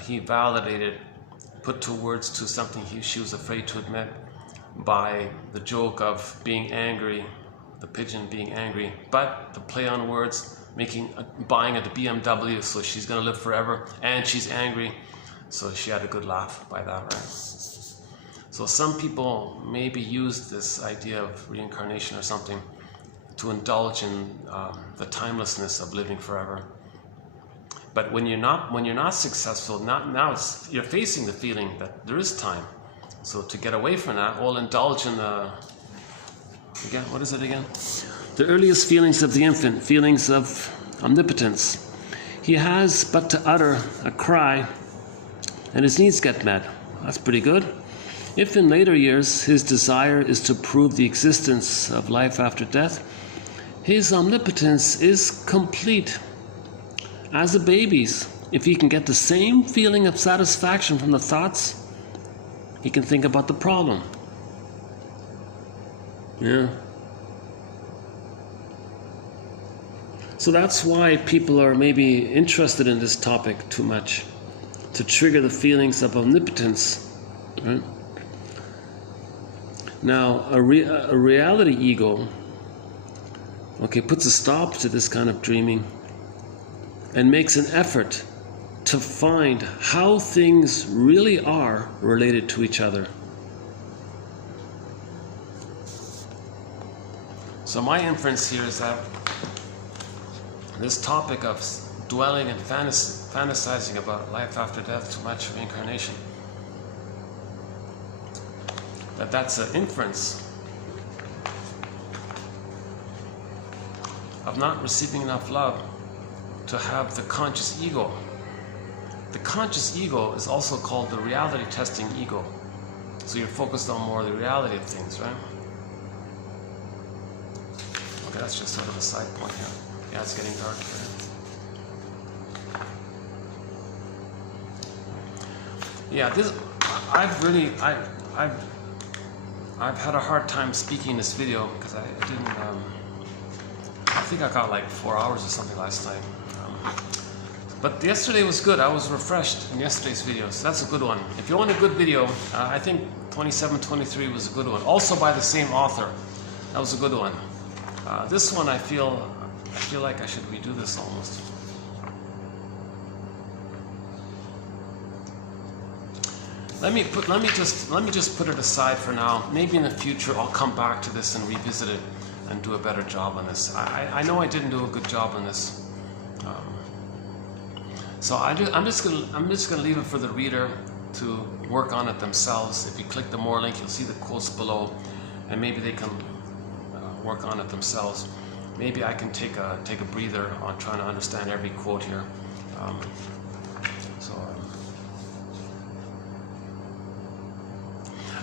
he validated, put two words to something she was afraid to admit by the joke of being angry, the pigeon being angry, but the play on words, buying a BMW, so she's going to live forever, and she's angry. So she had a good laugh by that, right? So some people maybe use this idea of reincarnation or something to indulge in the timelessness of living forever. But when you're not successful, now you're facing the feeling that there is time. So to get away from that, we'll indulge in again, what is it again? The earliest feelings of the infant, feelings of omnipotence. He has but to utter a cry and his needs get met. That's pretty good. If in later years his desire is to prove the existence of life after death, his omnipotence is complete. As a baby's, if he can get the same feeling of satisfaction from the thoughts, he can think about the problem. Yeah. So that's why people are maybe interested in this topic too much, to trigger the feelings of omnipotence. Right? Now, a reality ego, puts a stop to this kind of dreaming and makes an effort to find how things really are related to each other. So my inference here is that this topic of dwelling and fantasizing about life after death, too much reincarnation, that's an inference of not receiving enough love to have the conscious ego. The conscious ego is also called the reality testing ego. So you're focused on more the reality of things, right? Okay, that's just sort of a side point here. Yeah, it's getting dark here. Yeah, this I've had a hard time speaking this video because I didn't. I think I got like 4 hours or something last night. But yesterday was good. I was refreshed in yesterday's video, so that's a good one. If you want a good video, I think 2723 was a good one. Also by the same author. That was a good one. This one I feel like I should redo this almost. Let me just put it aside for now. Maybe in the future I'll come back to this and revisit it and do a better job on this. I know I didn't do a good job on this. So I'm just gonna leave it for the reader to work on it themselves. If you click the more link, you'll see the quotes below, and maybe they can work on it themselves. Maybe I can take a breather on trying to understand every quote here.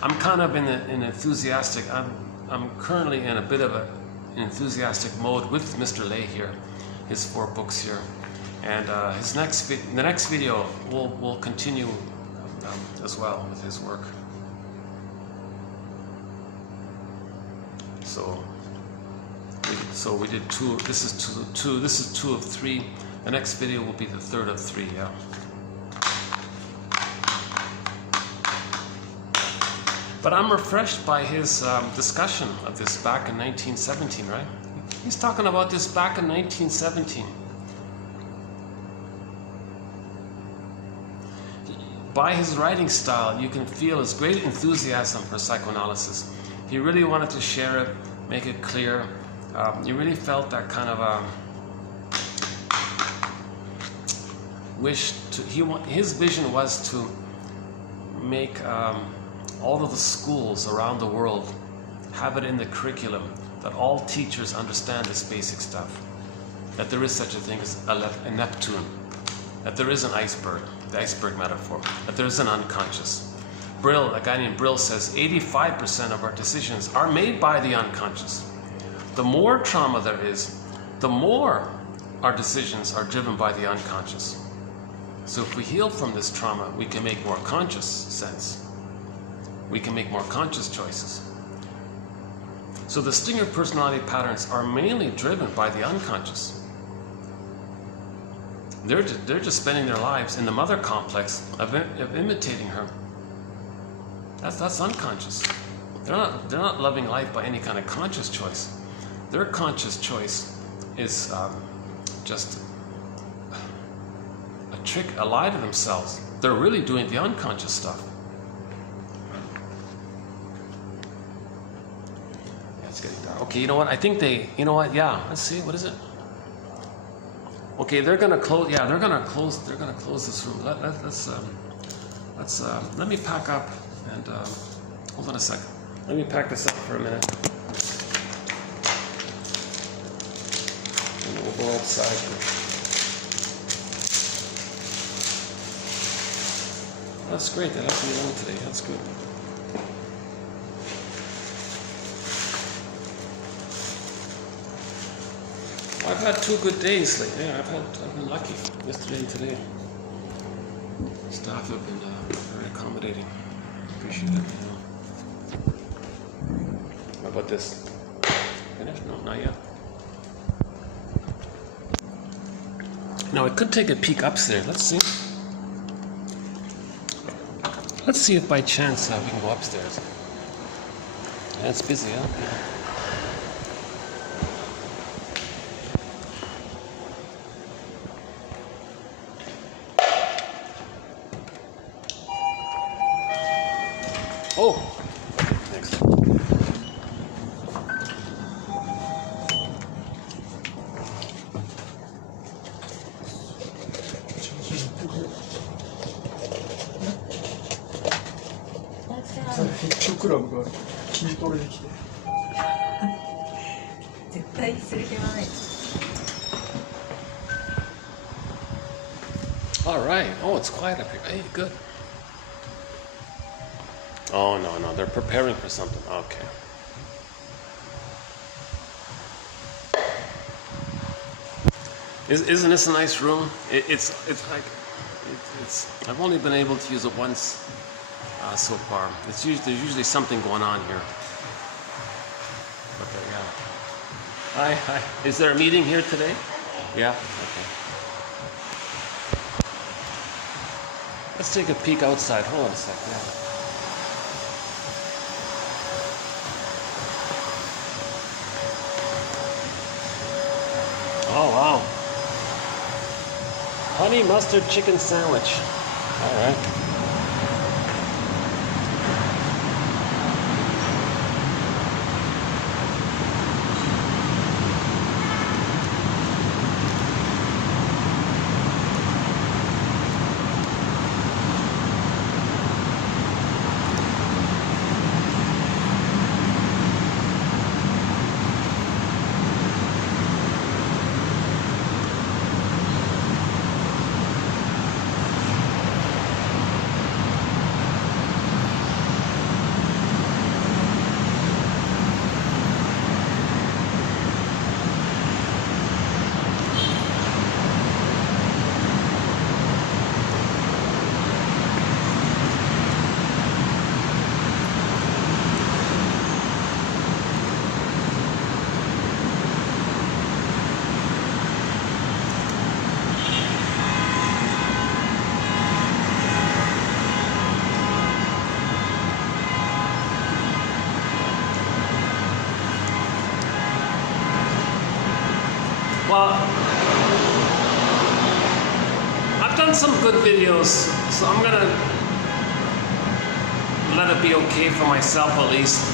I'm kind of in enthusiastic. I'm currently in a bit of an enthusiastic mode with Mr. Lay here, his 4 books here, and the next video will continue as well with his work. So we did 2. This is 2. This is 2 of 3. The next video will be the 3rd of 3. Yeah. But I'm refreshed by his discussion of this back in 1917, right? He's talking about this back in 1917. By his writing style, you can feel his great enthusiasm for psychoanalysis. He really wanted to share it, make it clear. You really felt that kind of wish to. His vision was to make all of the schools around the world have it in the curriculum that all teachers understand this basic stuff. That there is such a thing as a Neptune. That there is an iceberg, the iceberg metaphor. That there is an unconscious. Brill, a guy named Brill says 85% of our decisions are made by the unconscious. The more trauma there is, the more our decisions are driven by the unconscious. So if we heal from this trauma, we can make more conscious sense. We can make more conscious choices. So the Stinger personality patterns are mainly driven by the unconscious. They're just spending their lives in the mother complex of imitating her. That's unconscious. They're not loving life by any kind of conscious choice. Their conscious choice is just a trick, a lie to themselves. They're really doing the unconscious stuff. Yeah, it's getting dark. Okay, you know what? I think yeah, let's see, what is it? Okay, they're gonna close. Yeah, they're gonna close. They're gonna close this room. Let me pack up and hold on a second. Let me pack this up for a minute. And we'll go outside. That's great. They left me alone today. That's good. I've had 2 good days lately. Yeah, I've been lucky. Yesterday and today. Staff have been very accommodating. Appreciate it. How about this? Finished? No, not yet. Now I could take a peek upstairs. Let's see. Let's see if by chance we can go upstairs. Yeah, it's busy, huh? Oh, thanks.ヒッチョクラブが筋トレできて絶対する気はない。 All right. Oh, it's quiet up here. Hey, good. Oh, no, they're preparing for something. Okay. Isn't this a nice room? It's like, I've only been able to use it once so far. There's usually something going on here. Okay, yeah. Hi. Is there a meeting here today? Yeah? Okay. Let's take a peek outside. Hold on a sec, yeah. Oh, wow. Honey mustard chicken sandwich. All right. Well, I've done some good videos, so I'm gonna let it be okay for myself at least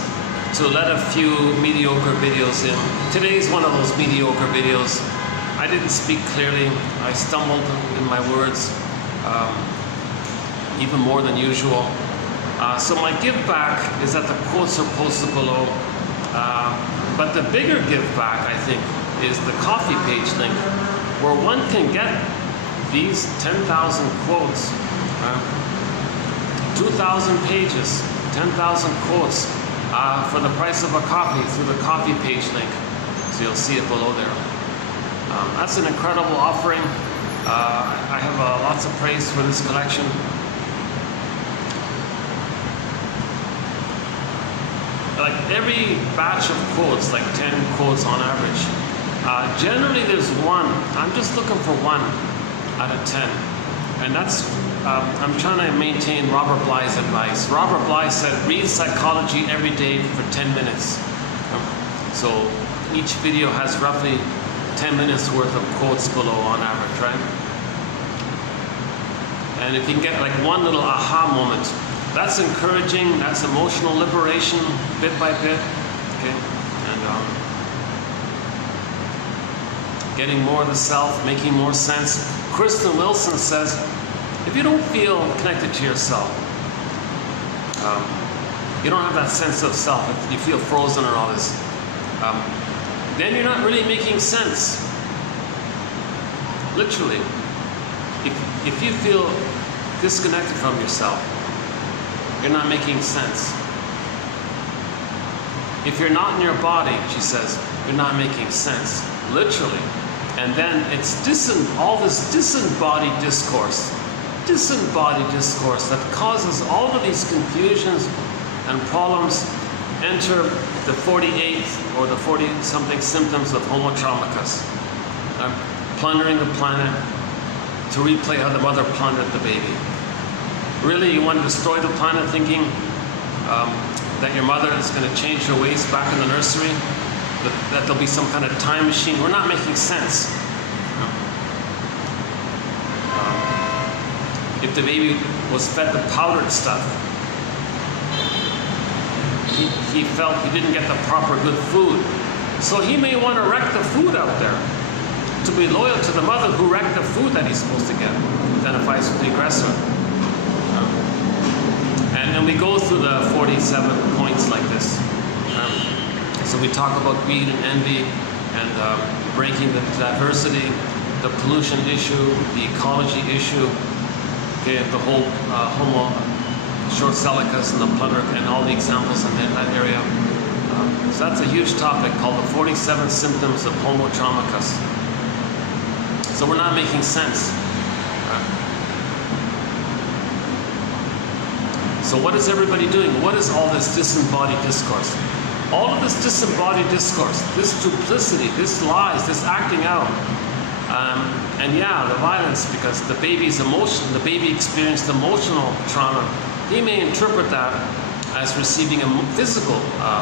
to let a few mediocre videos in. Today's one of those mediocre videos. I didn't speak clearly. I stumbled in my words even more than usual. So my give back is that the quotes are posted below. But the bigger give back, I think, is the coffee page link, where one can get these 10,000 quotes, 2,000 pages, 10,000 quotes for the price of a coffee through the coffee page link. So you'll see it below there. That's an incredible offering. I have lots of praise for this collection. Like every batch of quotes, like 10 quotes on average, generally there's one. I'm just looking for 1 out of 10. And that's, I'm trying to maintain Robert Bly's advice. Robert Bly said, read psychology every day for 10 minutes. So each video has roughly 10 minutes worth of quotes below on average, right? And if you can get like one little aha moment, that's encouraging, that's emotional liberation, bit by bit, okay? And getting more of the self, making more sense. Kristen Wilson says, if you don't feel connected to yourself, you don't have that sense of self, if you feel frozen or all this, then you're not really making sense. Literally. If you feel disconnected from yourself, you're not making sense. If you're not in your body, she says, you're not making sense. Literally. And then it's all this disembodied discourse that causes all of these confusions and problems. Enter the 48th or the 40-something symptoms of Homo traumicus. Plundering the planet to replay how the mother plundered the baby. Really, you want to destroy the planet thinking that your mother is going to change her ways back in the nursery? That there'll be some kind of time machine? We're not making sense. If the baby was fed the powdered stuff, he felt he didn't get the proper good food. So he may want to wreck the food out there to be loyal to the mother who wrecked the food that he's supposed to get, identifies with the aggressor. And we go through the 47 points like this. So we talk about greed and envy and breaking the diversity, the pollution issue, the ecology issue, the whole Homo short-sellicus and the plunder and all the examples in that area. So that's a huge topic called the 47 symptoms of Homo traumicus. So we're not making sense. So what is everybody doing? What is all this disembodied discourse? All of this disembodied discourse, this duplicity, this lies, this acting out. And yeah, the violence, because the baby's emotion, the baby experienced emotional trauma. He may interpret that as receiving a physical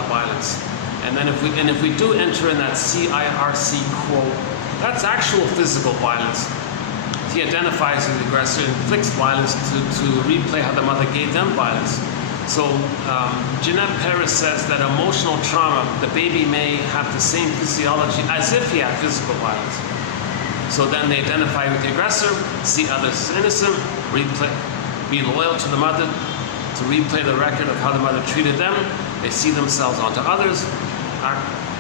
violence. And then if we do enter in that CIRC quote, that's actual physical violence. He identifies with the aggressor, inflicts violence to replay how the mother gave them violence. So Jeanette Paris says that emotional trauma, the baby may have the same physiology as if he had physical violence. So then they identify with the aggressor, see others as innocent, be loyal to the mother, to replay the record of how the mother treated them. They see themselves onto others.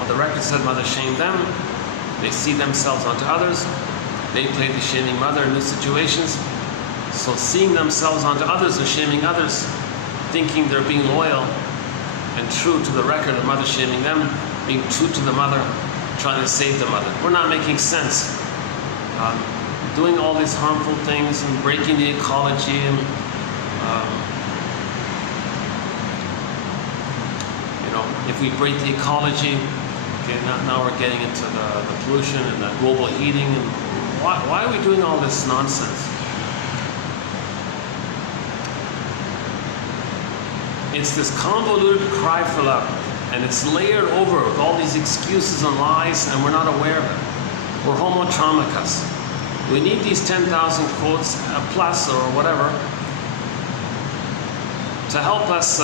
The record said mother shamed them. They see themselves onto others. They play the shaming mother in new situations. So seeing themselves onto others and shaming others, thinking they're being loyal and true to the record of mother shaming them, being true to the mother, trying to save the mother. We're not making sense. Doing all these harmful things and breaking the ecology and if we break the ecology, okay, now we're getting into the pollution and the global heating. And why are we doing all this nonsense? It's this convoluted cry for love, and it's layered over with all these excuses and lies, and we're not aware of it. We're Homo traumicus. We need these 10,000 quotes plus or whatever to help us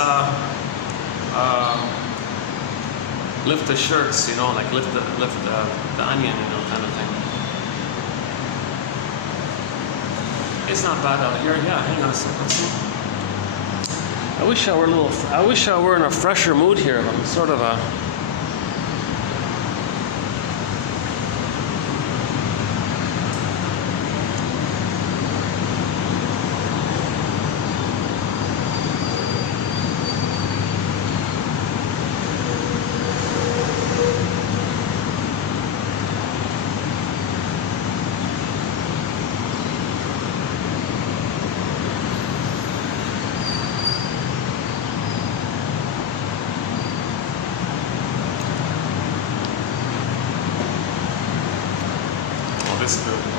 lift the shirts, like lift the onion, kind of thing. It's not bad out here. Yeah, hang on a second. I wish I were in a fresher mood here. I'm sort of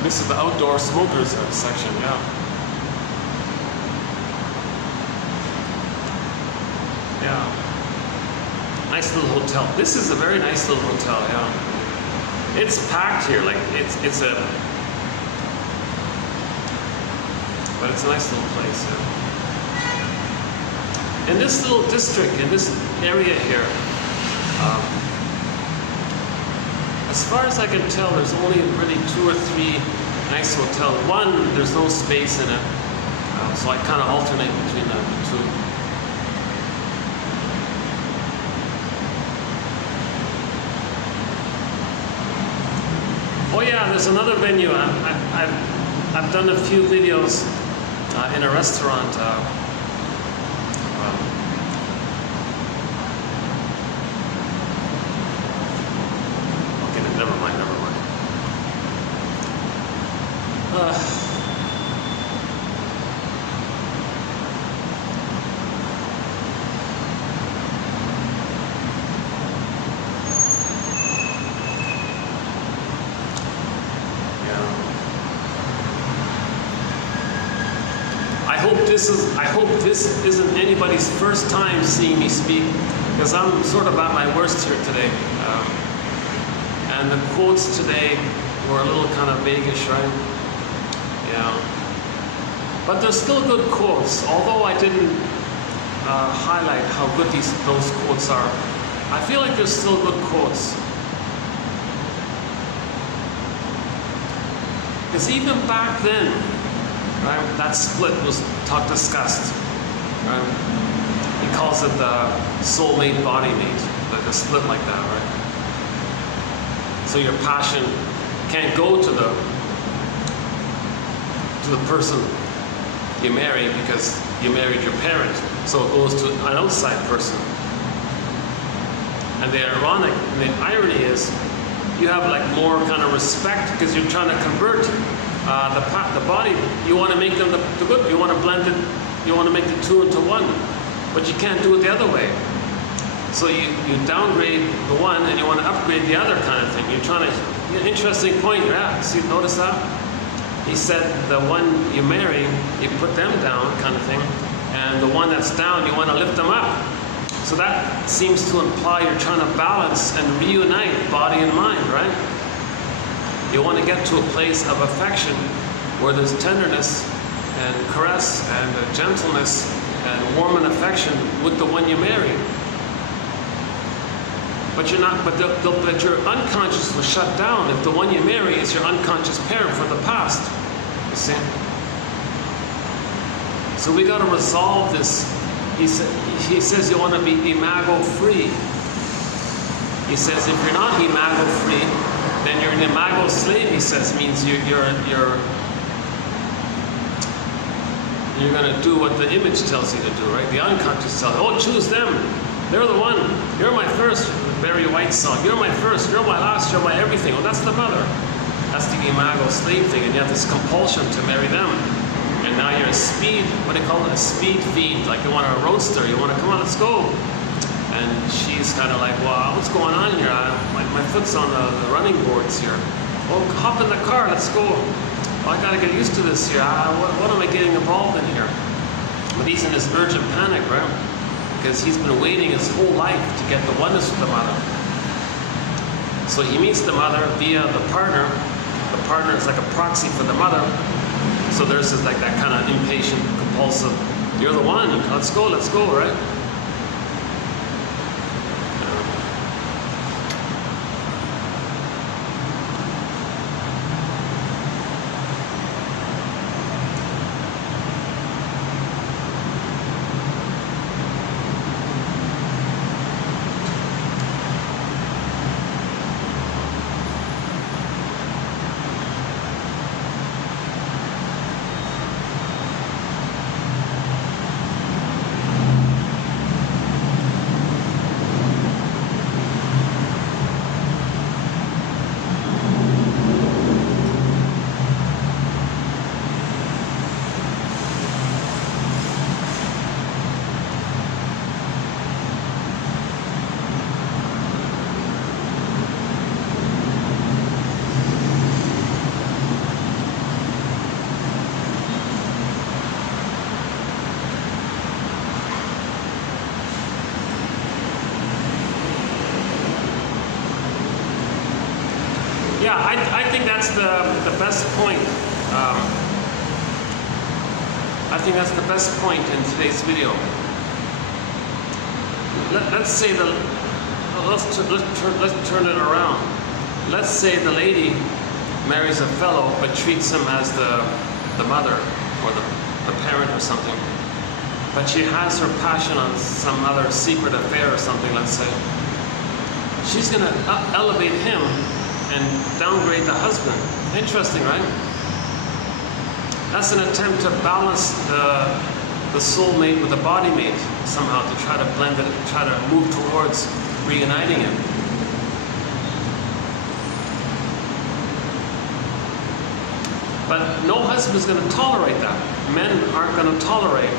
this is the outdoor smokers section, yeah. Yeah. Nice little hotel. This is a very nice little hotel, yeah. It's packed here, like it's a but it's a nice little place, yeah. In this little district, in this area here, As far as I can tell, there's only really 2 or 3 nice hotels. One, there's no space in it, so I kind of alternate between the 2. Oh yeah, there's another venue. I've done a few videos in a restaurant. Okay, never mind. I hope this isn't anybody's first time seeing me speak, because I'm sort of at my worst here today. And the quotes today were a little kind of vaguish, right? Yeah. But there's still good quotes, although I didn't highlight how good those quotes are. I feel like there's still good quotes. Because even back then, right, that split was discussed. Right? He calls it the soulmate body mate, like a split like that, right? So your passion can't go to the person you marry because you married your parent, so it goes to an outside person. And the irony is, you have like more kind of respect because you're trying to convert the body. You want to make them the good. You want to blend it. You want to make the 2 into 1, but you can't do it the other way. So you downgrade the one and you want to upgrade the other kind of thing. You're trying to. Interesting point. Yeah. See, notice that? He said the one you marry, you put them down, kind of thing, and the one that's down, you want to lift them up. So that seems to imply you're trying to balance and reunite body and mind, right? You want to get to a place of affection where there's tenderness and caress and gentleness and warm and affection with the one you marry. But you're not. But your unconscious was shut down if the one you marry is your unconscious parent for the past. You see. So we got to resolve this. He says you want to be imago free. He says if you're not imago free, then you're an imago slave. He says means you're going to do what the image tells you to do, right? The unconscious tells you, oh, choose them. They're the one. You're my first. Barry White song. You're my first. You're my last. You're my everything. Well, that's the mother. That's the imago slave thing, and you have this compulsion to marry them. And now you're a speed. What do you call it? A speed feed. Like you want a roadster. You want to come on, let's go. And she's kind of like, well, what's going on here? My foot's on the running boards here. Well, hop in the car. Let's go. Well, I got to get used to this here. What am I getting involved in here? But he's in this urgent panic, right? Because he's been waiting his whole life to get the oneness with the mother. So he meets the mother via the partner. The partner is like a proxy for the mother. So there's this, like that kind of impatient, compulsive, you're the one, let's go, right? Yeah, I think that's the best point. I think that's the best point in today's video. Let's say let's turn it around. let's say the lady marries a fellow but treats him as the mother or the parent or something, but she has her passion on some other secret affair or something, let's say, she's going to elevate him and downgrade the husband. Interesting, right? That's an attempt to balance the soulmate with the body mate somehow, to try to blend it, try to move towards reuniting it. But no husband is going to tolerate that. Men aren't going to tolerate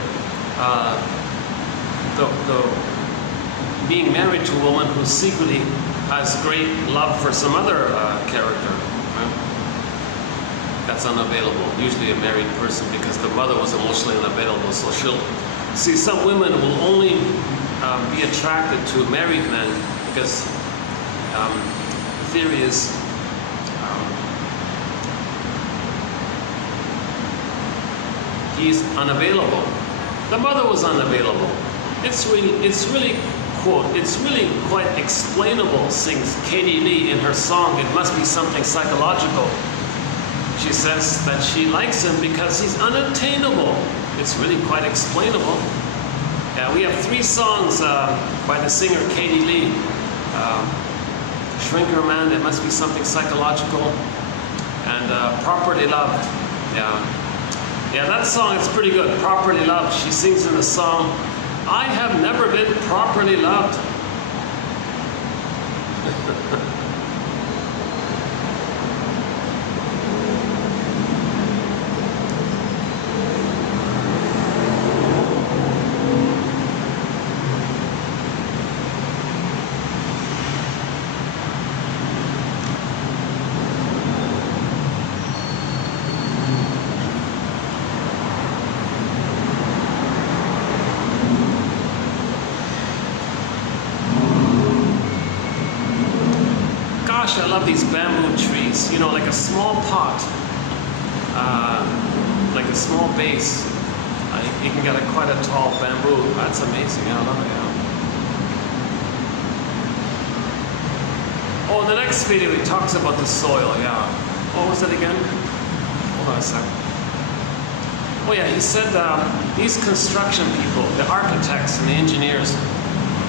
the being married to a woman who secretly has great love for some other character. Right? That's unavailable. Usually a married person, because the mother was emotionally unavailable. So she'll see, some women will only be attracted to married men because the theory is he's unavailable. The mother was unavailable. It's really quote, it's really quite explainable, sings Katie Lee in her song, It Must Be Something Psychological. She says that she likes him because he's unattainable. It's really quite explainable. We have 3 songs by the singer Katie Lee. Shrinker Man, It Must Be Something Psychological, and Properly Loved. Yeah, that song is pretty good, Properly Loved. She sings in the song, I have never been properly loved. I love these bamboo trees, you know, like a small pot, like a small base. You can get quite a tall bamboo. That's amazing. I love it. Yeah. Oh, in the next video he talks about the soil. Yeah. What was it again? Hold on a sec. Oh yeah, he said these construction people, the architects and the engineers,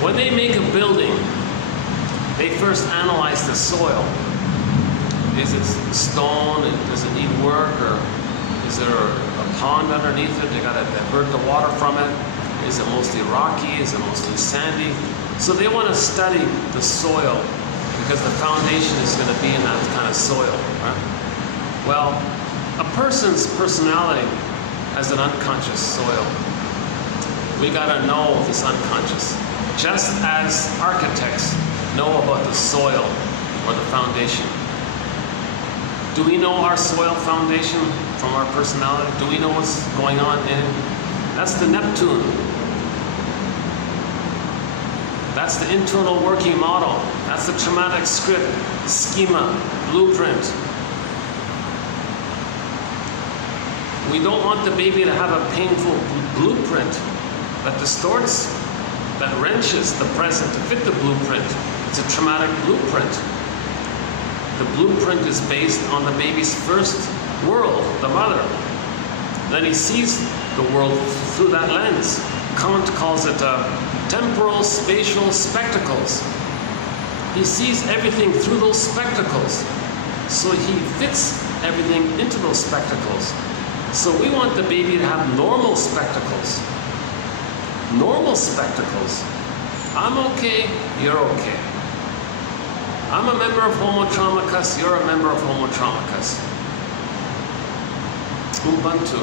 when they make a building, they first analyze the soil. Is it stone? Does it need work? Or is there a pond underneath it? They got to divert the water from it. Is it mostly rocky? Is it mostly sandy? So they want to study the soil because the foundation is going to be in that kind of soil. Right? Well, a person's personality has an unconscious soil. We got to know this unconscious. Just as architects know about the soil or the foundation. Do we know our soil foundation from our personality? Do we know what's going on in it? That's the Neptune. That's the internal working model. That's the traumatic script, schema, blueprint. We don't want the baby to have a painful blueprint that distorts, that wrenches the present to fit the blueprint. It's a traumatic blueprint. The blueprint is based on the baby's first world, the mother. Then he sees the world through that lens. Kant calls it temporal spatial spectacles. He sees everything through those spectacles. So he fits everything into those spectacles. So we want the baby to have normal spectacles. Normal spectacles. I'm okay, you're okay. I'm a member of Homo Traumacus, you're a member of Homo Traumacus. Ubuntu.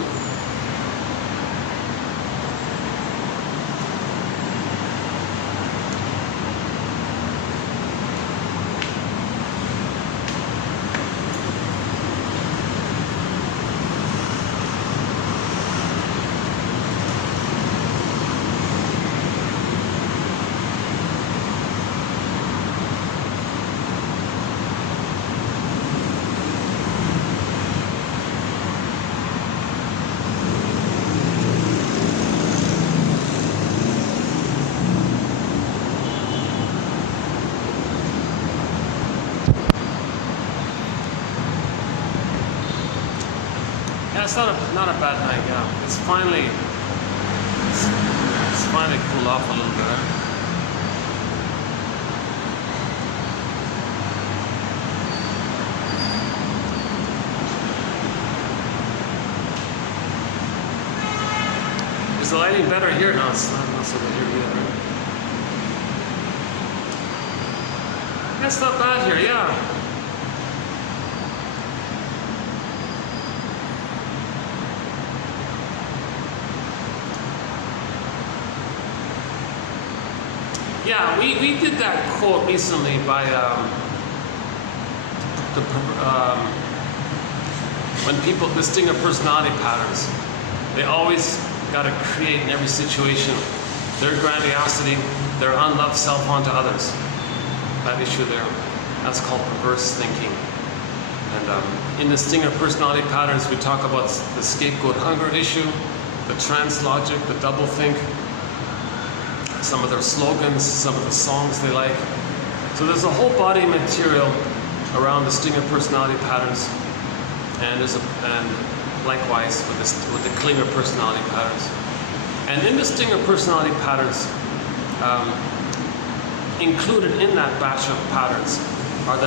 Yeah, it's not a bad night. Yeah, it's finally cooled off a little bit. Is the lighting better here? No, it's not so good here either. That's not bad here. Yeah. Yeah, we did that quote recently by when people listing of personality patterns, they always got to create in every situation their grandiosity, their unloved self onto others. That issue there, that's called perverse thinking. And in the Sting of Personality Patterns, we talk about the scapegoat hunger issue, the trans logic, the doublethink, some of their slogans, some of the songs they like. So there's a whole body of material around the Sting of Personality Patterns, and likewise with the Klinger Personality Patterns. And in the Sting of Personality Patterns, included in that batch of patterns are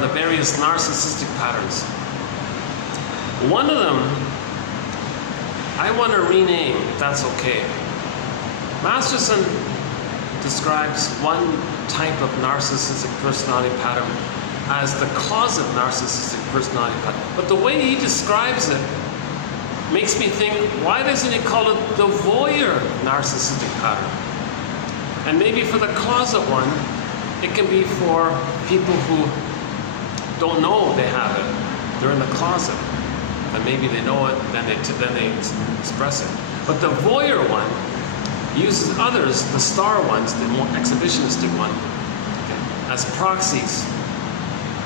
the various narcissistic patterns. One of them I want to rename, if that's okay. Masterson describes one type of narcissistic personality pattern as the closet narcissistic personality pattern. But the way he describes it makes me think, why doesn't he call it the voyeur narcissistic pattern? And maybe for the closet one, it can be for people who don't know they have it. They're in the closet, and maybe they know it, then they express it. But the voyeur one uses others, the star ones, the more exhibitionistic one, okay, as proxies.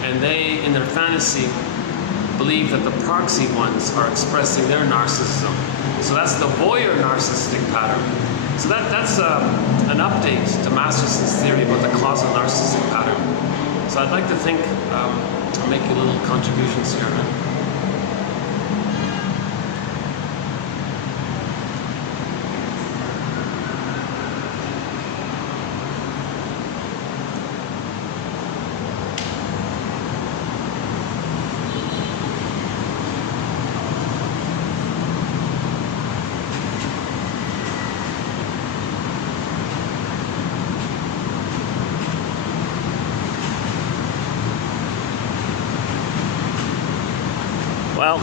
And they, in their fantasy, believe that the proxy ones are expressing their narcissism. So that's the voyeur narcissistic pattern. So that's an update to Masterson's theory about the closet narcissistic pattern. So I'd like to think I'm making little contributions here. Right? Well,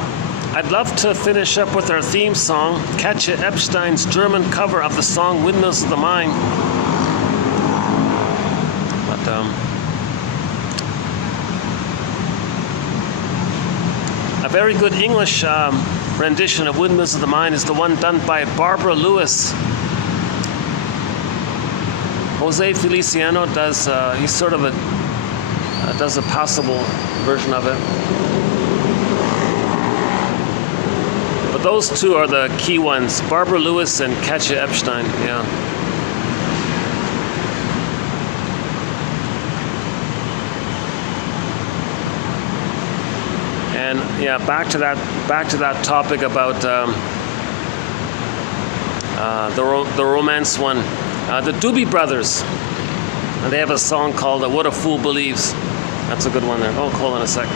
I'd love to finish up with our theme song, Katja Epstein's German cover of the song Windmills of the Mind. But a very good English rendition of Windmills of the Mind is the one done by Barbara Lewis. Jose Feliciano does, he's sort of does a passable version of it. But those two are the key ones, Barbara Lewis and Katja Epstein, yeah. And yeah, back to that topic about the romance one. The Doobie Brothers, and they have a song called What a Fool Believes. That's a good one there. Oh, hold on a sec.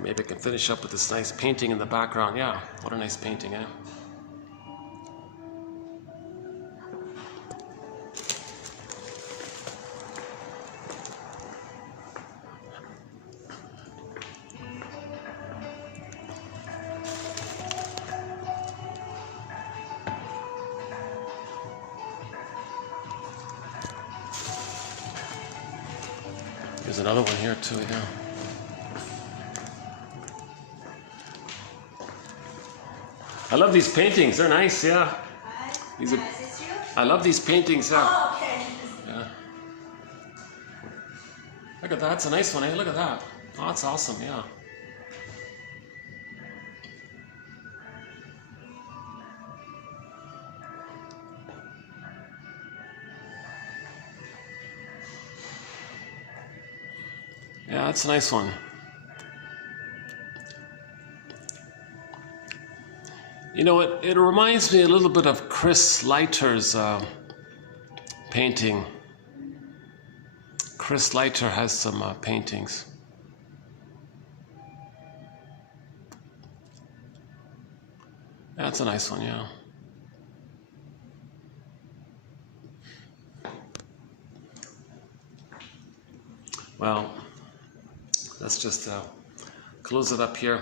Maybe I can finish up with this nice painting in the background. Yeah, what a nice painting, eh? There's another one here too, yeah. I love these paintings. They're nice, yeah. These are, I love these paintings, yeah. Oh, okay. Yeah. Look at that. That's a nice one, eh? Look at that. Oh, that's awesome, yeah. Yeah, that's a nice one. You know, it reminds me a little bit of Chris Leiter's painting. Chris Leiter has some paintings. That's a nice one, yeah. Well, let's just close it up here.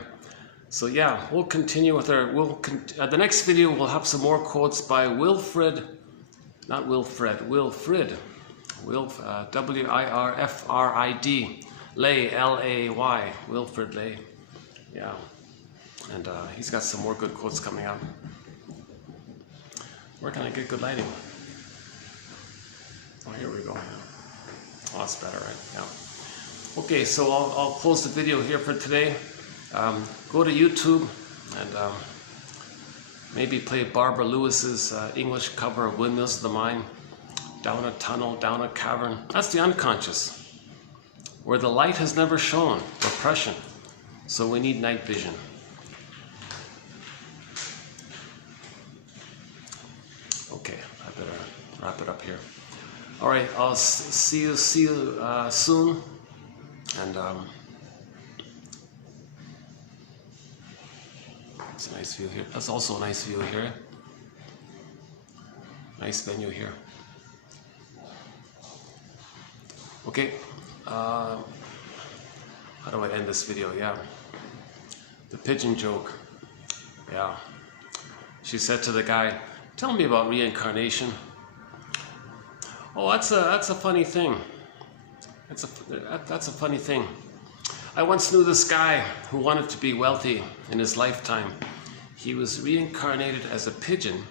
So yeah, we'll continue with our, the next video we'll have some more quotes by Wilfrid, W-I-R-F-R-I-D, Lay, L-A-Y, Wilfrid Lay, yeah, and he's got some more good quotes coming out. Where can I get good lighting? Oh, here we go. Oh, that's better, right? Yeah. Okay, so I'll close the video here for today. Go to YouTube and maybe play Barbara Lewis's English cover of Windmills of the Mind. Down a tunnel, down a cavern. That's the unconscious, where the light has never shone, repression. So we need night vision. Okay, I better wrap it up here. All right, I'll see you soon, and it's a nice view here. That's also a nice view here. Nice venue here. Okay, how do I end this video? Yeah, the pigeon joke. Yeah, she said to the guy, "Tell me about reincarnation." Oh, that's a funny thing. That's a funny thing. I once knew this guy who wanted to be wealthy in his lifetime. He was reincarnated as a pigeon,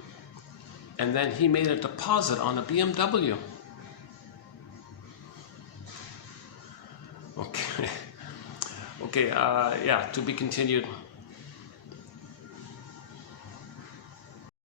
and then he made a deposit on a BMW. Okay. Okay, yeah, to be continued.